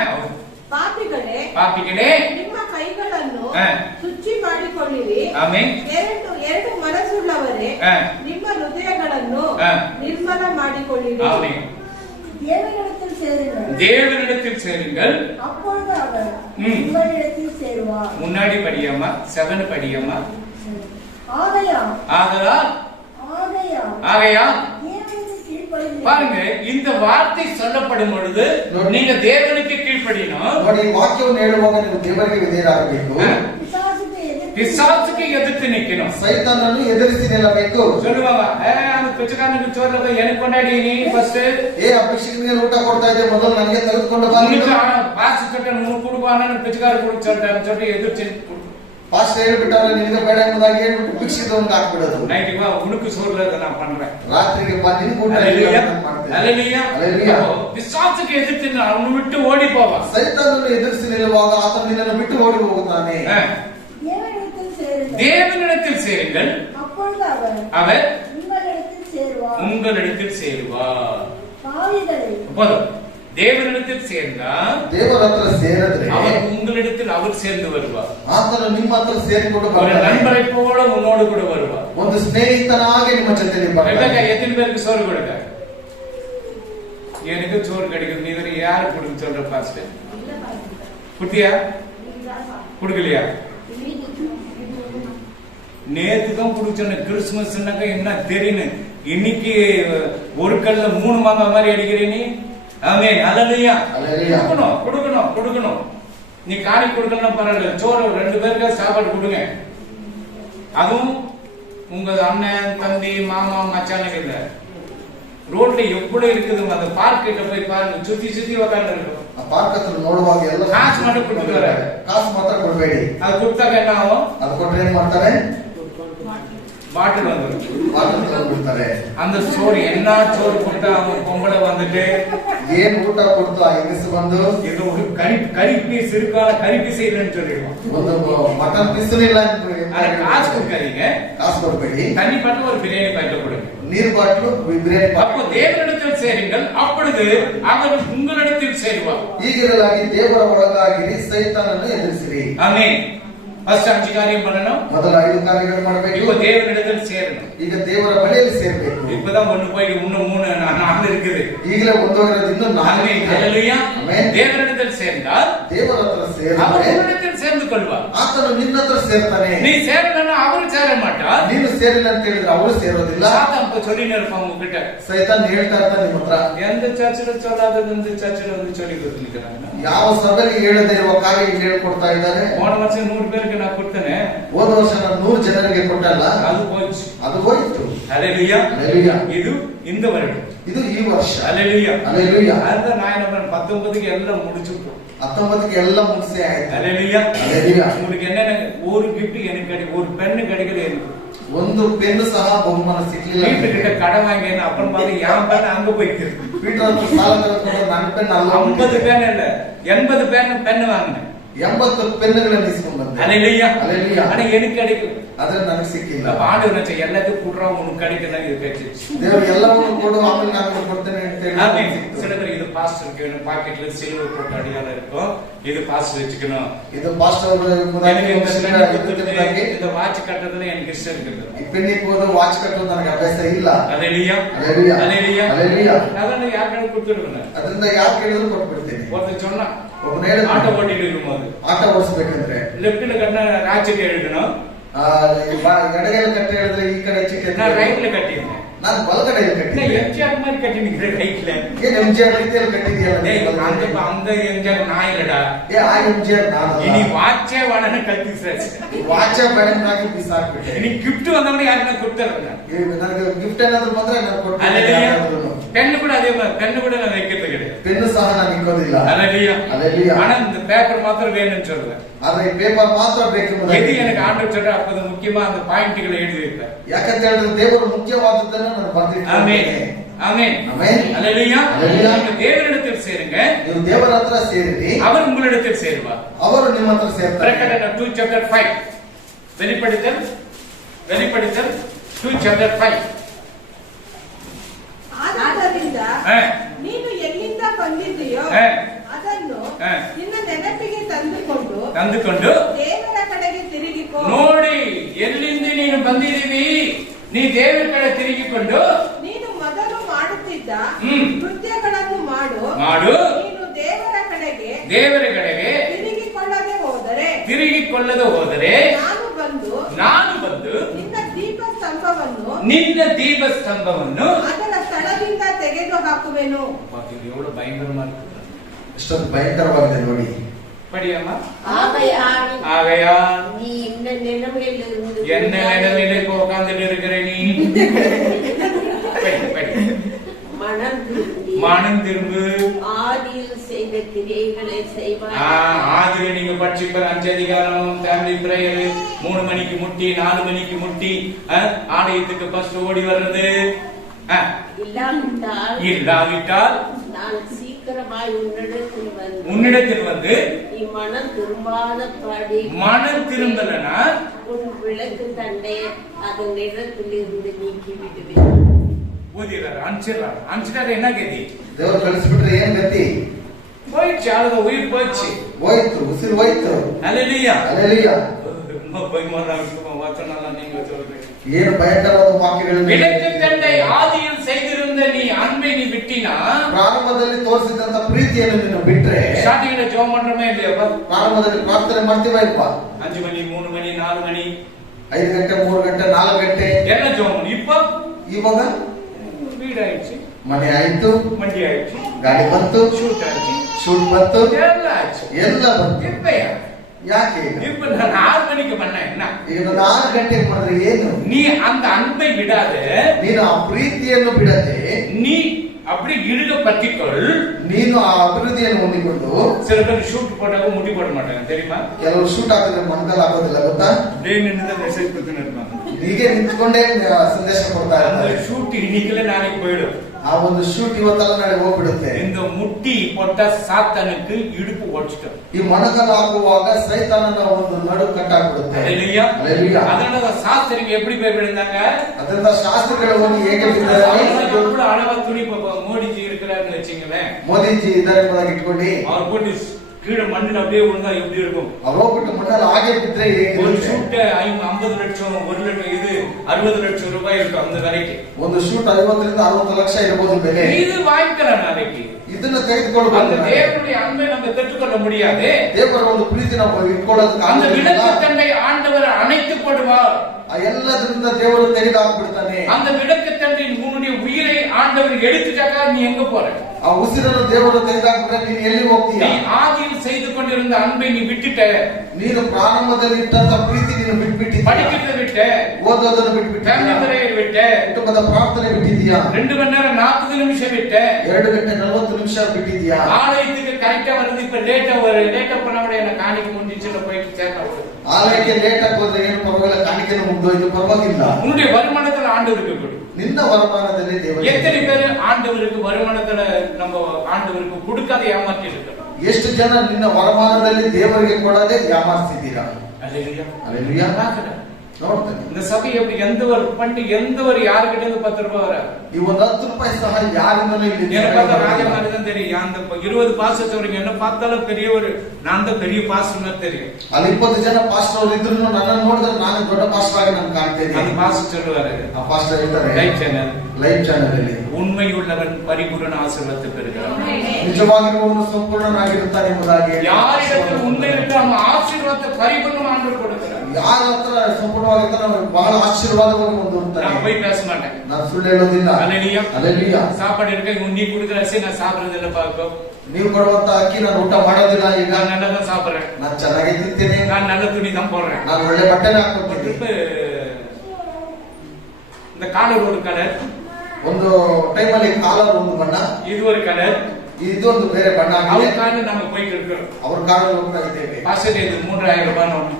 ಪಾಪಿಗಳೇ ನಿಮ್ಮ ಕೈಗಳನ್ನು ಶುಚಿ ಮಾಡಿಕೊಳ್ಳಿರಿ. ಆಮೆನ್. ಎರಡು ಮನಸ್ಸುಳ್ಳವರೇ ನಿಮ್ಮ ಹೃದಯಗಳನ್ನು ನಿರ್ಮಲ ಮಾಡಿಕೊಳ್ಳಿರಿ. ಆಮೆನ್. தேவனிடத்தில் சேருங்கள், தேவனிடத்தில் சேருங்கள், அப்பொழுது அவர் உங்களிடத்தில் சேருவார். முன்னாடி படியம்மா, 7 படியம்மா. ஆகையால் தேவனுக்கு கீழ்ப்படியுங்கள். பாருங்க, இந்த வார்த்தை சொல்லப்படும் பொழுது நீங்க தேவனுக்கு கீழ்ப்படியணும். ನೋಡಿ ವಾಕ್ಯವನ್ನು ಹೇಳುವಾಗ ನೀವು ದೇವರಿಗೆ ವಿಧೇಯರಾಗಬೇಕು. பிசாசுக்கு எதிர்த்து நிக்கணும். ಸೈತಾನನ್ನು ಎದುರಿಸಿ ನಿಲ್ಲಬೇಕು. சொல்லுவாங்க, அந்த பிச்சைக்காரனுக்கு சோறுல போய் எனக்கு கொண்டாடி நீ ஃபர்ஸ்ட் ಅಭಿಷೇಕನಿಗೆ ಊಟ ಕೊಡ್ತಾ ಇದ್ದೆ, ಮೊದಲು ನನಗೆ ತೆಗೆದುಕೊಂಡು ಬಾ. பாசு சொட்ட நூறு கொடுப்பானு பிச்சைக்கார கொடுக்க சொல்லிட்டு சொல்லி எதிர்த்து ಪಾಸ್ಟ್ ಹೇಳ್ಬಿಟ್ಟಾರೆ ನಿನಗೆ ಬೇಡ ಎಂಬುದಾಗಿ ಹೇಳ್ಬಿಟ್ಟು ಭಿಕ್ಷಿದವನ್ಗೆ ಹಾಕ್ಬಿಡೋದು. நைட்டுக்கு உனக்கு சோறுல நான் பண்றேன், ರಾತ್ರಿಗೆ ಬಾ ನಿನ್ ಊಟ பிசாசுக்கு எதிர்த்து அவನು விட்டு ஓடி போவான். ಸೈತಾನನ್ನು ಎದುರಿಸಿ ನಿಲ್ಲುವಾಗ ಆತನು ನಿನ್ನನ್ನು ಬಿಟ್ಟು ಓಡಿ ಹೋಗುತ್ತಾನೆ. தேவனிடத்தில் சேருங்கள், அப்பொழுது அவர் உங்களிடத்தில் சேருவார். போதும். தேவனிடத்தில் சேர்ந்தா ದೇವರ ಹತ್ರ ಸೇರಿದ್ರೆ அவர் உங்களிடத்தில் அவர் சேர்ந்து வருவார். ಆತನು ನಿಮ್ಮ ಹತ್ರ ಸೇರಿಕೊಂಡು ஒரு ಬರ್ತಾನೆ. நண்பரை போல உன்னோடு கூட வருவார். ಒಂದು ಸ್ನೇಹಿತನಾಗಿ ನಿಮ್ಮ ಜೊತೆಲಿ ಬರ್ತಾನೆ. எத்தனை பேருக்கு சோறு கொடுக்க? எனக்கு சோறு கிடைக்கும், நீ வேற யாரு கொடுக்க சொல்ற? பாஸ்டர் குட்டியா குடுக்கலையா? நேத்துதான் குடிச்சோன்னு கிறிஸ்துமஸ்னாக்க என்ன தெரியும். இன்னைக்கு ஒரு கல்ல 3 மாங்காய் மாதிரி அடிக்கிறீங்க. ஆமென். ஹல்லேலூயா. கொடுக்கணும் கொடுக்கணும் கொடுக்கணும். நீ காணி கொடுக்கலாம் பரவாயில்ல, சோறு 2 பேருக்கு சாப்பாடு கொடுங்க. அதுவும் உங்க அண்ணன் தம்பி மாமா மச்சானுக்கு இல்ல, ரோட்ல எப்படி இருக்குது அந்த பார்க் கிட்ட போய் பாருங்க, சுத்தி சுத்தி உட்கார்ந்து இருக்கும். ಪಾರ್ಕ್ ಹತ್ರ ನೋಡುವಾಗ ಎಲ್ಲ ಕಾಸು ಮಾತ್ರ ಕೊಡ್ತಾರೆ, ಕಾಸು ಮಾತ್ರ ಕೊಡಬೇಡಿ. ಅದು ಕೊಟ್ಟಾಗ என்ன ஆகும்? ಅದು ಕೊಟ್ರೆ ಏನ್ ಮಾಡ್ತಾರೆ? பாட்டில் வந்துடும், ಬಾಟಲ್ ತಗೊಂಡ್ಬಿಡ್ತಾರೆ. அந்த சோறு என்ன சோறு கொடுத்தா அவன் பொம்பளை வந்துட்டு ಏನ್ ಊಟ ಕೊಡ್ತು ಆ ಹೆಂಗಸು ಬಂದು இது ஒரு கறி பீஸ் இருக்கா, கறி பீஸ் இல்லைன்னு சொல்லிடுவோம். ಒಂದು ಮಟನ್ ಪೀಸ್ ಇಲ್ಲ, காசு கொடுக்காதீங்க, ಕಾಸು ಕೊಡ್ಬೇಡಿ. தண்ணி பாட்டில் ஒரு பிரியாணி பாக்கெட் கொடுங்க. ನೀರ್ ಬಾಟ್ಲು ಬಿರಿಯಾನಿ. அப்போ தேவனிடத்தில் சேருங்கள், அப்பொழுது அவர் உங்களிடத்தில் சேருவார். ಹೀಗಿರಲಾಗಿ ದೇವರ ಒಳಗಾಗಿರಿ, ಸೈತಾನನ್ನು ಎದುರಿಸಿರಿ. ஆமென். ಫಸ್ಟ್ 5 ಕಾರ್ಯ பண்ணணும், ಮೊದಲ 5 ಕಾರ್ಯಗಳು ಮಾಡಬೇಕು. இப்போ தேவனிடத்தில் சேரணும். ಈಗ ದೇವರ ಬಳಿಯಲ್ಲಿ ಸೇರಬೇಕು. இப்பதான் 1 போயிட்டு இன்னும் 3 4 இருக்குது. ಈಗಲೇ 1 ಹೋಗಿರೋದು ಇನ್ನೂ 4 ಇದೆ. ஹல்லேலூயா. ಆಮೆನ್. தேவனிடத்தில் சேர்ந்தால் ದೇವರ ಹತ್ರ அவர் ಸೇರಿದರೆ உன்னிடத்தில் சேர்ந்து கொள்வார். ಆತನು ನಿನ್ನ ಹತ್ರ ಸೇರ್ತಾನೆ. நீ சேரலன்னா அவர் சேர மாட்டார். ನೀನು ಸೇರಿಲ್ಲ ಅಂತ ಹೇಳಿದ್ರೆ ಅವರು ಸೇರೋದಿಲ್ಲ. சாத்தான் இப்ப சொல்லின்னு இருப்பான் உங்ககிட்ட, ಸೈತಾನ್ ಹೇಳ್ತಾ ಇರ್ತಾನೆ ನಿಮ್ಮ ಹತ್ರ, எந்த சர்ச்சில் சொல்லாதது இந்த சர்ச்சில் வந்து சொல்லி கொடுத்துருக்கிறாங்க. ಯಾವ ಸಭೆಯಲ್ಲಿ ಹೇಳದೇ ಇರುವ ಕಾರ್ಯ ಇಲ್ಲಿ ಹೇಳ್ಕೊಡ್ತಾ ಇದ್ದಾರೆ. போன வருஷம் 100 பேருக்கு நான் கொடுத்தேனே, ಹೋದ ವರ್ಷ ನಾನು 100 ಜನರಿಗೆ ಕೊಟ್ಟಲ್ಲ, அது போச்சு. ಅದು ಹೋಯ್ತು. ஹல்லேலூயா. ಹಲ್ಲೆಲೂಯಾ. இது இந்த வருடம், ಇದು ಈ ವರ್ಷ. ஹல்லேலூயா. ಹಲ್ಲೆಲೂಯಾ. அதான் நான் என்ன பண்ணேன், 19க்கு எல்லாம் முடிச்சுட்டோம். 19க்கு ಎಲ್ಲ ಮುಗಿಸಿ ಆಯ್ತು. ஹல்லேலூயா. ಹಲ್ಲೆಲೂಯಾ. உங்களுக்கு என்னென்ன ஒரு கிஃப்ட் எனக்கு கிடைக்கும், ஒரு பென்னு கிடைக்கல எனக்கு. ಒಂದು ಪೆನ್ನು ಸಹ ಬಹುಮಾನ ಸಿಕ್ಲಿಲ್ಲ. வீட்டுக்கிட்ட கடன் வாங்கி அப்புறம் பார்த்து என் பெண்ணு அங்க போயிருக்கு. ಪೀಟರ್ ಹತ್ರ ಸಾಲ ತಗೊಂಡು ನನ್ನ ಪೆನ್ನು ಅಲ್ಲ, 50 பேன் இல்ல 80 பென்னு வாங்கினேன். 80 ಪೆನ್ನುಗಳನ್ನು ಇಸ್ಕೊಂಡು ಬಂದೆ. ஹல்லேலூயா. ಹಲ್ಲೆಲೂಯಾ. ஆனா எனக்கு கிடைக்கும். ಆದ್ರೆ ನನಗೆ ಸಿಕ್ಕಿಲ್ಲ. ஆண்டவர் நினைச்ச எல்லாத்துக்கும் கூடுறா உனக்கு கிடைக்கல, இது கிடைச்சிச்சு. ದೇವರು ಎಲ್ಲವನ್ನೂ ಕೊಡು, ಆಮೇಲೆ ನಾನು ಕೊಡ್ತೇನೆ ಅಂತ ஆமென். ಹೇಳಿ. சில பேர் இது பாஸ்டருக்கு வேணும், பாக்கெட்ல சில்வர் போட்டு அடியால இருக்கும், இது பாஸ்டர் வச்சுக்கணும். ಇದು ಪಾಸ್ಟರ್ ಅವರು எனக்கு இந்த ಮುದಾಗಿ இந்த வாட்ச் கட்டறதுல எனக்கு இஷ்டம் இருக்குது. ಈ ಪೆನ್ನಿಗೆ ಹೋದ ವಾಚ್ ಕಟ್ಟೋದು ನನಗೆ ಅಭ್ಯಾಸ ಇಲ್ಲ. ஹல்லேலூயா. ಹಲ್ಲೆಲೂಯಾ. ஹல்லேலೂயா. ಹಲ್ಲೆಲೂಯಾ. அதனால யாருக்கு கொடுத்துடுவேன். ಅದರಿಂದ ಯಾರು ಕೇಳಿದ್ರು ಕೊಟ್ಬಿಡ್ತೀನಿ. ஒருத்தர் சொன்னா ಒಬ್ಬನು ಹೇಳಿದ ஆட்டோ ஓட்டிட்டு இருக்கும்போது ಆಟ ಓಡಿಸ್ಬೇಕಂದ್ರೆ லெஃப்ட்ல கட்டின ராட்சிக்கு எழுதணும், ಎಡಗೈಲಿ ಕಟ್ಟೆ ಹೇಳಿದ್ರೆ ಈ ಕಡೆ ಚಿಕ್ಕ நான் ரைட்ல கட்டியிருந்தேன். ನಾನು ಬಲಗಡೆಯಲ್ಲಿ என்ன ಕಟ್ಟಿದ್ದೆ. எம்ஜிஆர் மாதிரி கட்டி நிக்கிற ரைட்ல ಏನ್ ಎಂಜಿಆರ್ ರೀತಿಯಲ್ಲಿ ಕಟ್ಟಿದ್ಯಲ್ಲ டேய் ನೀನು அந்த ಬಲಗಡೆ? அந்த எம்ஜிஆர் நான் இல்லடா ಏ ಆ ಎಂಜಿಆರ್ ನಾನಲ್ಲ. இனி வாட்சே வாடன்னு கட்டி சார் ವಾಚ ಬೆಳಗ್ನಾಗಿ ಬಿಸಾಕ್ಬಿಟ್ಟೆ. இனி கிஃப்ட் வந்தவங்க யாருன்னா கொடுத்துறேன் ನನಗೆ ಗಿಫ್ಟ್ ಏನಾದ್ರು ಬಂದ್ರೆ ನಾನು ಕೊಡ್ತೀನಿ. பெண்ணு கூட அதே மாதிரி பெண்ணு கூட நான் வைக்கிறது கிடையாது. ಪೆನ್ನು ಸಹ ನಾನು ಇಕ್ಕೋದಿಲ್ಲ. அல்லேலூயா. அல்லேலூயா. ஆனா இந்த பேப்பர் மாத்திரம் வேணும்னு சொல்றேன். ಆದ್ರೆ ಈ ಪೇಪರ್ ಮಾತ್ರ ಬೇಕು எது ಎಂಬುದಾಗಿ. எனக்கு ஆண்டவர் சொல்ற அப்ப முக்கியமா அந்த பாயிண்ட்களை எழுதி வைப்பேன். ಯಾಕಂತ ಹೇಳಿದ್ರೆ ದೇವರು ಮುಖ್ಯವಾದದ್ದನ್ನು ನಾನು ಬರ್ದಿದ್ದೇನೆ. ஆமென். ஆமென். ಆಮೆನ್. அல்லேலூயா. அல்லேலூயா. நீங்க தேவனிடத்தில் சேருங்க. ನೀವು ದೇವರ ಹತ್ರ ಸೇರಿರಿ, அவர் உங்களிடத்தில் சேருவார். ಅವರು ನಿಮ್ಮ ಹತ್ರ ಸೇರ್ತಾರೆ. பிரகடன 2:5 வெளிப்படுத்தல் 2:5 ಆದ್ದರಿಂದ ஆ. ನೀನು ಎಲ್ಲಿಂದ ಬಂದಿದ್ದೀಯೋ ஆ. ಅದನ್ನು ಆ. ನಿನ್ನ ನೆನಪಿಗೆ ತಂದುಕೊಂಡು ತಂದುಕೊಂಡು ದೇವರ ಕಡೆಗೆ ತಿರುಗಿಕೋ. ನೋಡಿ ಎಲ್ಲಿಂದ ನೀನು ಬಂದಿದ್ದೀವಿ ನೀ ದೇವರ ಕಡೆ ತಿರುಗಿಕೊಂಡು ನೀನು ಮೊದಲು ಮಾಡುತ್ತಿದ್ದ ಹ್ಮ್. ಕೃತ್ಯಗಳನ್ನು ಮಾಡು. ಮಾಡು. ನೀನು ದೇವರ ಕಡೆಗೆ ತಿರುಗಿಕೊಳ್ಳದೆ ಹೋದರೆ ನಾನು ಬಂದು ನಿನ್ನ ದೀಪಸ್ತಂಭವನ್ನು ಅದರ ಸ್ಥಳದಿಂದ ತೆಗೆದು ಹಾಕುವೆನು. எவ்வளவு பயங்கரமா இருக்கு. ಎಷ್ಟೊಂದು ಭಯಂಕರವಾಗಿದೆ ನೋಡಿ. படியம்மா. ஆகையால் நீ இந்த நிலைமையிலிருந்து என்ன நிலைமையில இப்போ உட்கார்ந்துட்டு இருக்கிற நீ? மனம் திரும்பு. ஆதியில் செய்த கிரியைகளை செய்வாய். ஆதியில நீங்க படிச்சுக்கிற 5 அதிகாரம் ஃபேமிலி பிரேயர் 3 மணிக்கு முட்டி 4 மணிக்கு முட்டி ஆலயத்துக்கு ஃபர்ஸ்ட் ஓடி வர்றது. இல்லாவிட்டால் நான் சீக்கிரமாய் உன்னிடத்தில் வந்து நீ மனம் திரும்பாதபடி மனம் திரும்பலனா உன் விளக்கு தண்டை அதன் இடத்திலிருந்து நீக்கி விடுவேன். ஓதிறாரு அனுப்பிச்சிட்டாரு. என்ன கதி? ದೇವರು ಕಳಿಸ್ಬಿಟ್ರೆ ಏನ್ ಗತಿ? போயிடுச்சு. அவ்வளவு உயிர் போயிடுச்சு. ಹೋಯ್ತು, ಉಸಿರು ಹೋಯ್ತು. அல்லேலூயா. அல்லேலೂಯಾ. ரொம்ப பயமான வசனம்லாம் நீங்க சொல்றீங்க. ಏನು ಭಯಂಕರವಾದ ವಾಕ್ಯಗಳು. விளக்கு தண்டை ஆதியில் செய்திருந்த நீ அன்பை நீ விட்டினா, ಪ್ರಾರಂಭದಲ್ಲಿ ತೋರಿಸಿದಂತ ಪ್ರೀತಿಯನ್ನು ನೀನು ಬಿಟ್ರೆ, ஸ்டார்டிங்ல ஜெபம் பண்றோமே இல்லையா? ಪ್ರಾರಂಭದಲ್ಲಿ ಪ್ರಾರ್ಥನೆ ಮಾಡ್ತೀವ ಇಲ್ವಾ? 5 மணி 3 மணி 4 மணி 5 ಗಂಟೆ 3 ಗಂಟೆ 4 ಗಂಟೆ ಎಲ್ಲ ஜெபம். இப்போ ಇವಾಗ வீடு ஆயிடுச்சு, ಮನೆ ಆಯ್ತು, வண்டி ஆயிடுச்சு, ಗಾಡಿ ಬಂತು, ஷூட் ஆயிடுச்சு, ಶೂಟ್ ಬಂತು, ಎಲ್ಲ ஆச்சு. ಎಲ್ಲ ಬಂತು. இப்பயா ಯಾಕೆ ಈಗ? இப்ப நான் 6 மணிக்கு பண்ண என்ன? ಈಗ ನಾನು 6 ಗಂಟೆಗೆ ಮಾಡಿದ್ರೆ ಏನು? நீ அந்த அன்பை விடாத, ನೀನು ಆ ಪ್ರೀತಿಯನ್ನು ಬಿಡದೆ, நீ அப்படி இழுக பற்றிக்கொள். ನೀನು ಆ ಅಭಿವೃದ್ಧಿಯನ್ನು ಹೊಂದಿಕೊಂಡು, சில பேர் ஷூட் போட்டாலும் முடி போட மாட்டாங்க தெரியுமா? ಕೆಲವರು ಶೂಟ್ ಹಾಕಿದ್ರೆ ಮನದಲ್ಲಿ ಆಗೋದಿಲ್ಲ ಗೊತ್ತಾ? டே நின்னு மெசேஜ் கொடுத்துன்னு இருப்பாங்க. ಹೀಗೆ ನಿಂತ್ಕೊಂಡೇ ಸಂದೇಶ ಕೊಡ್ತಾ அந்த ಇರ್ತಾರೆ. ஷூட் இன்னைக்குல நாளைக்கு போயிடும். ಆ ಒಂದು ಶೂಟ್ ಇವತ್ತೆಲ್ಲ ನಾಳೆ ಹೋಗ್ಬಿಡುತ್ತೆ. இந்த முட்டி போட்ட சாத்தானுக்கு இடுப்பு ஒடிச்சிட்டோம். ಈ ಮೊಣಕಾಲು ಹಾಕುವಾಗ ಸೈತಾನನ ಒಂದು ನಡು ಕಟ್ಟಾಗ್ಬಿಡುತ್ತೆ. அல்லேலூயா. அல்லேலூயா. அதனால சாஸ்திரிங்க எப்படி போய் விழுந்தாங்க? ಅದರಿಂದ ಶಾಸ್ತ್ರಗಳು ಹೋಗಿ ಹೇಗೆ ಬಿದ್ದರೆ, எவ்வளவு அளவா துணி மோடிஜி இருக்கிறாருன்னு வச்சுங்களேன். ಮೋದಿಜಿ ಇದ್ದಾರೆ ಎಂಬುದಾಗಿ ಇಟ್ಕೊಂಡು அவர் போட்டு கீழே மண்ணில் அப்படியே விழுந்தா எப்படி இருக்கும்? ಅವ್ರು ಹೋಗ್ಬಿಟ್ಟು ಮಣ್ಣಲ್ಲಿ ಹಾಗೆ ಬಿದ್ರೆ ஒரு ಹೇಗಿರುತ್ತೆ? ஷூட் 50 லட்சம் 1 லட்சம் இது 60 லட்சம் ரூபாய் இருக்கும் அந்த வரைக்கும். ಒಂದು ಶೂಟ್ 50 ರಿಂದ 60 ಲಕ್ಷ ಇರಬಹುದು ಬೆಲೆ. இது வாய்க்கலாம் நாளைக்கு. ಇದನ್ನ அந்த ತೆಗೆದುಕೊಳ್ಳಬಹುದು. தேவனுடைய அன்பை நம்ம பெற்றுக்கொள்ள முடியாது. ದೇವರ ಒಂದು ಪ್ರೀತಿ ನಾವು ಇಟ್ಕೊಳ್ಳೋದಕ್ಕೆ அந்த விளக்கு ಆಗೋದಿಲ್ಲ. தண்டை ஆண்டவர் அணைத்து போடுவார். ಆ ಎಲ್ಲದರಿಂದ ದೇವರು ತೆಗೆದು ಹಾಕ್ಬಿಡ್ತಾನೆ. அந்த விளக்கு தண்டை உன்னுடைய உயிரை ஆண்டவர் எடுத்துட்டாக்கா நீ எங்க போற? ಆ ಉಸಿರನ್ನು ದೇವರು ತೆಗೆದು ಹಾಕ್ಬಿಟ್ರೆ ನೀನು ಎಲ್ಲಿ ಹೋಗ್ತೀಯ? நீ ஆதியில் செய்து கொண்டிருந்த அன்பை நீ விட்டுட்ட. ನೀನು ಪ್ರಾರಂಭದಲ್ಲಿ ಇಟ್ಟಂತ ಪ್ರೀತಿ ನೀನು ಬಿಟ್ಬಿಟ್ಟಿದ್ದೀಯ. படிக்கிறத விட்ட, ಓದೋದನ್ನು ஃபேமிலி ಬಿಟ್ಬಿಟ್ಟಿದ್ದೀಯ. பிரேயர் விட்ட, ಕುಟುಂಬದ ಪ್ರಾರ್ಥನೆ ಬಿಟ್ಟಿದ್ದೀಯಾ. 2 மணி நேரம் 40 நிமிஷம் விட்ட, 2 ಗಂಟೆ 40 ನಿಮಿಷ ಬಿಟ್ಟಿದ್ದೀಯಾ. ஆலயத்துக்கு கரெக்டா வருது. இப்ப லேட்டா பண்ண என்ன காணிக்க முடிஞ்சுன்னு போயிட்டு சேர்ந்தா ಆಲಯಕ್ಕೆ ಲೇಟ್ ಆಗಿ ಹೋದ್ರೆ ಏನು ಪರವಾಗಿಲ್ಲ, ಕಾಣಿಕೆನು ಮುಗ್ದೋಯ್ತು, ಪರವಾಗಿಲ್ಲ. உன்னுடைய வருமானத்துல ஆண்டவருக்கு கொடு. ನಿನ್ನ ವರಮಾನದಲ್ಲಿ ದೇವರು எத்தனை பேர் ஆண்டவருக்கு வருமானத்துல நம்ம ஆண்டவருக்கு கொடுக்காத ஏமாற்றி இருக்கிறோம்? ಎಷ್ಟು ಜನ ನಿನ್ನ ವರಮಾನದಲ್ಲಿ ದೇವರಿಗೆ ಕೊಡದೆ ಯಾಮಾರಿಸಿದ್ದೀರಾ? அல்லேலூயா. அல்லேಲೂಯಾ. ನೋಡ್ತಾನೆ இந்த சபை எப்படி எந்த ஒரு யாருக்கிட்ட இருந்து 10 ரூபாய் வர ಈ ಒಂದು 10 ರೂಪಾಯಿ ಸಹ ಯಾರಿಂದನೂ ಇಲ್ಲಿ என்ன பார்த்தா ராஜா மாதிரி தான் தெரியும். அந்த 20 பாஸ்டர் சொல்றீங்க என்ன பார்த்தாலும் பெரிய நான் தான் பெரிய பாஸ்டர் தெரியும். ಅಲ್ಲಿ 20 ಜನ ಪಾಸ್ಟರ್ ಅವರು ಇದ್ರು ನನ್ನನ್ನು ನೋಡಿದ್ರೆ ನಾನು ದೊಡ್ಡ ಪಾಸ್ಟರ್ ಆಗಿ ನಾನು ಕಾಣ್ತೇನೆ. அந்த பாஸ்டர் சொல்லுவாரு, ಆ ಪಾಸ್ಟರ್ ಹೇಳ್ತಾರೆ ಲೈವ್ ಚಾನೆಲ್ ಅಲ್ಲಿ உண்மை உள்ளவன் பரிபூரண ஆசீர்வாதத்தை பெறுகிறான். ನಿಜವಾಗಿರುವವನು ಸಂಪೂರ್ಣನಾಗಿರುತ್ತಾನೆ ಎಂಬುದಾಗಿ. யாரிடத்தில் உண்மை இருக்கோ அவன் ஆசீர்வாதத்தை பரிபூர்ண ஆண்டவர் கொடுக்கிறார். ಯಾರ ಹತ್ರ ಸಂಪೂರ್ಣವಾಗಿರ್ತಾನೆ ಬಹಳ ಆಶೀರ್ವಾದವನ್ನು நான் ಹೊಂದುತ್ತಾನೆ. போய் பேச மாட்டேன். ನಾನು ಸುಳ್ಳು ಹೇಳೋದಿಲ್ಲ. அல்லேலூயா. அல்லேலூயா. சாப்பாடு இருக்க நீ கொடுக்குற அரிசி நான் சாப்பிடுறது இல்ல பாப்போம். ನೀವು ಕೊಡುವಂತ ಅಕ್ಕಿ ನಾನು ಊಟ ಮಾಡೋದಿಲ್ಲ. ಈಗ நான் நல்லா தான் சாப்பிடுறேன். ನಾನು ಚೆನ್ನಾಗಿ ತಿಂತೇನೆ. நான் நல்ல துணி தான் போடுறேன். ನಾನು ಒಳ್ಳೆ ಬಟ್ಟೆನ ಹಾಕೊತೀನಿ. இந்த காலர் ஒரு கலர், ಒಂದು ಟೈಮಲ್ಲಿ ಕಾಲರ್ ಒಂದು ಬಣ್ಣ, இது ஒரு கலர், ಇದೊಂದು ಬೇರೆ ಬಣ್ಣ ಆಗಿದೆ. ಅವ್ರ ಕಾಲ நம்ம போயிட்டு இருக்கோம். ಅವ್ರ ಕಾರಲ್ಲಿ ಹೋಗ್ತಾ ಇದ್ದೇವೆ. பாஸ்டர் இது 3000 ரூபாய் ஒண்ணு.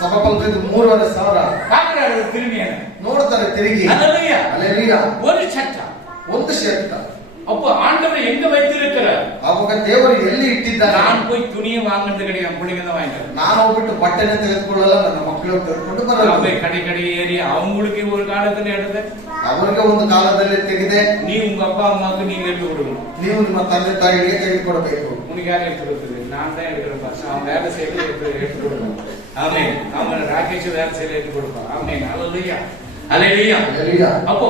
ಸಭಾಪತಿ ಇದು 3,500. பாக்குறாரு திரும்பி ನೋಡ್ತಾರೆ ತಿರುಗಿ. அல்லேலூயா. அல்லேಲೂಯಾ. ஒரு சட்டை. ಒಂದು ಶರ್ಟ್. அப்போ ஆண்டவர் எங்க வைத்திருக்கிறார்? ಅವಾಗ ದೇವರು ಎಲ್ಲಿ ಇಟ್ಟಿದ್ದಾರೆ? நான் போய் துணியை வாங்குறது கிடையாது, பிள்ளைங்க தான் வாங்கிட்டு. ನಾನು ಹೋಗ್ಬಿಟ್ಟು ಬಟ್ಟೆನ ತೆಗೆದುಕೊಳ್ಳಲ್ಲ, ನನ್ನ ಮಕ್ಕಳು ತೆಗೆದುಕೊಂಡು ಬರಲ್ಲ. கடை ஏறி அவங்களுக்கு ஒரு காலத்துல எடுத்து ಅವರಿಗೆ ಒಂದು ಕಾಲದಲ್ಲಿ ತೆಗೆದೆ. நீ உங்க அப்பா அம்மாவுக்கு நீங்க எடுத்து கொடுக்கணும். ನೀವು ನಿಮ್ಮ ತಂದೆ ತಾಯಿಗೆ ತೆಗೆದುಕೊಡಬೇಕು. உனக்கு யாரும் எடுத்து கொடுக்குது? நான் தான் எடுக்கிறேன் பாஸ். அவன் வேலை செய்து எடுத்து கொடுப்பான். ஆமென். அவன் ராகேஷ் வேலை செய்து எடுத்து கொடுப்பான். ஆமென். அல்லேலூயா. அல்லேலூயா. அல்லேலூயா. அப்போ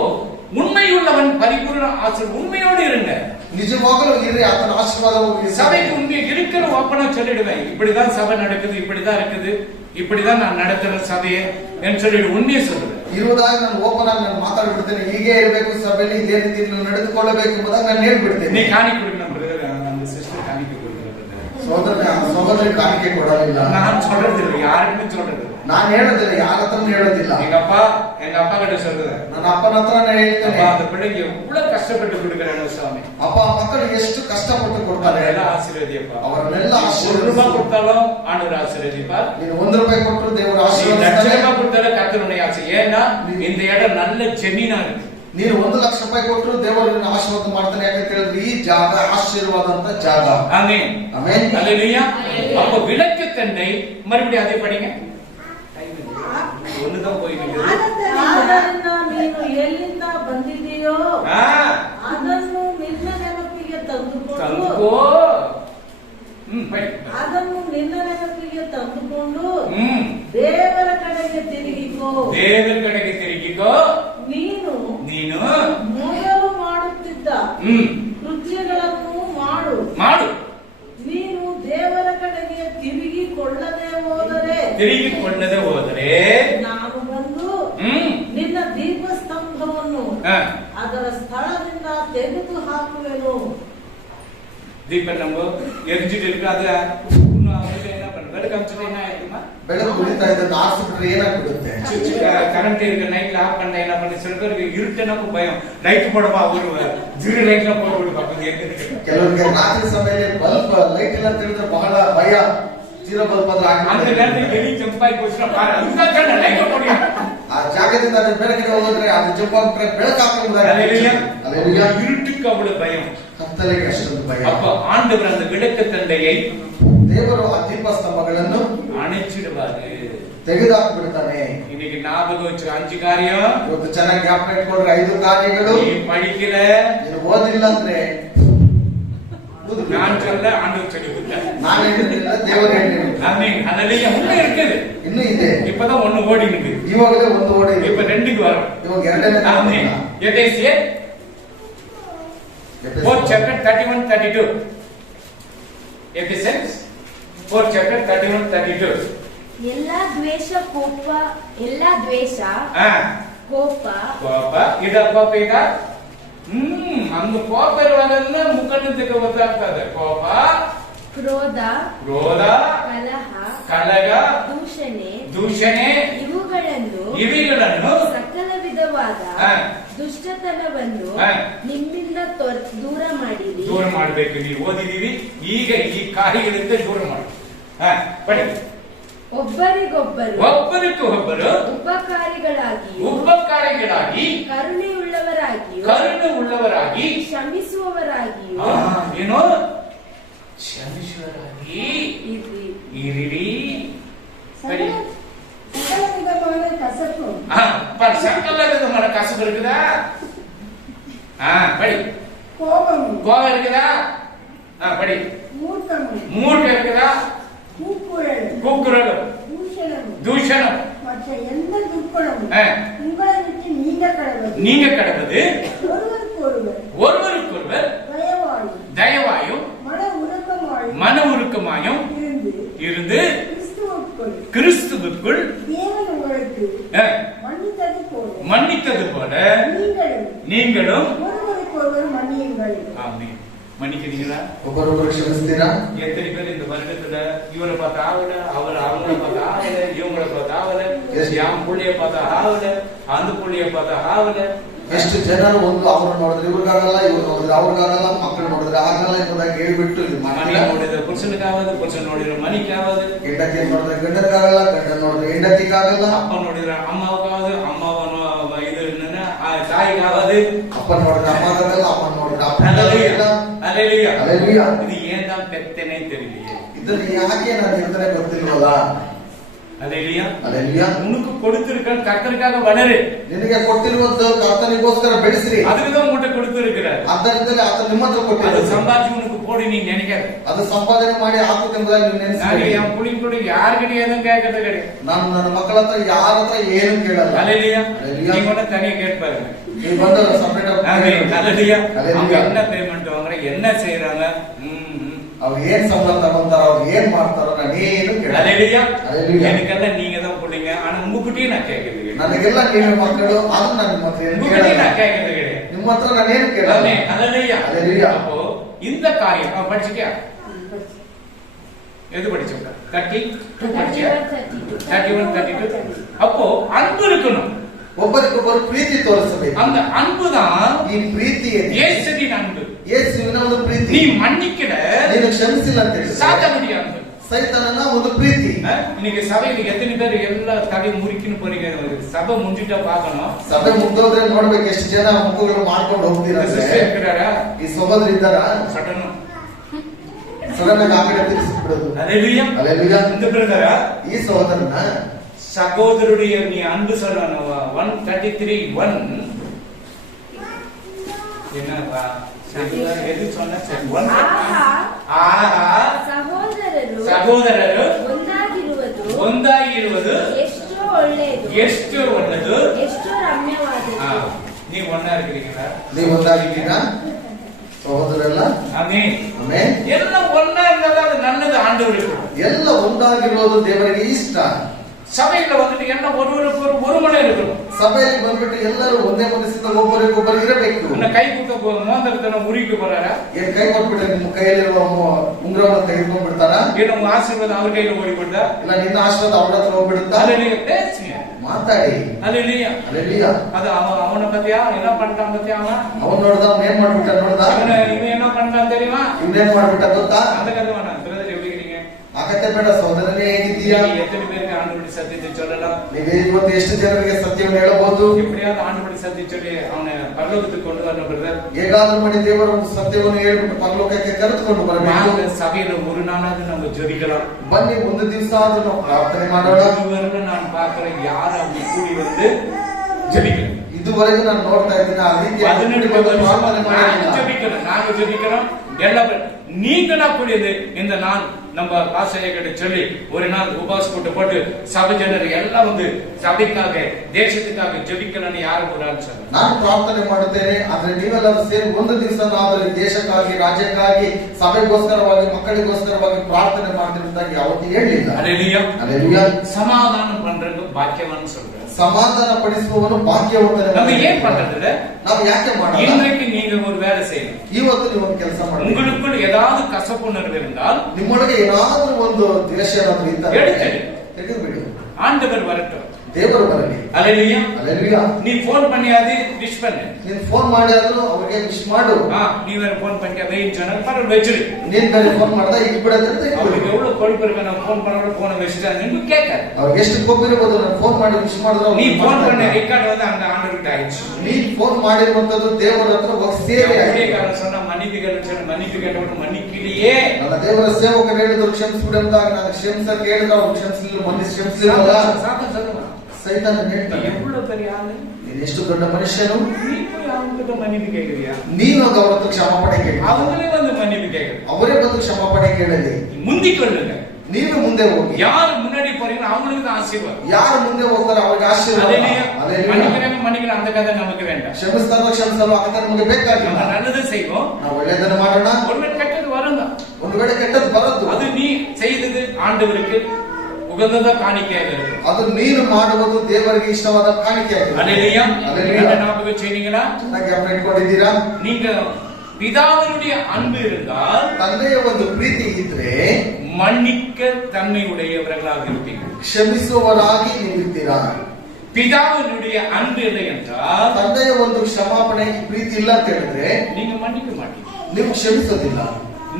உண்மையுள்ளவன் பரிபூர்ண ஆசீர்வாதம். உண்மையோடு இருங்க. ನಿಜವಾಗಲೂ ಇರ್ರಿ, ಆತನ ಆಶೀರ್ವಾದವು சபைக்கு உண்மை இருக்கிற ஓப்பனா சொல்லிடுவேன். இப்படிதான் சபை நடக்குது, இப்படிதான் இருக்குது, இப்படிதான் நான் நடத்துறேன் சபையை என்று சொல்லிடு. உண்மையை சொல்லுவேன். ಇರುವುದಾಗಿ ನಾನು ಓಪನ್ ಆಗಿ ನಾನು ಮಾತಾಡ್ಬಿಡ್ತೇನೆ. ಹೀಗೆ ಇರಬೇಕು ಸಭೆಯಲ್ಲಿ, ಇದೇ ರೀತಿ ನಡೆದುಕೊಳ್ಳಬೇಕು ಎಂಬುದಾಗಿ ನಾನು ಹೇಳ್ಬಿಡ್ತೇನೆ. நீ காணிக்க கொடுக்கணும் பிரதர், அந்த சிஸ்டர் காணிக்க கொடுக்கணும். ಸಹೋದರಿ ಕಾಣಿಕೆ ಕೊಡಲಿಲ್ಲ. நான் சொல்றது இல்லை, யாருக்குமே சொல்றது. ನಾನು ಹೇಳೋದಿಲ್ಲ, ಯಾರ ಹತ್ರನೂ ಹೇಳೋದಿಲ್ಲ. எங்க அப்பா கிட்ட சொல்றேன். ನನ್ನ ಅಪ್ಪನ ಹತ್ರನೇ ಹೇಳ್ತೇನೆ. அந்த பிள்ளைக்கு எவ்வளவு கஷ்டப்பட்டு கொடுக்கறானோ சாமி. ಅಪ್ಪ ಮಕ್ಕಳು ಎಷ್ಟು ಕಷ್ಟಪಟ್ಟು ಕೊಡ್ತಾರೆ. ಎಲ್ಲ ಆಶೀರ್ವಾದಿಯಪ್ಪ. ಅವರನ್ನೆಲ್ಲ ₹1 ரூபாய் கொடுத்தாலும் ஆண்டவர் ஆசீர்வதிப்பார். ನೀನು ₹1 ಕೊಟ್ಟರು ದೇವರು நீ ಆಶೀರ್ವದಿಸ್ತಾನೆ. ₹1,00,000 கொடுத்தாலும் கர்த்தர் உன்னை ஆசீர்வதிப்பார். ஏன்னா இந்த இடம் நல்ல ஜமீனா இருக்கு. ನೀನು ₹1,00,000 ಕೊಟ್ಟರು ದೇವರು ನಿನ್ನ ಆಶೀರ್ವಾದ ಮಾಡ್ತಾನೆ. ಯಾಕಂತ ಹೇಳಿದ್ರೆ ಈ ಜಾಗ ಆಶೀರ್ವಾದ ಅಂತ ಜಾಗ. ஆமென். ಆಮೆನ್. அல்லேலூயா. அப்ப விளக்கு தண்டை மறுபடியும் அதே படிங்க. ஒண்ணுதான் போய் நிக்குது. ಆದ್ದರಿಂದ ನೀನು ಎಲ್ಲಿಂದ ಬಂದಿದೆಯೋ ಅದನ್ನು ನಿನ್ನ ನೆನಪಿಗೆ ತಂದುಕೊಂಡು ಅದನ್ನು ನಿನ್ನ ನೆನಪಿಗೆ ತಂದುಕೊಂಡು ದೇವರ ಕಡೆಗೆ ತಿರುಗಿಕೋ. ದೇವರ ಕಡೆಗೆ ತಿರುಗಿಕೋ. ನೀನು ಮೊದಲು ಮಾಡುತ್ತಿದ್ದ ಕೃತ್ಯಗಳನ್ನು ಮಾಡು. ನೀನು ದೇವರ ಕಡೆಗೆ ತಿರುಗಿಕೊಳ್ಳದೆ ಹೋದರೆ ನಾನು ಬಂದು ನಿನ್ನ ದೀಪಸ್ತಂಭವನ್ನು ಅದರ ಸ್ಥಳದಿಂದ ತೆಗೆದು ಹಾಕುವೆನು. தீப நம்ம எரிஞ்சிட்டு இருக்கு. அது என்ன பண்றது? காமிச்சிட்டு என்ன ஆயிடுமா? ಬೆಳಕು ಉರಿತಾ ಇದ್ದದ್ದು ಆರಿಸಿಬಿಟ್ರೆ ಏನಾಗ್ಬಿಡುತ್ತೆ? கரண்ட் இருக்கு, நைட்ல ஆஃப் பண்ண என்ன பண்ணி சில பேருக்கு இருட்டுனக்கு பயம். லைட் போடுமா, ஒரு ஜீரோ லைட்ல போட்டு விடுவாங்க. ಕೆಲವರಿಗೆ ರಾತ್ರಿ ಸಮಯದಲ್ಲಿ ಬಲ್ಬ್ ಲೈಟ್ ಇಲ್ಲ ಅಂತ ಹೇಳಿದ್ರೆ ಬಹಳ ಭಯ. ಜೀರೋ ಬಲ್ಬ್ ಆದ್ರೆ அந்த நேரத்துல எலி ஜம்பாய் போச்சுனா பாரு, அதுதான் லைட் போடுங்க. ಆ ಜಾಗದಿಂದ ಅದು ಬೆಳಕಿಗೆ ಹೋದ್ರೆ ಅದು ಜಂಪ್ ಆಗ್ಬಿಟ್ರೆ ಬೆಳಕು ಹಾಕಬಹುದಾಗಿದೆ. இருட்டுக்கு அவ்வளவு பயம், ಕತ್ತಲೆಗೆ ಅಷ್ಟೊಂದು ಭಯ. அப்ப ಆண்டவர் அந்த விளக்கு தண்டையை ದೇವರು ಆ ದೀಪಸ್ತಂಭಗಳನ್ನು அணைச்சிடுவாரு, ತೆಗೆದುಹಾಕಿಬಿಡ್ತಾನೆ. இன்னைக்கு ஞாபகம் வச்சு 5 காரியம். ಇವತ್ತು ಚೆನ್ನಾಗಿ ಜ್ಞಾಪಕ ಇಟ್ಕೊಂಡ್ರೆ 5 ಕಾರ್ಯಗಳು. நீ படிக்கல, ನೀನು ಓದಿಲ್ಲ ಅಂದ್ರೆ நான் சொல்ல ஆண்டவர் சொல்லி கொடுத்தார். ನಾನು ಹೇಳಿಲ್ಲ, ದೇವರು ಹೇಳಿದ್ರು. ஆமென். ஹல்லேலூயா. உண்மை இருக்குது. ಇನ್ನೂ ಇದೆ. இப்பதான் 1 ஓடி நிக்குது. ಇವಾಗಲೇ 1 ಓಡಿ ಇದೆ. இப்ப 2க்கு வரோம். ಇವಾಗ 2ನೇ. ஆமென். எபேசியர் 4 chapter 31 32. Ephesians 4 chapter 31 32. ಎಲ್ಲಾ ದ್ವೇಷ ಕೋಪ ಇದ ಕೋಪ ಇದ அந்த கோப ಇರುವಾಗಲ್ಲ ಮುಖಂಡಕ್ಕೆ ಗೊತ್ತಾಗ್ತದೆ. ಕೋಪ, ಕ್ರೋಧ, ಕಲಹ, ದೂಷಣೆ ಇವುಗಳನ್ನು ಸಕಲ ವಿಧವಾದ ದುಷ್ಟತನವನ್ನು ನಿಮ್ಮಿಂದ ದೂರ ಮಾಡಬೇಕು. ನೀವು ಓದಿದೀವಿ. ಈಗ ಈ ಕಾರ್ಯಗಳಿಂದ ದೂರ ಮಾಡಿ ಪಡಿ. ಒಬ್ಬರಿಗೊಬ್ಬರು ಉಪಕಾರಿಗಳಾಗಿ ಕರುಣೆಯುಳ್ಳವರಾಗಿ ಕ್ಷಮಿಸುವವರಾಗಿಯೂ ಏನೋ ಕ್ಷಮಿಸುವವರಾಗಿ ಇರಿರಿ. சகல விதமான கசப்பு சகல விதமான கசப்பு இருக்குதா? படி. கோபம் இருக்குதா? படி. மூர்க்கம் இருக்குதா? கூக்குரல், தூஷணம் மற்ற எந்த துர்க்குணமும் உங்களை விட்டு நீங்க கடவுது. ஒருவருக்கொருவர் தயவாயும் மன உருக்கமாயும் இருந்து கிறிஸ்துவுக்குள் மன்னித்தது போல நீங்களும் ஒருவருக்கொருவர் மன்னியுங்கள். ஆமென். மன்னிக்கிறீங்களா? ಒಬ್ಬರೊಬ್ಬರು ಕ್ಷಮಿಸ್ತೀರಾ? எத்தனை பேர் இந்த வருடத்துல இவரை பார்த்தா ஆகல, அவங்கள பார்த்தா ஆகல, இவங்கள பார்த்தா ஆகல, யாம் புள்ளிய பார்த்தா ஆகல, அந்த புள்ளிய பார்த்தா ஆகல. ಎಷ್ಟು ಜನರು ಒಂದು ಅವ್ರನ್ನ ನೋಡಿದ್ರೆ ಇವ್ರಿಗಾಗಲ್ಲ, ಇವ್ರು ನೋಡಿದ್ರೆ ಅವ್ರಿಗಾಗಲ್ಲ, ಮಕ್ಕಳು ನೋಡಿದ್ರೆ ಆಗಲ್ಲ ಎಂಬುದಾಗಿ ಹೇಳ್ಬಿಟ್ಟು ಇದು ಮನೆ ಮಾಡ್ತಾರೆ. ನೋಡಿದ್ರೆ ಪುರುಷನಿಗಾಗದು, ಪುರುಷನ್ ನೋಡಿದ್ರೆ ಮನಿಗಾಗದು, ಹೆಂಡತಿ ನೋಡಿದ್ರೆ ಗಂಡನಿಗಾಗಲ್ಲ, ಗಂಡನ ನೋಡಿದ್ರೆ ಹೆಂಡತಿಗಾಗಲ್ಲ, ಅಪ್ಪ ನೋಡಿದ್ರೆ ಅಮ್ಮಗಾಗದು, ಅಮ್ಮವನ ಇದು ತಾಯಿಗಾಗದು, ಅಪ್ಪ ನೋಡಿದ್ರೆ ಅಮ್ಮಗಾಗಲ್ಲ, ಅಮ್ಮ ನೋಡಿದ್ರೆ ಅಪ್ಪನಿಗಾಗಲ್ಲ. ಅಲ್ಲೆಲೂಯಾ. ಅಲ್ಲೆಲೂಯಾ. ಇದು ಏನ್ ಪೆತ್ತನೆ தெரியலையே. ಇದನ್ನ ಯಾಕೆ ನಾನು ಹೇಳ್ತಾನೆ ಗೊತ್ತಿಲ್ವಲ್ಲ. ಅಲ್ಲೆಲೂಯಾ. ಅಲ್ಲೆಲೂಯಾ. உனக்கு கொடுத்திருக்க கர்த்தருக்காக வளரு. ನಿನಗೆ ಕೊಟ್ಟಿರುವುದು ಕರ್ತನಿಗೋಸ್ಕರ ಬೆಳೆಸ್ರಿ. அதுக்குதான் உன்கிட்ட கொடுத்திருக்கிறார். ಅದರಿಂದಲೇ ಆತ ನಿಮ್ಮ ಹತ್ರ ಅದು ಕೊಟ್ಟಿರೋದು. சம்பாதிச்சு உனக்கு போடி நீ நினைக்காத. ಅದು ಸಂಪಾದನೆ ಮಾಡಿ ಹಾಕುತ್ತೆಂಬುದಾಗಿ ನೀವು ನಾನು ನೆನೆಸ್ಕೊಳ್ಳಿ. என் புள்ளிங்க கூட யார்கிட்ட எதுவும் கேட்கறது கிடையாது. ನಾನು ನನ್ನ ಮಕ್ಕಳ ಹತ್ರ ಯಾರ ಹತ್ರ ಏನು ಕೇಳಲ್ಲ. அல்லேலூயா. அல்லேலூயா. நீங்க கூட தனியா கேட்டு பாருங்க. ನೀವು ಬಂದವರು ಸಪರೇಟ್ ஆமென். அல்லேலூயா. அல்லேலூயா. அவங்க என்ன பேமெண்ட் வாங்குற, என்ன செய்யறாங்க, ಅವ್ರು ಏನ್ ಸಂಬಳ ತಗೊಂತಾರ, ಅವ್ರು ಏನ್ ಮಾಡ್ತಾರೋ ನಾನೇನು ಕೇಳಲ್ಲ. அல்லேலூயா. அல்லேலூயா. எனக்கெல்லாம் நீங்க தான் புள்ளிங்க. ஆனா உங்ககிட்டயும் நான் கேட்கறது கிடையாது. ನನಗೆಲ್ಲ ನೀವೇ ಮಕ್ಕಳು, ಅದು ನಾನು ನಿಮ್ಮ ಹತ್ರ ಏನು உங்ககிட்டயும் ಕೇಳಲ್ಲ. நான் கேட்கறது கிடையாது. ನಿಮ್ಮ ಹತ್ರ ನಾನೇನು ಕೇಳಲ್ಲ. ஆமென். அல்லேலூயா. அல்லேலூயா. அப்போ இந்த காரியம் படிச்சிட்டியா? எது படிச்சோம்? 32 படிச்சியா? 31 32. அப்போ அன்பு இருக்கணும். ಒಬ್ಬರಿಗೊಬ್ಬರು ಪ್ರೀತಿ ತೋರಿಸಬೇಕು. அந்த அன்பு தான் ಈ ಪ್ರೀತಿಯಲ್ಲಿ இயேசுவின் அன்பு. ಯೇಸುವಿನ ಒಂದು ಪ್ರೀತಿ. நீ மன்னிக்கல, ನೀನು ಕ್ಷಮಿಸಿಲ್ಲ ಅಂತ ಹೇಳಿ சாத்தானுடைய அன்பு. ಸೈತಾನನ ಒಂದು ಪ್ರೀತಿ. இன்னைக்கு சபையில எத்தனை பேர் எல்லா தடை முறிக்கின்னு போறீங்க? சபை முடிஞ்சிட்டா பாக்கணும். ಸಭೆ ಮುಗ್ದೋದ್ರೆ ನೋಡ್ಬೇಕು ಎಷ್ಟು ಜನ ಮುಖಗಳು ಮಾಡ್ಕೊಂಡು ಹೋಗ್ತೀರಾ. இருக்கிறாரா? ಈ ಸಹೋದರಿ ಇದ್ದಾರ சட்டணும். ಸಡನ್ ಆಗಿ ಆ ಕಡೆ ತಿರ್ಗಿಸ್ಬಿಡೋದು. அல்லேலூயா. ಅಲ್ಲೆಲೂಯಾ. இந்த பிரதரா ಈ ಸಹೋದರನ சகோதரருடைய நீ அன்பு சொல்லணும். 133:1 என்னப்பா? எது சொன்ன? ஆஹா ಸಹೋದರರು ಒಂದಾಗಿರುವುದು ಎಷ್ಟೋ ಒಳ್ಳೆಯದು, ಎಷ್ಟು ಒಳ್ಳೆದು, ಎಷ್ಟೋ ರಮ್ಯವಾದದ್ದು. ನೀವು ಒಂದಾ இருக்கிறீங்களா? ನೀವು ಒಂದಾಗಿದ್ದೀರಾ ಸಹೋದರಲ್ಲ? ಆಮೆನ್. ಆಮೆನ್. ಎಲ್ಲ ಒಂದಾ இருந்தால் அது நல்லது ஆண்டவருக்கு. ಎಲ್ಲ ಒಂದಾಗಿರೋದು ದೇವರಿಗೆ ಇಷ್ಟ. சபையில வந்துட்டு என்ன ஒருவருக்கு ஒரு மணி இருக்கணும். ಸಭೆಯಲ್ಲಿ ಬಂದ್ಬಿಟ್ಟು ಎಲ್ಲರೂ ಒಂದೇ ಮನಸ್ಸಿಂದ ಒಬ್ಬರಿಗೊಬ್ಬರು ಇರಬೇಕು. உன்னை கை குத்த மோதிரத்தை முறிக்க போறாரா? ಏನ್ ಕೈ ಕೊಟ್ಬಿಟ್ರೆ ನಿಮ್ಮ ಕೈಯಲ್ಲಿರುವ ಉಂಗುರವನ್ನು ತೆಗೆದುಕೊಂಡ್ಬಿಡ್ತಾರ? ಏನು உங்க ஆசீர்வாதம் அவர் கையில ஓடிப்படுதா? ಇಲ್ಲ ನಿನ್ನ ಆಶೀರ್ವಾದ ಅವಳ ಹತ್ರ ಹೋಗ್ಬಿಡುತ್ತಾ? அல்லேலூயா. பேசுங்க. ಮಾತಾಡಿ. அல்லேலூயா. ಅಲ್ಲೆಲೂಯಾ. அது அவனை பத்தியா என்ன பண்ணிட்டான் பத்தியா? ಅವನ್ ನೋಡ್ದ, ಅವ್ನ್ ಏನ್ ಮಾಡ್ಬಿಟ್ಟ ನೋಡ್ದ? இவன் என்ன பண்ணிட்டான் தெரியுமா? ಇವ್ನೇನ್ ಮಾಡ್ಬಿಟ್ಟ ಗೊತ್ತಾ? அந்த கதை வேணாம். பிரதர் எப்படி இருக்கீங்க? ಆ ಕತೆ ಬೇಡ, ಸಹೋದರನೇ ಹೇಗಿದ್ದೀಯಾ? எத்தனை பேருக்கு ஆண்டவருடைய சத்தியத்தை சொல்லலாம்? ನೀವೇ ಇವತ್ತು ಎಷ್ಟು ಜನರಿಗೆ ಸತ್ಯವನ್ನು ಹೇಳಬಹುದು? எப்படியாவது ஆண்டவருடைய சத்தியம் சொல்லி அவனை பரலோகத்துக்கு கொண்டு வரணும் பிரதர். ಹೇಗಾದ್ರೂ ಮಾಡಿ ದೇವರ ಸತ್ಯವನ್ನು ಹೇಳ್ಬಿಟ್ಟು ಪರಲೋಕಕ್ಕೆ ಕರೆದುಕೊಂಡು ಬರಬೇಕು. சபையில ஒரு நாளாவது நம்ம ஜெபிக்கலாம். ಬನ್ನಿ, ಒಂದು ದಿವಸ ಆದ್ರೂ ನಾವು ಪ್ರಾರ್ಥನೆ ಮಾಡೋಣ. இவருக்கு நான் பார்க்கிறேன் யாரும் அப்படி கூடி வந்து ஜெபிக்கணும். ಇದುವರೆಗೂ ನಾನು ನೋಡ್ತಾ ಇದ್ದೀನಿ ಆ ರೀತಿ 18 ಪ್ರಾರ್ಥನೆ ಮಾಡಿಲ್ಲ. ஜெபிக்கிறோம், நாங்க ஜெபிக்கிறோம். எல்லா நீங்களா கூடியது இந்த நாள் நம்ம பாசையகிட்ட சொல்லி ஒரு நாள் உபாச கூட்ட போட்டு சபை ஜனர் எல்லாம் வந்து சபைக்காக தேசத்துக்காக ஜெபிக்கணும்னு யாரும் ஒரு ஆள் சொன்னாங்க. ನಾನು ಪ್ರಾರ್ಥನೆ ಮಾಡುತ್ತೇನೆ, ಆದ್ರೆ ನೀವೆಲ್ಲರೂ ಸೇರಿ ಒಂದು ದಿವಸ ನಾವು ದೇಶಕ್ಕಾಗಿ, ರಾಜ್ಯಕ್ಕಾಗಿ, ಸಭೆಗೋಸ್ಕರವಾಗಿ, ಮಕ್ಕಳಿಗೋಸ್ಕರವಾಗಿ ಪ್ರಾರ್ಥನೆ ಮಾಡ್ತಿರುವುದಾಗಿ ಯಾವತ್ತೂ ಹೇಳಿಲ್ಲ. அல்லேலூயா. அல்லேலூயா. சமாதானம் பண்றது பாக்கியவான்னு சொல்றாரு. ಸಮಾಧಾನ ಪಡಿಸುವವನು ಭಾಗ್ಯವಂತನೇ. நம்ம ஏன் பண்றது இல்ல? ನಾವು ಯಾಕೆ ಮಾಡಲ್ಲ? இன்றைக்கு நீங்க ஒரு வேலை செய்யணும். ಇವತ್ತು ನೀವು ಒಂದು ಕೆಲಸ ಮಾಡಿ. உங்களுக்குள் ஏதாவது கசப்புணர்வு இருந்தால் ನಿಮ್ಮೊಳಗೆ ಏನಾದ್ರೂ ಒಂದು ದ್ವೇಷ ಏನಾದ್ರೂ ಇದ್ದರೆ ತೆಗೆದುಬಿಡಿ. ஆண்டவர் வரட்டும், ದೇವರು ಬರಲಿ. அல்லேலூயா. அல்லேಲೂಯಾ. நீ போன் பண்ணியாது விஷ் பண்ணு. ನೀನ್ ಫೋನ್ ಮಾಡಿದ್ರು ಅವ್ರಿಗೆ ವಿಶ್ ಮಾಡು. நீ வேற போன் பண்ணிக்க வெயிட் சொன்னா பரவாயில்ல வெச்சிரு. ನೀನ್ ಬೇರೆ ಫೋನ್ ಮಾಡ್ದ ಈಗ ಬಿಡತ್ತೆ. அவருக்கு எவ்வளவு கொழுப்பு இருக்கு, நான் போன் பண்ணோட போனை வச்சுட்டாங்க கேட்காது. ಅವ್ರಿಗೆ ಎಷ್ಟು ಕೊಬ್ಬಿರಬಹುದು, ನಾನು ಫೋನ್ ಮಾಡಿ ವಿಶ್ ಮಾಡಿದ್ರು. நீ போன் பண்ண ரெக்கார்ட் வந்து அந்த ஆண்டவர்கிட்ட ஆயிடுச்சு. ನೀನ್ ಫೋನ್ ಮಾಡಿರುವಂತದ್ದು ದೇವರ ಹತ್ರ ಹೋಗಿ ಸೇರಿ ஊழியக்காரன் சொன்னா மன்னிப்புகள் சொன்ன மன்னிப்பு கேட்டவನು மன்னிக்கலையே. ನನ್ನ ದೇವರ ಸೇವಕರು ಹೇಳಿದ್ರು ಕ್ಷಮಿಸ್ಬಿಡಂದಾಗ ನಾನು ಕ್ಷಮಿಸಕ್ಕೆ ಹೇಳಿದ್ರು, ಅವ್ರು ಕ್ಷಮಿಸಲಿಲ್ಲ, ಕ್ಷಮಿಸಲಿಲ್ಲ. சாத்தான் சொல்லுவான், ಸೈತಾನ ಹೇಳ್ತಾನೆ, எவ்வளவு பெரிய ஆளு ನೀನ್ ಎಷ್ಟು ದೊಡ್ಡ ಮನುಷ್ಯನು, நீ போய் அவங்க கிட்ட மன்னிப்பு கேக்குறியா? ನೀನು ಅವ್ರ ಹತ್ರ ಕ್ಷಮಾಪಣೆ ಕೇಳಿ. அவங்களே வந்து மன்னிப்பு கேக்குறது. ಅವರೇ ಬಂದು ಕ್ಷಮಾಪಣೆ ಕೇಳಲಿ. முந்திக் கொள்ளுங்க. ನೀನು ಮುಂದೆ ಹೋಗಿ. யார் முன்னாடி போறீங்களோ அவங்களுக்கு தான் ஆசீர்வாதம். ಯಾರು ಮುಂದೆ ಹೋಗ್ತಾರೋ ಅವ್ರಿಗೆ ಆಶೀರ್ವಾದ. மன்னிக்கிறேன் அந்த கதை நமக்கு வேண்டாம். ಕ್ಷಮಿಸ್ತಾರೋ ಕ್ಷಮಿಸಲು ಆ ಕಥೆ ನಮಗೆ ಬೇಕಾಗಿಲ್ಲ. நம்ம நல்லது செய்வோம், ನಾವು ಒಳ್ಳೆಯದನ್ನು ಮಾಡೋಣ. ஒருவேளை கெட்டது வரும் தான், ಒಂದು ವೇಳೆ ಕೆಟ್ಟದ್ದು ಬರದ್ದು, அது நீ செய்தது ஆண்டவருக்கு ಉಗಂದದ ಕಾಣಿಕೆಯಾಗಿರುತ್ತೆ. ಅದು ನೀನು ಮಾಡುವುದು ದೇವರಿಗೆ ಇಷ್ಟವಾದ ಕಾಣಿಕೆಯಾಗಿದೆ. அல்லேலூயா. அல்லேலூயா. என்ன ஞாபகம் செய்றீங்களா? ಚೆನ್ನಾಗಿ ಗಮನ ಇಟ್ಕೊಂಡಿದ್ದೀರಾ? நீங்க பிதாவினுடைய அன்பு இருந்தால் ತಂದೆಯ ಒಂದು ಪ್ರೀತಿ ಇದ್ರೆ மன்னிக்க தன்மை உடையவர்களாக இருப்பீர்கள். ಕ್ಷಮಿಸುವವರಾಗಿ ನೀವಿರ್ತೀರಾ. பிதாவினுடைய அன்பு இல்லை என்றால் ತಂದೆಯ ಒಂದು ಕ್ಷಮಾಪಣೆ ಪ್ರೀತಿ ಇಲ್ಲ ಅಂತ ಹೇಳಿದ್ರೆ நீங்க மன்னிக்க மாட்டீங்க. ನೀವು ಕ್ಷಮಿಸೋದಿಲ್ಲ.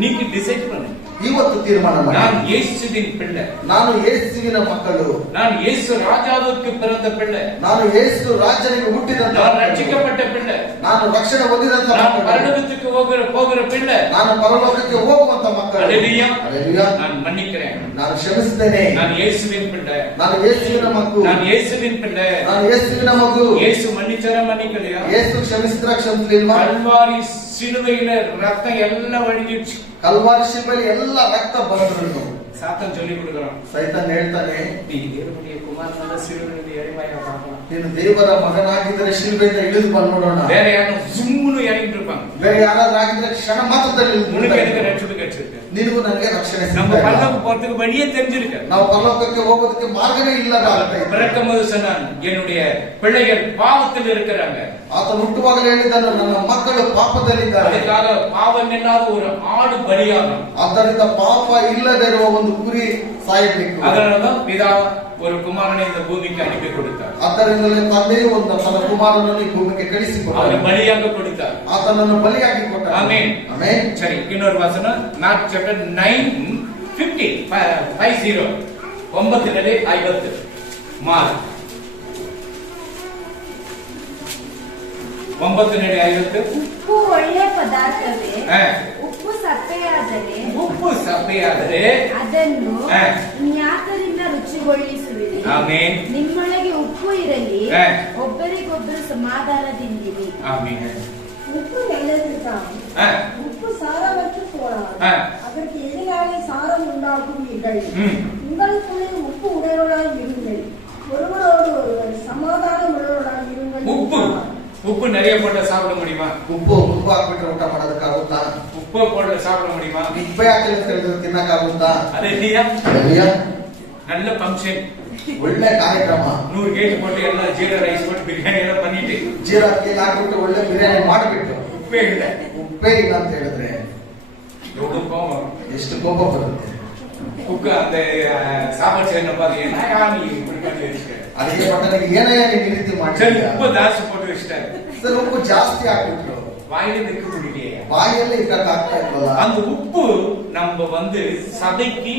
நீங்க டிசைட் பண்ணுங்க. ಇವತ್ತು ತೀರ್ಮಾನ ಮಾಡಿ, நான் இயேசுவின் பிள்ளை, ನಾನು ಯೇಸುವಿನ ಮಕ್ಕಳು, நான் இயேசு ராஜாவுக்கு பிறந்த பிள்ளை, ನಾನು ಯೇಸು ರಾಜನಿಗೆ ಹುಟ್ಟಿದಂತ நான் ಮಕ್ಕಳು, ரட்சிக்கப்பட்ட பிள்ளை, ನಾನು ರಕ್ಷಣೆ ಹೊಂದಿದಂತ நான் ಮಕ್ಕಳು, பரலோகத்துக்கு போகிற பிள்ளை. ನಾನು ಪರಲೋಕಕ್ಕೆ ಹೋಗುವಂತ ಮಕ್ಕಳು. அல்லேலூயா. ಹಲ್ಲೆಲೂಯಾ. நான் மன்னிக்கிறேன். ನಾನು ಕ್ಷಮಿಸುತ್ತೇನೆ. நான் இயேசுவின் பிள்ளை, ನಾನು ಯೇಸುವಿನ ಮಗು, நான் இயேசுவின் பிள்ளை. ನಾನು ಯೇಸುವಿನ ಮಗು. இயேசு மன்னிச்சாரா மன்னிக்கலையா? ಯೇಸು ಕ್ಷಮಿಸಿದ್ರ ಕ್ಷಮಿಸಲಿಲ್ವಾ? கல்வாரி சிலுவையில ரத்தம் எல்லாம் வழிஞ்சிடுச்சு. ಕಲ್ವಾರಿ ಶಿಲುಬೆಯಲ್ಲಿ ಎಲ್ಲ ರಕ್ತ ಬಂದ್ರು. சாத்தான் சொல்லி கொடுக்குறான், ಸೈತಾನ್ ಹೇಳ್ತಾನೆ, நீ தேவனுடைய குமாரனால சிலுவையில இறைவாயா பார்க்கலாம். ನೀನು ದೇವರ ಮಗನಾಗಿದ್ದರೆ ಶಿಲುಬೆಯಿಂದ ಇಳಿದು ಬಂದು ನೋಡೋಣ. வேற யாரும் ஜும்முன்னு இறங்கிட்டு இருப்பாங்க. ಬೇರೆ ಯಾರಾದ್ರೂ ಆಗಿದ್ರೆ ಕ್ಷಣ ಮಾತ್ರದಲ್ಲಿ உனக்கு எனக்கு ரட்சிப்பு கிடைச்சிருக்கு. ನಿನಗೂ ನನಗೆ ರಕ್ಷಣೆ நம்ம ಸಿಗ್ತಾ ಇಲ್ಲ. பரலோக போறதுக்கு வழியே தெரிஞ்சிருக்கு. ನಾವು ಪರಲೋಕಕ್ಕೆ ಹೋಗೋದಕ್ಕೆ ಮಾರ್ಗವೇ ಇಲ್ಲದ பிறக்கும் போது சொன்னான், என்னுடைய பிள்ளைகள் பாவத்தில் இருக்கிறாங்க. ಆತ ಹುಟ್ಟುವಾಗಲೇ ಹೇಳಿದನು, ನನ್ನ ಮಕ್ಕಳು ಪಾಪದಲ್ಲಿದ್ದಾರೆ. அதுக்காக பாவம் இல்லாத ஒரு ஆடு பலியாகும். ಆದ್ದರಿಂದ ಪಾಪ ಇಲ್ಲದೆ ಇರುವ ಒಂದು ಕುರಿ ಸಾಯಬೇಕು. அதனாலதான் பிதா ஒரு குமாரனை இந்த பூமிக்கு அனுப்பி கொடுத்தார். ಆದ್ದರಿಂದಲೇ ತಂದೆಯು ಒಂದು ತನ್ನ ಕುಮಾರನನ್ನು ಈ ಭೂಮಿಗೆ அவரை ಕಳಿಸಿಕೊಟ್ಟನು. பலியாக கொடுத்தார். ಆತನನ್ನು ಬಲಿಯಾಗಿ ಕೊಟ್ಟನು. ஆமென். ಆಮೆನ್. சரி, இன்னொரு வசனம் மார்க் சாப்டர் 9:50 50 9:50 மார்க் 9:50. ಉಪ್ಪು ಒಳ್ಳೆ ಪದಾರ್ಥವೇ, ஆ. ಉಪ್ಪು ಸಪ್ಪೆಯಾದರೆ உப்பு சப்பையாದರೆ ಅದನ್ನು ಆ. ಇನ್ಯಾತರಿಂದ ರುಚಿಗೊಳಿಸುವಿರಿ? ஆமென். ನಿಮ್ಮೊಳಗೆ ಉಪ್ಪು ಇರಲಿ, ಆ. ಒಬ್ಬರಿಗೊಬ್ಬರು ಸಮಾಧಾನದಿಂದಿರಿ. ஆமென். உப்பு நல்லதுதான். ஆ. உப்பு சாரமற்று போனால் ஆ. அதற்கு எதிராக சாரம் உண்டாக்குவீர்கள். ம். உங்களுக்குள்ளே உப்பு உடையவர்களாய் இருங்கள், ஒருவரோடு ஒருவர் சமாதானம் உள்ளவர்களாய் இருங்கள். உப்பு உப்பு நிறைய போட்டு சாப்பிட முடியுமா? ಉಪ್ಪು ಉಪ್ಪು ಹಾಕ್ಬಿಟ್ರೆ ಊಟ ಮಾಡೋದಕ್ಕಾಗುತ್ತಾ? உப்பு போட்டு சாப்பிட முடியுமா? ಉಪ್ಪೇ ಹಾಕಿ ತಿನ್ನಕ್ಕಾಗುತ್ತಾ? அது இல்லையா? ಹಲ್ಲೆಲೂಯಾ. நல்ல ஃபங்க்ஷன், ಒಳ್ಳೆ ಕಾರ್ಯಕ್ರಮ, 100 கேட் போட்டு எல்லாம் ஜீரா ரைஸ் போட்டு பிரியாணி எல்லாம் பண்ணிட்டு ಜೀರಾ ಅಕ್ಕಿ ಹಾಕ್ಬಿಟ್ಟು ಒಳ್ಳೆ ಬಿರಿಯಾನಿ ಮಾಡಿಬಿಟ್ಟು உப்பே இல்லை. ಉಪ್ಪೇ ಇಲ್ಲ ಅಂತ ಹೇಳಿದ್ರೆ எவ்வளவு கோவம். ಎಷ್ಟು ಕೋಪ ಬರುತ್ತೆ. குக்கு அந்த சாப்பாடு செய்யணும் பாத்தீங்கன்னா நீ இப்படி பண்ணி வச்சுக்க. ಅಡಿಗೆ ಭಟ್ಟನಿಗೆ ಏನಯ್ಯ ನೀನು ಈ ರೀತಿ சரி, ಮಾಡ್ತೀಯ? உப்பு ஜாஸ்தி போட்டு வச்சுட்டாரு. ಸರ್ ಉಪ್ಪು ಜಾಸ್ತಿ ಹಾಕ್ಬಿಟ್ರು, வாயில நிக்க முடியலையே. ಬಾಯಲ್ಲಿ ಇಕ್ಕಕ್ಕೆ ಆಗ್ತಾ ಇಲ್ವಲ್ಲ. அந்த உப்பு நம்ம சபைக்கு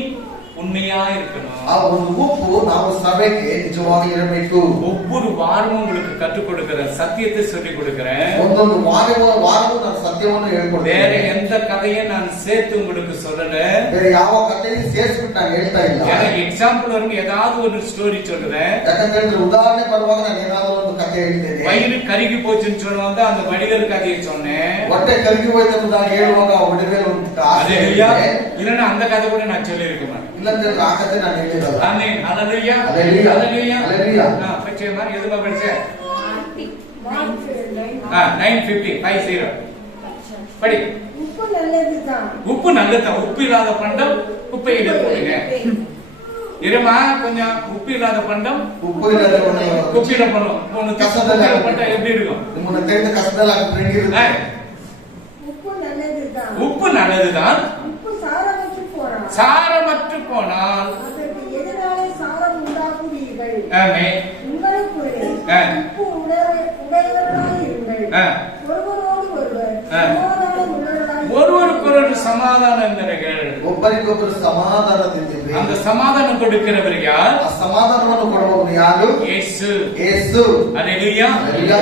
உண்மையா இருக்கணும். ಆ ಒಂದು ಉಪ್ಪು ನಾವು ಸಭೆಗೆ ನಿಜವಾಗಿ ಇರಬೇಕು. ஒவ்வொரு வாரமும் உங்களுக்கு கற்றுக் கொடுக்கிறேன், சத்தியத்தை சொல்லிக் கொடுக்கிறேன். ಒಂದೊಂದು ವಾರವೂ ನಾನು ಸತ್ಯವನ್ನು வேற ಹೇಳ್ಕೊಡ್ತೇನೆ. எந்த கதையும் நான் சேர்த்து உங்களுக்கு சொல்லல. ಬೇರೆ ಯಾವ ಕಥೆயும் ಸೇರಿಸ್ಬಿಟ್ಟು ನಾನು ಹೇಳ್ತಾ ಇಲ್ಲ. எனக்கு எக்ஸாம்பிள் வரும் ஏதாவது ஒரு ஸ்டோரி சொல்றேன். ಯಾಕಂತ ಹೇಳಿದ್ರೆ ಉದಾಹರಣೆ ಬರುವಾಗ ನಾನು ಏನಾದರೂ ಒಂದು ಕಥೆ ಹೇಳ್ತೇನೆ. வயிறு கருகி போச்சுன்னு சொல்லுவாங்க, அந்த வடிவேல் கதையை சொன்னேன். ಹೊಟ್ಟೆ ಕರಗಿ ಹೋಯ್ತು ಅಂತ ನಾನು ಹೇಳುವಾಗ ಒಡವೆ அதே இல்லைன்னா அந்த கதை கூட நான் சொல்லி இருக்க மாட்டேன். ಇಲ್ಲಂದ್ರೆ ಆ ಕಥೆ ನಾನು ಹೇಳಿರಲ್ಲ. ஆமென். ஹல்லேலூயா. ஹல்லேலூயா. ஹல்லேலூயா. ஹல்லேலூயா. படிச்சே மாதிரி எதுமா படிச்சேன்? 9:50 9:50 படி. உப்பு நல்லதுதான். உப்பு நல்லதுதான். உப்பு இல்லாத பண்டம் குப்பையில போடுங்க. இருமா கொஞ்சம். உப்பு இல்லாத பண்டம் ಉಪ್ಪು ಇಲ್ಲದೆ குப்பையில போடும். கசத்துல பண்டம் எப்படி இருக்கும்? ನಿಮ್ಮನ್ನ ತೆಗೆದು ಕಸದಲ್ಲಿ ಹಾಕಿದ್ರೆ ಹೆಂಗಿರುತ್ತೆ? உப்பு நல்லதுதான். உப்பு நல்லதுதான். உப்பு சாரமற்று போனால் சாரமற்று போனால் அதற்கு எதிராக சாரம் உண்டாக்குவீர்கள். ஆமென். உங்களுக்குள்ளே ஆ. உப்பு உடையவர்களாய் இருங்கள், ஆ. ஒருவரோடு ஒருவர் ஆ. சமாதானம் உள்ளவர்களாய் ஒருவருக்கொரு சமாதானம் தருங்கள். ಒಬ್ಬರಿಗೊಬ್ಬರು ಸಮಾಧಾನದಿಂದಿರಿ. அந்த சமாதானம் கொடுக்கிறவர் யார்? ಆ ಸಮಾಧಾನವನ್ನು ಕೊಡುವವನು ಯಾರು? இயேசு. ಯೇಸು. அல்லேலூயா. ಹಲ್ಲೆಲೂಯಾ.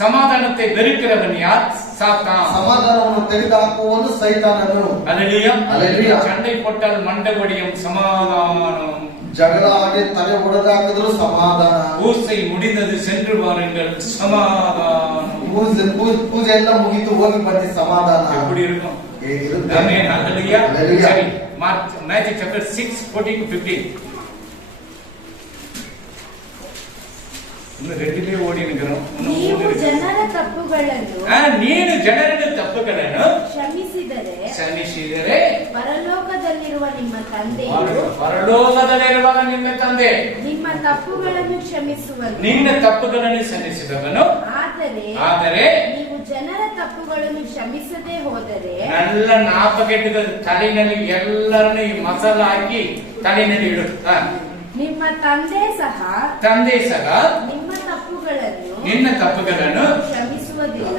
சமாதானத்தை வெறுக்கிறவன் யார்? சாத்தான். ಸಮಾಧಾನವನ್ನು ತೆಗೆದುಹಾಕುವವನು ಸೈತಾನನು. அல்லேலூயா. ಹಲ್ಲೆಲೂಯಾ. சண்டை போட்டால் மண்டபடியும் சமாதானம். ಜಗಳ ಆಡಿ ತಲೆ ಹೊಡೆದಾಕಿದ್ರು ಸಮಾಧಾನ. பூசை முடிந்தது சென்று வாருங்கள் சமாதானம். ಪೂಜೆ ಎಲ್ಲ ಮುಗಿತು ಹೋಗಿ ಬನ್ನಿ ಸಮಾಧಾನ. எப்படி இருக்கும்? ಹೇಗಿರುತ್ತೆ? ஆமென். அல்லேலூயா. ஹல்லேலூயா. சரி, Matthew chapter 6:14-15. இன்னும் ரெண்டுலயே ஓடி நிக்கிறோம். ನೀವು ಜನರ ತಪ್ಪುಗಳನ್ನು ನೀನು ಜನರ ತಪ್ಪುಗಳನ್ನು ಕ್ಷಮಿಸಿದರೆ ಕ್ಷಮಿಸಿದರೆ ಪರಲೋಕದಲ್ಲಿರುವ ನಿಮ್ಮ ತಂದೆಯು ಪರಲೋಕದಲ್ಲಿರುವಾಗ ನಿಮ್ಮ ತಂದೆ ನಿಮ್ಮ ತಪ್ಪುಗಳನ್ನು ಕ್ಷಮಿಸುವನು. ನಿನ್ನ ತಪ್ಪುಗಳನ್ನು ಕ್ಷಮಿಸಿದವನು. ಆದರೆ ನೀವು ಜನರ ತಪ್ಪುಗಳನ್ನು ಕ್ಷಮಿಸದೆ ಹೋದರೆ ಎಲ್ಲ ನಾಪಕೆಟ್ಟದ ತಲೆನಲ್ಲಿ ಎಲ್ಲರನ್ನು ಈ ಮಸಾಲ ಹಾಕಿ ತಲೆನಲ್ಲಿ ಇಡು. ನಿಮ್ಮ ತಂದೆ ಸಹ ನಿನ್ನ ತಪ್ಪುಗಳನ್ನು ಕ್ಷಮಿಸುವುದಿಲ್ಲ.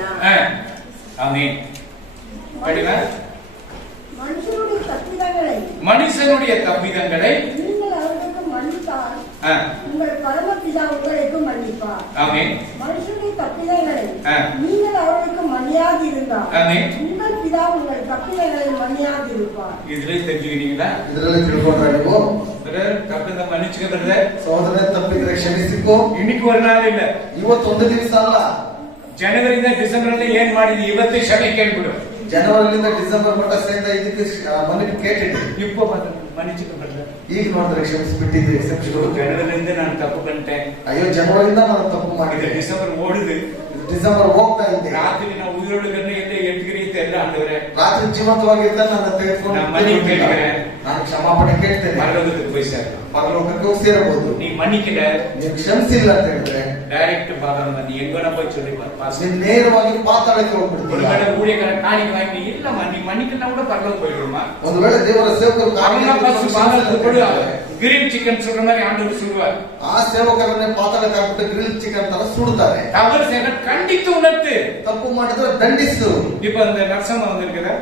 ಆಮೆನ್. படிங்க. மனுஷனுடைய தப்பிதங்களை மனுஷனுடைய தப்பிதங்களை நீங்கள் அவர்களுக்கு மன்னித்தால் உங்கள் பரமபிதா உங்களுக்கு மன்னிப்பார். ஆமென். மனுஷனுடைய தப்பிதங்களை நீங்கள் அவர்களுக்கு மன்னியாதிருந்தால் உங்கள் பிதா உங்கள் தப்பிதங்களை மன்னியாதிருப்பார். இதுல தெரிஞ்சுக்கிறீங்களா? ಇದರಲ್ಲಿ ತಿಳ್ಕೊಂಡ್ರೆ ನೀವು ತಪ್ಪಿದ ಮನ್ನಿಸಿಕೊಂಡ್ರೆ ಸಹೋದರನೇ ತಪ್ಪಿದ್ರೆ ಕ್ಷಮಿಸಿಕೋ. இன்னைக்கு ஒரு நாள் இல்ல, ಇವತ್ತೊಂದು ದಿವಸ ಅಲ್ಲ. ಜನವರಿಯಿಂದ ಡಿಸೆಂಬರ್ ಅಲ್ಲಿ ಏನ್ ಮಾಡಿದ್ವಿ ಇವತ್ತೇ ಕ್ಷಮೆ ಕೇಳ್ಬಿಡು. ಜನವರಿಯಿಂದ ಡಿಸೆಂಬರ್ ಮಟ್ಟ ಸೇರಿದ ಇದಕ್ಕೆ ಮನೆ ಕೇಟಿದ್ದೆ. ಇಪ್ಪ ಮನ್ನಿಸಿಕೊಂಡ್ರೆ ಈಗ ನೋಡಿದ್ರೆ ಕ್ಷಮಿಸಿಬಿಟ್ಟಿದ್ದೆ. ಜನವರಿಯಿಂದ ನಾನು ತಪ್ಪು ಕಂಡೆ. ಅಯ್ಯೋ ಜನವರಿಯಿಂದ ನಾನು ತಪ್ಪು ಮಾಡಿದೆ. ಡಿಸೆಂಬರ್ ಓಡಿದೆ, ಡಿಸೆಂಬರ್ ಹೋಗ್ತಾ ಇದ್ದೆ. ರಾತ್ರಿ ನಾವು ಉಯಿರೊಳಗನ್ನ ಎಲ್ಲ ಎದ್ಗಿರಿಯುತ್ತೆ ಎಲ್ಲ ಆಂಡವ್ರೆ. ರಾತ್ರಿ ಜೀವಂತವಾಗಿದ್ದ ನನ್ನ ತೆಗೆದುಕೊಂಡು ನಾನು ಕ್ಷಮಾಪಣೆ ಕೇಳ್ತೇನೆ. ಪರಲೋಕಕ್ಕೆ ಬಯಸ್ತಾರೆ, ಪರಲೋಕಕ್ಕೆ ಹೋಗಿ ಸೇರಬಹುದು. ನೀ ಮನ್ನಿಕಿಲ್ಲ, ನೀವು ಕ್ಷಮಿಸಿಲ್ಲ ಅಂತ ಹೇಳಿದ್ರೆ ಡೈರೆಕ್ಟ್ ಪಾದನ ನೀ ಎಂಗನ போய் சொல்லி ನೀನು ನೇರವಾಗಿ ಪಾತಾಳಕ್ಕೆ ಹೋಗ್ಬಿಡ್ತೀಯ. ஒருவேளை ஊழியக்கார காணிக்கை வாங்கி இல்லம்மா நீ மன்னிக்கனா கூட பரலோகம் போயிடுமா. ಒಂದು ವೇಳೆ ದೇವರ ಸೇವಕರು கிரில் சிக்கன் சுடுற மாதிரி ஆண்டவர் சொல்லுவார். ಆ ಸೇವಕರನ್ನೇ ಪಾತಾಳಕ್ಕೆ ಹಾಕ್ಬಿಟ್ಟು ಗ್ರಿಲ್ ಚಿಕನ್ ತರ ಸುಡುತ್ತಾರೆ. தவறு செய்த கண்டித்து உணர்த்து. ತಪ್ಪು ಮಾಡಿದ್ರೆ ದಂಡಿಸು. இப்ப அந்த நர்சம்மா வந்திருக்குதா?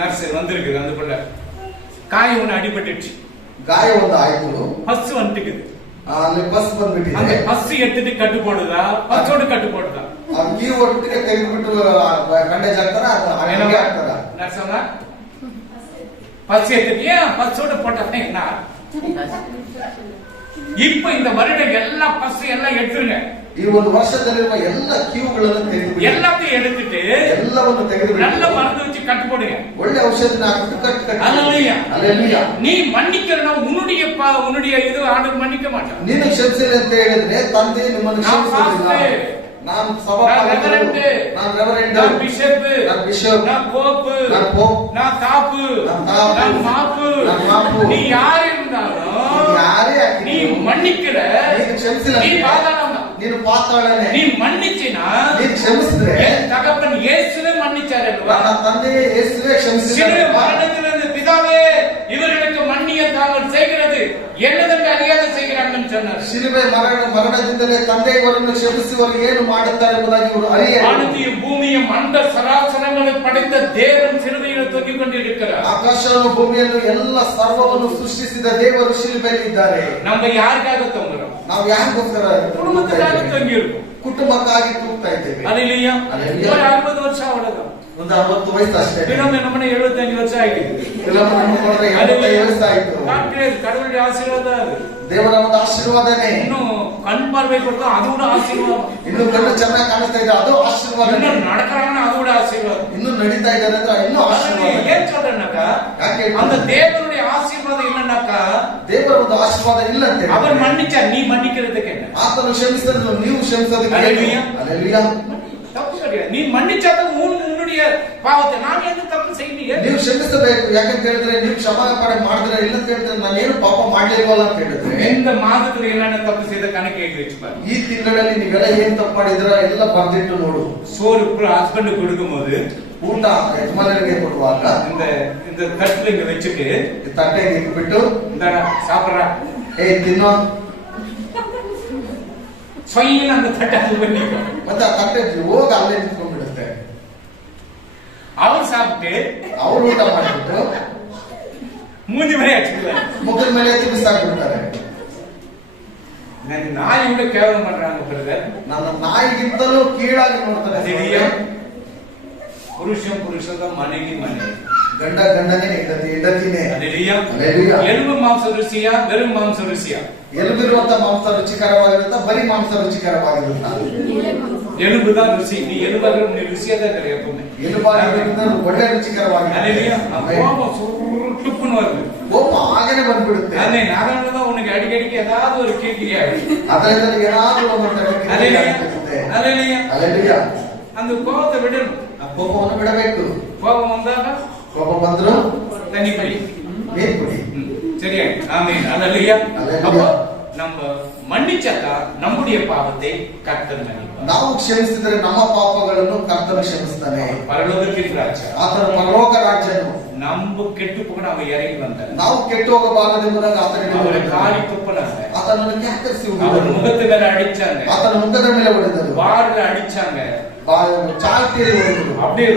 நர்ஸ் வந்திருக்குது. அதுக்குள்ள காய் ஒண்ணு அடிபட்டுச்சு, ಗಾಯ ಒಂದು ಆಯ್ತು, பஸ் வந்துட்டுக்குது. ಅಲ್ಲಿ ಬಸ್ ಬಂದ್ಬಿಟ್ಟಿದೆ. அந்த பஸ் எடுத்துட்டு கட்டு போடுதா, பஸ்ஸோட கட்டு போடுதா? ಈ ಒಟ್ಟಿಗೆ ತೆಗೆದ್ಬಿಟ್ಟು ಕಂಡೇಜ್ ಆಗ್ತಾರ, ಆಗ್ತಾರ. நர்சம்மா பஸ் எடுத்துட்டு பஸ்ஸோட போட்டாங்க என்ன? இப்ப இந்த வருடம் எல்லா பஸ் எல்லாம் எடுத்துருங்க. ಈ ಒಂದು ವರ್ಷದಲ್ಲಿರುವ ಎಲ್ಲ ಕ್ಯೂಗಳನ್ನು ತೆಗೆದುಬಿಡಿ. எல்லாத்தையும் எடுத்துட்டு ಎಲ್ಲವನ್ನು ತೆಗೆದುಬಿಡಿ. நல்ல மருந்து வச்சு கட்டு போடுங்க. ಒಳ್ಳೆ ಔಷಧಿನ ಹಾಕ್ಬಿಟ್ಟು ಕಟ್ಟು. அல்லேலூயா. அல்லேலூயா. நீ மன்னிக்கிறனா உன்னுடைய இது ஆண்டவர் மன்னிக்க மாட்டார். ನೀನು ಕ್ಷಮಿಸಿಲ್ಲ ಅಂತ ಹೇಳಿದ್ರೆ ತಂದೆ ನಿಮ್ಮನ್ನು ಕ್ಷಮಿಸುವುದಿಲ್ಲ. ನಾನು ಸಭಾಪಾಲಕರು, ನಾನು ರೆವರೆಂಡ್, நான் பிஷப், ನಾನು ಬಿಷಪ್, நான் போப், ನಾನು ಪೋಪ್, நான் தாப்பு, நான் மாப்பு. நீ யார் இருந்தாலும் ಯಾರೇ நீ மன்னிக்கிற, ನೀನು ಕ್ಷಮಿಸಿಲ್ಲ, நீ பாதாளம். ನೀನು ಪಾತಾಳನೇ. நீ மன்னிச்சினா ನೀನು ಕ್ಷಮಿಸಿದ್ರೆ என் தகப்பன் இயேசுவே மன்னிச்சார் அல்லவா? ನನ್ನ ತಂದೆ ಯೇಸುವೇ ಕ್ಷಮಿಸಿದ್ದಾರೆ. சிறு மரணத்திலிருந்து பிதாவே இவர்களுக்கு மன்னிய தாங்கள் செய்கிறது என்னதென்று அறியாத செய்கிறாங்கன்னு சொன்னார். ಶಿಲುಬೆ ಮರಣದಿಂದಲೇ ತಂದೆ ಇವರನ್ನು ಕ್ಷಮಿಸುವರು ಏನು ಮಾಡುತ್ತಾರೆ ಎಂಬುದಾಗಿ ಇವರು ಅರಿಯರು. வானத்தையும் பூமியும் அந்த சராசரங்களை படைத்த தேவன் சிலுவையில் தொங்கிக் கொண்டிருக்கிறார். ಆಕಾಶವನ್ನು ಭೂಮಿಯನ್ನು ಎಲ್ಲ ಸರ್ವವನ್ನು ಸೃಷ್ಟಿಸಿದ ದೇವರು ಶಿಲುಬೆಯಲ್ಲಿ ಇದ್ದಾರೆ. நம்ம யாருக்காக தொங்குறோம்? ನಾವು ಯಾರಿಗೋಸ್ಕರ குடும்பத்துக்காக தொங்கி இருக்கோம், ಕುಟುಂಬಕ್ಕಾಗಿ ತೂಗ್ತಾ ಇದ್ದೇವೆ. அல்லேலூயா. அல்லேலூயா. ஒரு 60 வருஷம் அவ்வளவுதான். ಒಂದು 60 ವಯಸ್ಸು ಅಷ್ಟೇ. இன்னொன்னு நம்ம 75 வருஷம் ஆகிடுது. ಕೆಲವೊಮ್ಮೆ ನಮ್ಮ ನೋಡಿದ್ರೆ 75 ವಯಸ್ಸು ಆಯ್ತು. கடவுளுடைய ஆசீர்வாதம் அது. ದೇವರ ಒಂದು ಆಶೀರ್ವಾದನೇ. ಇನ್ನು ಕಣ್ பார்வை ಕೊಡ್ತಾ ಅದು ಕೂಡ ಆಶೀರ್ವಾದ. ಇನ್ನು ಕಣ್ಣು ಚೆನ್ನಾಗಿ ಕಾಣಿಸ್ತಾ ಇದೆ, ಅದು ಆಶೀರ್ವಾದ. ಇನ್ನು நடக்கறாங்க ಅದು ಕೂಡ ಆಶೀರ್ವಾದ. ಇನ್ನು ನಡೀತಾ ಇದ್ದಾರೆ ಅಂದ್ರೆ ಇನ್ನೂ ಆಶೀರ್ವಾದ. ಏನ್ சொல்றேன்னாக்கா அந்த தேவனுடைய ஆசீர்வாதம் இல்லன்னாக்கா ದೇವರ ಒಂದು ಆಶೀರ್ವಾದ ಇಲ್ಲ ಅಂತ அவர் மன்னிச்சார், நீ மன்னிக்கிறதுக்கு என்ன? ಆತನು ಕ್ಷಮಿಸಿದ್ರು, ನೀವು ಕ್ಷಮಿಸೋದಕ್ಕೆ அல்லேலூயா. அல்லேಲೂಯಾ. தப்பு கிடையாது. நீ மன்னிச்சாதான் உன்னுடைய பாவத்தை நான் எந்த தப்பு செய்யலையே. ನೀವು ಕ್ಷಮಿಸಬೇಕು. ಯಾಕಂತ ಹೇಳಿದ್ರೆ ನೀವು ಕ್ಷಮಾಪಣೆ ಮಾಡಿದ್ರೆ, ಇಲ್ಲ ಅಂತ ಹೇಳಿದ್ರೆ ನಾನೇನು ಪಾಪ ಮಾಡ್ಲಿಲ್ವಲ್ಲ ಅಂತ ಹೇಳಿದ್ರೆ, இந்த ಮಾದத்துல என்னென்ன தப்பு செய்த கணக்கு எழுதி வச்சுப்பாரு. ಈ ತಿಂಗಳಲ್ಲಿ ನೀವೆಲ್ಲ ಏನ್ ತಪ್ಪು ಮಾಡಿದ್ರ ಎಲ್ಲ ಬರ್ದಿಟ್ಟು ನೋಡು. சோறு ஹஸ்பண்ட் கொடுக்கும்போது ಊಟ ಯಜಮಾನರಿಗೆ ಕೊಡುವಾಗ இந்த தட்டுல இங்க வச்சுட்டு ತಟ್ಟೆಗೆ ಇಟ್ಬಿಟ್ಟು இந்த சாப்பிடுறா ತಿನ್ನೋ ಸ್ವಯಂ அந்த தட்டை அது பண்ணிக்கோ. ಮತ್ತೆ ಆ ತಟ್ಟೆ ಹೋಗಿ ಅಲ್ಲೇ ನಿಂತ್ಕೊಂಡ್ಬಿಡುತ್ತೆ. அவர் சாப்பிட்டு ಅವ್ರು ಊಟ ಮಾಡಿಬಿಟ್ಟು மூஞ்சி மாதிரி அடிச்சுக்கல, ಮುಖದ ಮೇಲೆ ಎತ್ತಿ ಬಿಸಾಕ್ಬಿಡ್ತಾರೆ. நான் நாய் கூட கேவலம் பண்றாங்க பிரதர். ನನ್ನ ನಾಯಿಗಿಂತಲೂ ಕೀಳಾಗಿ ನೋಡ್ತಾರೆ. புருஷன் தான் மனைவி, ಗಂಡ ಗಂಡನೇ, ಹೆಂಡತಿನೇ. எலும்பு மாംச ருசியா வெறும் மாಂಸ ருசியா? ಎಲುಬಿರುವಂತ ಮಾಂಸ ರುಚಿಕರವಾಗಿರುತ್ತ, ಬರೀ ಮಾಂಸ ರುಚಿಕರವಾಗಿರುತ್ತ? எலும்பு தான் ருசி. நீ எலும்பாக நீ ருசியா தான் கிடையாது. ಎಲುಬಾಗಿರೋದ್ರಿಂದ ಒಳ್ಳೆ ರುಚಿಕರವಾಗಿರುತ್ತೆ. கோபம் டுப்புன்னு வருது. கோபம் ஆகவே ಬಂದ್ಬಿಡುತ್ತೆ. அதனாலதான் உனக்கு அடிக்கடிக்கு ஏதாவது ஒரு கேட்கிறியா? ಅದರಿಂದ ಏನಾದರೂ ಒಂದು அல்லேலூயா. அந்த கோபத்தை விடணும். ಕೋಪವನ್ನು ಬಿಡಬೇಕು. கோபம் வந்தாಗ ಕೋಪ ಬಂದ್ರು தண்ணி குடி, ನೀರು ಕುಡಿ. சரியா? ஆமென். அல்லேலூயா. அப்ப நம்ம மன்னிச்சாக்கா நம்முடைய பாவத்தை கர்த்தர் மன்னிப்பார். ನಾವು ಕ್ಷಮಿಸಿದರೆ ನಮ್ಮ ಪಾಪಗಳನ್ನು ಕರ್ತನು ಕ್ಷಮಿಸ್ತಾನೆ. பரலோகத்தின் ராஜா, ಆತನ ಪರಲೋಕ ರಾಜ್ಯನು நம்ம கெட்டு போக அவ இறங்கி வந்தார். ನಾವು ಕೆಟ್ಟು ಹೋಗಬಾರದೆಂಬುದಾಗಿ ಆತನಿಗೆ காலி துப்பனாங்க, ಆತನನ್ನು ಕ್ಯಾಕರಿಸಿ அவர் முகத்து மேல அடிச்சாங்க, ಆತನ ಮುಖದ ಮೇಲೆ ಹೊಡೆದರು, வாரில அடிச்சாங்க, ಚಾಲ್ತಿಯಲ್ಲಿ ಹೊಡೆದರು, அப்படியே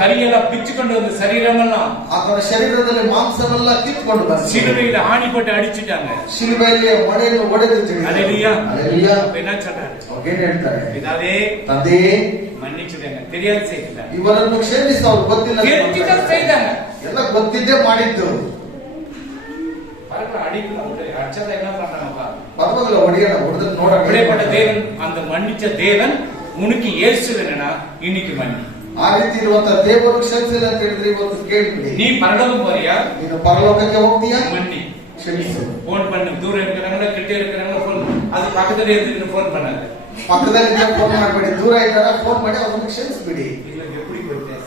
கரியெல்லாம் பிச்சு கொண்டு வந்து சரீரமெல்லாம் ಆತನ ಶರೀರದಲ್ಲಿ ಮಾಂಸವೆಲ್ಲ ಕಿತ್ತುಕೊಂಡು ಬಂತು. சிலுவையில ஆணி போட்டு அடிச்சிட்டாங்க. ಶಿಲುಬೆಯಲ್ಲಿ ಮೊಳೆಯನ್ನು ಹೊಡೆದು அல்லேலூயா. அல்லேலூயா. அப்ப என்ன சொல்றாரு? ಏನು ಹೇಳ್ತಾರೆ? பிதாவே ತಂದೆ மன்னிச்சுடுங்க, தெரியாது செய்தாங்க, ಇವರನ್ನು ಕ್ಷಮಿಸಿ, ಅವ್ರು ಗೊತ್ತಿಲ್ಲ தெரிஞ்சுதான் செய்தாங்க, ಎಲ್ಲ ಗೊತ್ತಿದ್ದೇ ಮಾಡಿದ್ದು. பரவாயில்ல, அடிக்கலாம், அடிச்சதை என்ன பண்றாங்கப்பா? ಪರವಾಗಿಲ್ಲ, ಹೊಡೆಯೋಣ, ಹೊಡೆದ್ರೆ ನೋಡೋಣ. அப்படிப்பட்ட தேவன், அந்த மன்னிச்ச தேவன் உனக்கு இயேசு வேணும்னா இன்னைக்கு மன்னி. ಆ ರೀತಿ ಇರುವಂತ ದೇವರು ಕ್ಷಮಿಸಿಲ್ಲ ಅಂತ ಹೇಳಿದ್ರೆ ಇವತ್ತು ಕೇಳ್ಬಿಡಿ. நீ பரலோகம் போறியா? ನೀನು ಪರಲೋಕಕ್ಕೆ ಹೋಗ್ತೀಯಾ? மன்னி, ಕ್ಷಮಿಸು. போன் பண்ணு. தூரம் இருக்கிறவங்கள கிட்ட இருக்கிறவங்கள போன், அது பக்கத்துல இருந்து போன் பண்ணாங்க. ಪಕ್ಕದಲ್ಲಿ ಫೋನ್ ಮಾಡಬೇಡಿ, ದೂರ ಇದ್ದಾರ ಫೋನ್ ಮಾಡಿ ಅವ್ರನ್ನ ಕ್ಷಮಿಸ್ಬಿಡಿ. இல்ல எப்படி போய் பேச?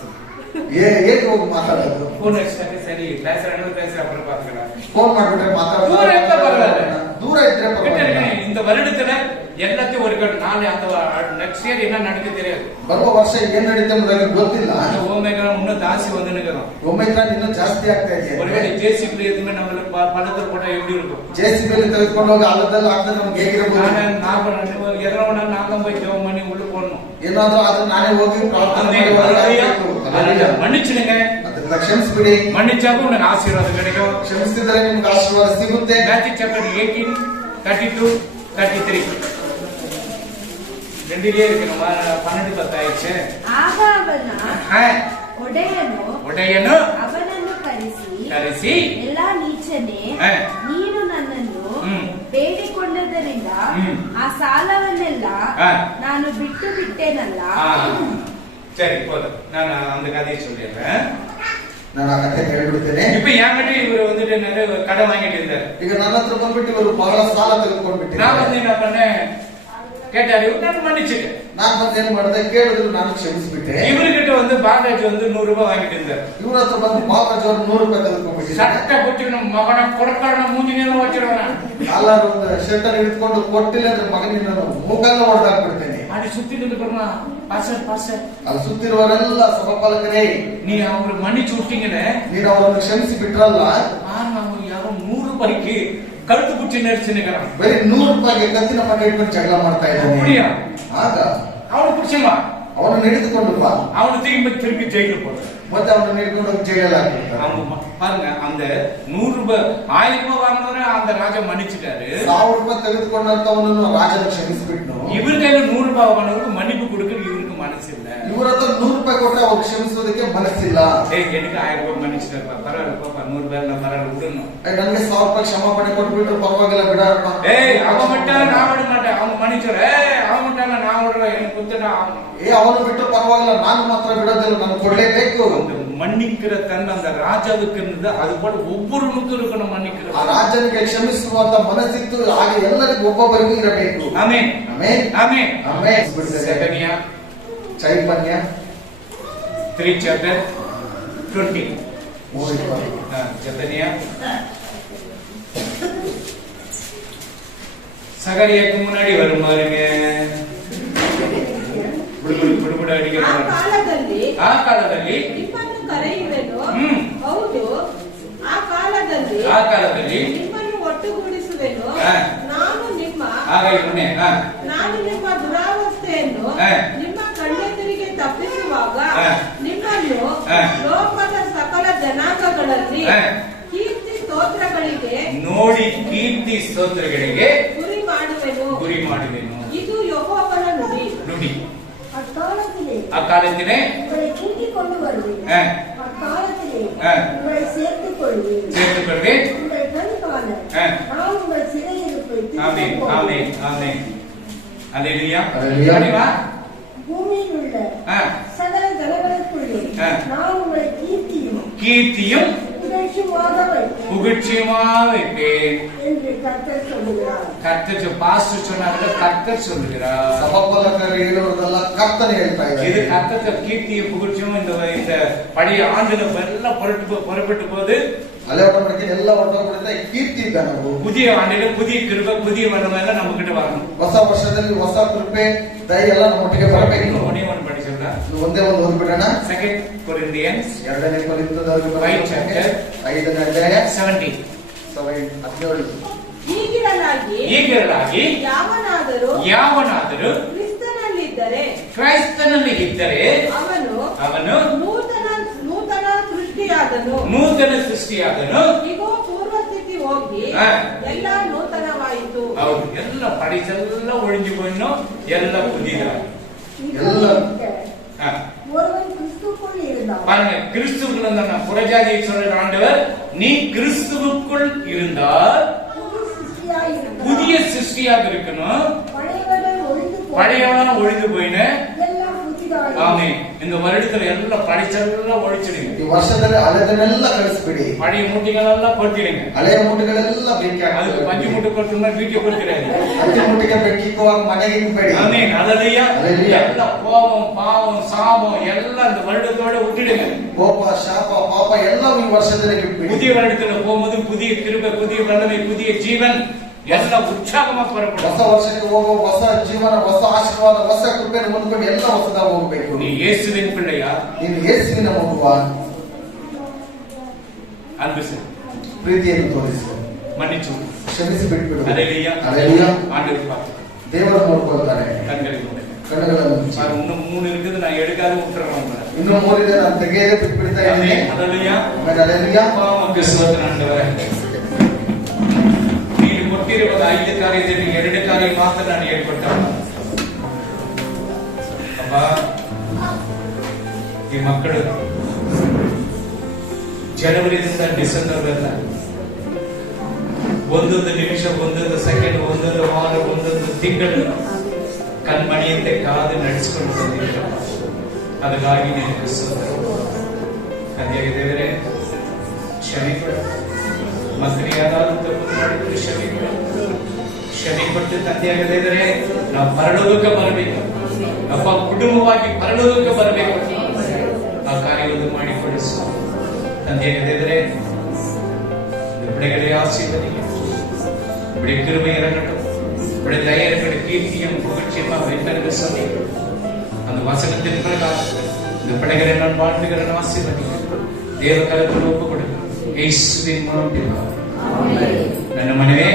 ಹೇಗೆ ಹೋಗಿ ಮಾತಾಡೋದು? போன் அடிச்சாங்க, சரி பேசுறாங்க, பேசுற அப்புறம் பாத்துக்கலாம். ಫೋನ್ ಮಾಡ್ಬಿಟ್ರೆ ಮಾತಾಡೋದು. ದೂರ ಇದ್ರೆ ಪರವಾಗಿಲ್ಲ. ದೂರ ಇದ್ರೆ கிட்ட ಪರವಾಗಿಲ್ಲ. இருக்க இந்த வருடத்துல எல்லாத்தையும் ஒரு நாளை அந்த நெக்ஸ்ட் இயர் என்ன நடக்க தெரியாது. ಬರುವ ವರ್ಷ ಏನ್ ನಡೀತೆ ಅನ್ನೋದು ಗೊತ್ತಿಲ್ಲ. ஓமேகா இன்னும் தாசி வந்து நிக்கிறோம். ಒಮ್ಮೆತ್ರ ಇನ್ನೂ ಜಾಸ್ತಿ ಆಗ್ತಾ ಇದೆ. ஒருவேளை ஜேசிபி எதுவுமே நம்மளுக்கு பணத்தில் போட்டா எப்படி இருக்கும்? ಜೆಸಿಬಿಯಲ್ಲಿ ತೆಗೆದುಕೊಂಡು ಹೋಗಿ ಅಲ್ಲದಲ್ಲಿ ಹಾಕಿದ್ರೆ ನಮ್ಗೆ ಹೇಗಿರಬಹುದು? நான் போய் ஜெபம் பண்ணி உள்ள போடணும். ಏನಾದ್ರೂ ಅದನ್ನ ನಾನೇ ಹೋಗಿ ಪ್ರಾರ್ಥನೆ ಮಾಡಿ மன்னிச்சிடுங்க, ಅದನ್ನ ಕ್ಷಮಿಸ್ಬಿಡಿ. மன்னிச்சாக்கும் உனக்கு ஆசீர்வாதம் கிடைக்கும். ಕ್ಷಮಿಸಿದ್ರೆ ನಿಮ್ಗೆ ಆಶೀರ್ವಾದ ಸಿಗುತ್ತೆ. மேத்யூ சாப்டர் 18:32-33 ரெண்டிலே இருக்கு. நம்ம 12:10 ஆயிடுச்சு. ಆಗ ಅವನ ಒಡೆಯನು ಅವನನ್ನು ಕರೆಸಿ ಎಲ್ಲಾ ನೀಚನೇ, ನೀನು ನನ್ನನ್ನು ಬೇಡಿಕೊಂಡದರಿಂದ ಆ ಸಾಲವನ್ನೆಲ್ಲ ನಾನು ಬಿಟ್ಟು ಬಿಟ್ಟೇನಲ್ಲ. சரி போதும், நான் அந்த கதையை சொல்லிடுறேன். ನಾನು ಆ ಕಥೆ ಹೇಳ್ಬಿಡ್ತೇನೆ. இப்ப என்கிட்ட இவர் வந்துட்டு நிறைய கடன் வாங்கிட்டு இருந்தாரு. ಈಗ ನನ್ನ ಹತ್ರ ಬಂದ್ಬಿಟ್ಟು ಇವರು ಬಹಳ ಸಾಲ ತೆಗೆದುಕೊಂಡ್ಬಿಟ್ಟು நான் வந்து என்ன பண்ணேன், கேட்டாரு, நான் மன்னிச்சிட்டேன். ನಾನು ಬಂದು ಏನ್ ಮಾಡಿದೆ, ಕೇಳಿದ್ರು, ನಾನು ಕ್ಷಮಿಸ್ಬಿಟ್ಟೆ. இவர்கிட்ட வந்து பாலாஜி வந்து 100 ரூபாய் வாங்கிட்டு இருந்தாரு. ಇವ್ರ ಹತ್ರ ಬಂದು ಬಾಬಾಜಿ ಅವರು 100 ರೂಪಾಯಿ ತೆಗೆದುಕೊಂಡ್ಬಿಟ್ಟಿದ್ದಾರೆ. சட்டை போட்டு நம்ம மகனை கொடுக்கற மூஞ்சினேல வச்சிருவான். ಎಲ್ಲರೂ ಒಂದು ಶರ್ಟ್ ಅನ್ನು ಹಿಡಿದುಕೊಂಡು ಕೊಟ್ಟಿಲ್ಲ ಅಂದ್ರೆ ಮಗನಿನ ಮೂಗನ್ನ ಹೊಡೆದಾಕ್ಬಿಡ್ತೇನೆ. அது சுத்தி நின்னுக்கறமா பாஸ்டர் ಅಲ್ಲಿ ಸುತ್ತಿರುವವರೆಲ್ಲ ಸಭಾಪಾಲಕರೇ, நீ அவரை மன்னிச்சு விட்டீங்கனே, ನೀನು ಅವರನ್ನು ಕ್ಷಮಿಸಿ ಬಿಟ್ರಲ್ಲ, ನಾವು ಯಾರೋ 100 ರೂಪಾಯಿಗೆ ಕழுத்து ಕುಚ್ಚಿ ನರ್ಸಿನಿಗರ ಬರೀ 100 ರೂಪಾಯಿಗೆ ಕತ್ತಿನ ಮಗ ಇಟ್ಕೊಂಡು ಜಗಳ ಮಾಡ್ತಾ ಇದ್ದಾನೆ. ಆಗ ಅವನು ಕುಡ್ಸಿಲ್ವಾ, ಅವನು ಹಿಡಿದುಕೊಂಡು ಬಾ, அவனை திருப்பி ஜெயிலுக்கு போற, ಮತ್ತೆ ಅವನು ಹಿಡ್ಕೊಂಡು ಹೋಗಿ ಜೈಲಲ್ಲಿ ಹಾಕ್ಬಿಡ್ತಾರೆ. பாருங்க, அந்த 100 ரூபாய் 1000 ரூபாய் வாங்கினவரை அந்த ராஜா மன்னிச்சிட்டாரு. 1000 ರೂಪಾಯಿ ತೆಗೆದುಕೊಂಡಂತವನನ್ನು ರಾಜನ ಕ್ಷಮಿಸಿಬಿಟ್ನು. இவர் கையில 100 ரூபாய் வாங்கினவருக்கு மன்னிப்பு கொடுக்க இவருக்கு மனசு இல்ல. ಇವ್ರ ಹತ್ರ 100 ರೂಪಾಯಿ ಕೊಟ್ಟರೆ ಅವ್ರು ಕ್ಷಮಿಸೋದಕ್ಕೆ ಮನಸ್ಸಿಲ್ಲ. எனக்கு 1000 ரூபாய் மன்னிச்சிட்டாரு, பரவாயில்லப்பா, 100 ரூபாய் பரவாயில்ல விடணும். ನನಗೆ 1000 ರೂಪಾಯಿ ಕ್ಷಮಾಪಣೆ ಕೊಟ್ಬಿಟ್ರು, ಪರವಾಗಿಲ್ಲ ಬಿಡಪ್ಪ. அவன் மட்டும் நான் விட மாட்டேன், அவன் மன்னிச்சாரு. அவன் மட்டும் நான் விடுறேன், எனக்கு கொடுத்துட்டா ಅವನು ಬಿಟ್ಟರು ಪರವಾಗಿಲ್ಲ, ನಾನು ಮಾತ್ರ ಬಿಡೋದಿಲ್ಲ, ನಾನು ಕೊಡ್ಲೇಬೇಕು. மன்னிக்கிற தன்மை அந்த ராஜாவுக்கு இருந்தது. அது போல ஒவ்வொருவனுக்கும் இருக்கணும் மன்னிக்கிற. ಆ ರಾಜನಿಗೆ ಕ್ಷಮಿಸುವಂತ ಮನಸ್ಸಿತ್ತು, ಹಾಗೆ ಎಲ್ಲರಿಗೂ ಒಬ್ಬೊಬ್ಬರಿಗೂ ಇರಬೇಕು. ಆಮೆನ್ ಆಮೆನ್ ಆಮೆನ್ ಆಮೆನ್. ಸೆಫನ್ಯ ಚೈತನ್ಯ 3 chapter 20. சகரியா சகரியாக்கு முன்னாடி வரும் பாருங்க. ಬಿಡುಬಿಡು ಅಡಿಗೆ ಆ ಕಾಲದಲ್ಲಿ ನಿಮ್ಮನ್ನು ಕರೆಯುವೆನು. ಹ್ಮ್. ಹೌದು, ಆ ಕಾಲದಲ್ಲಿ ನಿಮ್ಮನ್ನು ಒಟ್ಟುಗೂಡಿಸುವೆನು. ನಾನು ನಿಮ್ಮ ದುರಾವಸ್ಥೆಯನ್ನು ನಿಮ್ಮ ಕಣ್ಣೆದುರಿಗೆ ತಪ್ಪಿಸುವಾಗ ನಿಮ್ಮನ್ನು ಲೋಕದ ಸಕಲ ಜನಾಂಗಗಳಲ್ಲಿ ಕೀರ್ತಿ ಸ್ತೋತ್ರಗಳಿಗೆ ನೋಡಿ, ಕೀರ್ತಿ ಸ್ತೋತ್ರಗಳಿಗೆ ಗುರಿ ಮಾಡುವೆನು. ಇದು ಯೆಹೋವನ ನುಡಿ. அக்காலத்திலே உங்களை கூட்டிக் கொண்டு வருவேன். அக்காலத்திலே உங்களை சேர்த்துக் கொள்வேன். உங்கள் கண்காண நான் உங்கள் சிறையிருப்பை பூமியில் உள்ள சகல ஜனங்களுக்குள்ளே நான் உங்களை கீர்த்தியும் புகழ்ச்சியுமாக வைப்பேன் என்று கர்த்தர் சொல்லுகிறார். கர்த்தர் பாஸ்டர் சொன்னாங்க, கர்த்தர் சொல்லுகிறார். ಸಭಾಪಾಲಕರು ಹೇಳುವುದಲ್ಲ, ಕರ್ತನೆ ಹೇಳ್ತಾ இது ಇದ್ದಾರೆ. கர்த்தர் கீர்த்திய புகழ்ச்சியும் இந்த பழைய ஆண்டுல எல்லாம் புறப்பட்டு போது ಹಳೆ ಒಡಂಬಡಿಕೆ ಎಲ್ಲ ಹೊರಟೋಗ್ಬಿಡುತ್ತೆ, ಕೀರ್ತಿ ಇದ್ದ ನಾವು. புதிய ஆண்டில புதிய கிருபை புதிய வல்லமை எல்லாம் நம்ம கிட்ட வரணும். ಹೊಸ ವರ್ಷದಲ್ಲಿ ಹೊಸ ಕೃಪೆ ದಯ ಎಲ್ಲ ನಮ್ಮೊಟ್ಟಿಗೆ ಬರಬೇಕು. ஒண்ணே ஒண்ணு படிச்சோம்னா ಒಂದೇ ಒಂದು ಓದ್ಬಿಡೋಣ. 2 Corinthians 2ನೇ ಕೊರಿಂಥದವರಿಗೆ ಬರೆದ 5 chapter 5ನೇ ಅಧ್ಯಾಯ 17. 17. ಈಗಿರಲಾಗಿ ಯಾವನಾದರೂ ಕ್ರೈಸ್ತನಲ್ಲಿ ಇದ್ದರೆ ಅವನು ನೂತನ ಸೃಷ್ಟಿಯಾದನು. ಈಗ ಪೂರ್ವ ಸ್ಥಿತಿ ಹೋಗಿ ಎಲ್ಲ ನೂತನವಾಯಿತು. ಹೌದು, ಎಲ್ಲ ಪಡಿಸೆಲ್ಲ ஒழிஞ்சு போயிடும், எல்லாம் புதியதாகும். ஒருவன் கிறிஸ்துவுக்குள் இருந்தால், பாருங்க, கிறிஸ்துவுக்குள் இருந்தா புறஜாதியை சொல்ற ஆண்டவர், நீ கிறிஸ்துவுக்குள் இருந்தால் புதிய சிருஷ்டியாக இருக்கணும். பழையவன் ஒழிந்து போயின. ஆமே, இந்த வருடத்துல எல்லாம் படைச்செல்லாம் ஒழிச்சிடுங்க. ಈ ವರ್ಷದಲ್ಲಿ ಹಳೆದನ್ನೆಲ್ಲ ಕಳಿಸ್ಬಿಡಿ. பழைய மூட்டைகளெல்லாம் ಕೊಡ್ತಿடுங்க. ಹಳೆಯ ಮೂಟೆಗಳೆಲ್ಲ ಬೆಂಕಿ அதுக்கு ಹಾಕಿ பஞ்சு மூட்டை ಕೊಡ್ತಾ வீட்டுக்கு ಕೊಡ್ತಿರಾங்க. ಹತ್ತಿ ಮೂಟೆಗೆ ಬೆಂಕಿ ಇಕ್ಕುವಾಗ ಮನೆಗೆ ಇಕ್ಬೇಡಿ. ஆமென், ஹல்லேலூயா. எல்லாம் கோபம் பாவம் சாபம் எல்லாம் இந்த வருடத்தோட விட்டுடுங்க. ಕೋಪ ಶಾಪ ಪಾಪ ಎಲ್ಲವೂ ಈ ವರ್ಷದಲ್ಲಿ ಬಿಟ್ಬಿಡಿ. புதிய வருடத்துல போகும்போது புதிய கிருபை புதிய வல்லமை புதிய ஜீவன் எல்லாம் உற்சாகமா ಹೊಸ புறப்படும். ವರ್ಷಕ್ಕೆ ಹೋಗೋ ಹೊಸ ಜೀವನ, ಹೊಸ ಆಶೀರ್ವಾದ, ಹೊಸ ಕೃಪೆಯನ್ನು ಹೊಂದ್ಕೊಂಡು ಎಲ್ಲ ಹೊಸದಾಗಿ ಹೋಗ್ಬೇಕು. நீ இயேசுவின் பிள்ளையா? ನೀನು ಯೇಸುವಿನ ಮಗುವ, அன்பு செய், ಪ್ರೀತಿಯನ್ನು ತೋರಿಸು, மன்னிச்சு, ಕ್ಷಮಿಸಿ ಬಿಟ್ಬಿಡು. ஹல்லேலூயா. ಹಲ್ಲೆಲೂಯಾ. ஆண்டவர் பார்த்து ದೇವರು ನೋಡ್ಕೊಳ್ತಾರೆ. கண்களை மூடு. ಕಣ್ಣುಗಳನ್ನು ಮುಚ್ಚಿ. பாரு, இன்னும் 3 இருக்குது, நான் எடுக்காத விட்டுறேன் உங்களை. ಇನ್ನು 3 ಇದೆ, ನಾನು ತೆಗೆಯದೆ ಬಿಟ್ಬಿಡ್ತಾ ಇದ್ದೀನಿ. ஆமென், ஹல்லேலூயா. ಹಲ್ಲೆಲೂಯಾ. உமக்கு ஸ்தோத்திரம் ஆண்டவரே. ನೀನು ಕೊಟ್ಟಿರುವ 5 ಕಾರ್ಯದಲ್ಲಿ 2 ಕಾರ್ಯ ಮಾತ್ರ ನಾನು ಹೇಳ್ಕೊಟ್ಟ. ಅಪ್ಪ, ಈ ಮಕ್ಕಳು ಜನವರಿಯಿಂದ ಡಿಸೆಂಬರ್ ಎಲ್ಲ ಒಂದೊಂದು ನಿಮಿಷ, ಒಂದೊಂದು ಸೆಕೆಂಡ್, ಒಂದೊಂದು ವಾರ, ಒಂದೊಂದು ತಿಂಗಳು ಕಣ್ಮಣಿಯಂತೆ ಕಾದು ನಡೆಸಿಕೊಂಡು ಬಂದಿದ್ದರು. ಅದಕ್ಕಾಗಿ ನಿನಗೆ ಸ್ತೋತ್ರ. ತಂದೆಯಾಗಿ ದೇವರೇ, ಕ್ಷಮಿಗಳು ಮಕ್ಕಳಿಗೆ ಯಾರಾದ್ರೂ ತಪ್ಪು ಮಾಡಿದ್ರು ಕ್ಷಮಿಪಟ್ಟು ತಂದೆಯಾಗಿ ದೇವರೇ, ನಾವು ಪರಲೋಕಕ್ಕೆ ಬರಬೇಕು. ಅಪ್ಪ, ಕುಟುಂಬವಾಗಿ ಪರಲೋಕಕ್ಕೆ ಬರಬೇಕು. ಆ ಕಾರ್ಯವನ್ನು ಮಾಡಿಕೊಡಿಸು ತಂದೆಯಾಗಿ ದೇವರೇ. பிள்ளைகளை ஆசீர்வதிங்க. இப்படி கிருபை இறங்கட்டும், இப்படி தயை இறங்கட்டும், கீர்த்தியும் புகழ்ச்சியுமா வைப்பென்று சொல்லி அந்த வசனத்தின் பிரகாரம் இந்த பிள்ளைகளை நான் வாழ்ந்துகிறேன். ஆசீர்வதிங்க. தேவ கரத்தில் ஒப்பு கொடுங்க. இயேசுவின் மூலம் பிதாவே. ನನ್ನ ಮನೆಯೇ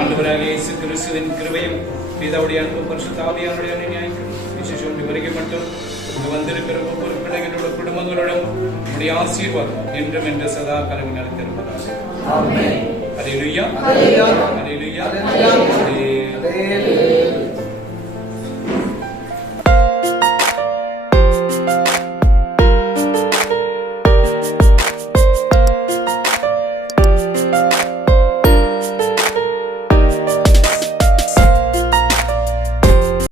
ஆண்டவராகிய இயேசு கிறிஸ்துவின் கிருபையும் பிதாவுடைய அன்பும் பரிசுத்த ஆவியானவருடைய நியாயங்களும் விசேஷம் வரைக்கும் மட்டும் இங்கு வந்திருக்கிற ஒவ்வொரு பிள்ளைகளோட குடும்பங்களோடும் நம்முடைய ஆசீர்வாதம் என்றும் என்ற சதா கலவி நடத்திருப்பதாக. அல்லேலூயா. அல்லேலூயா.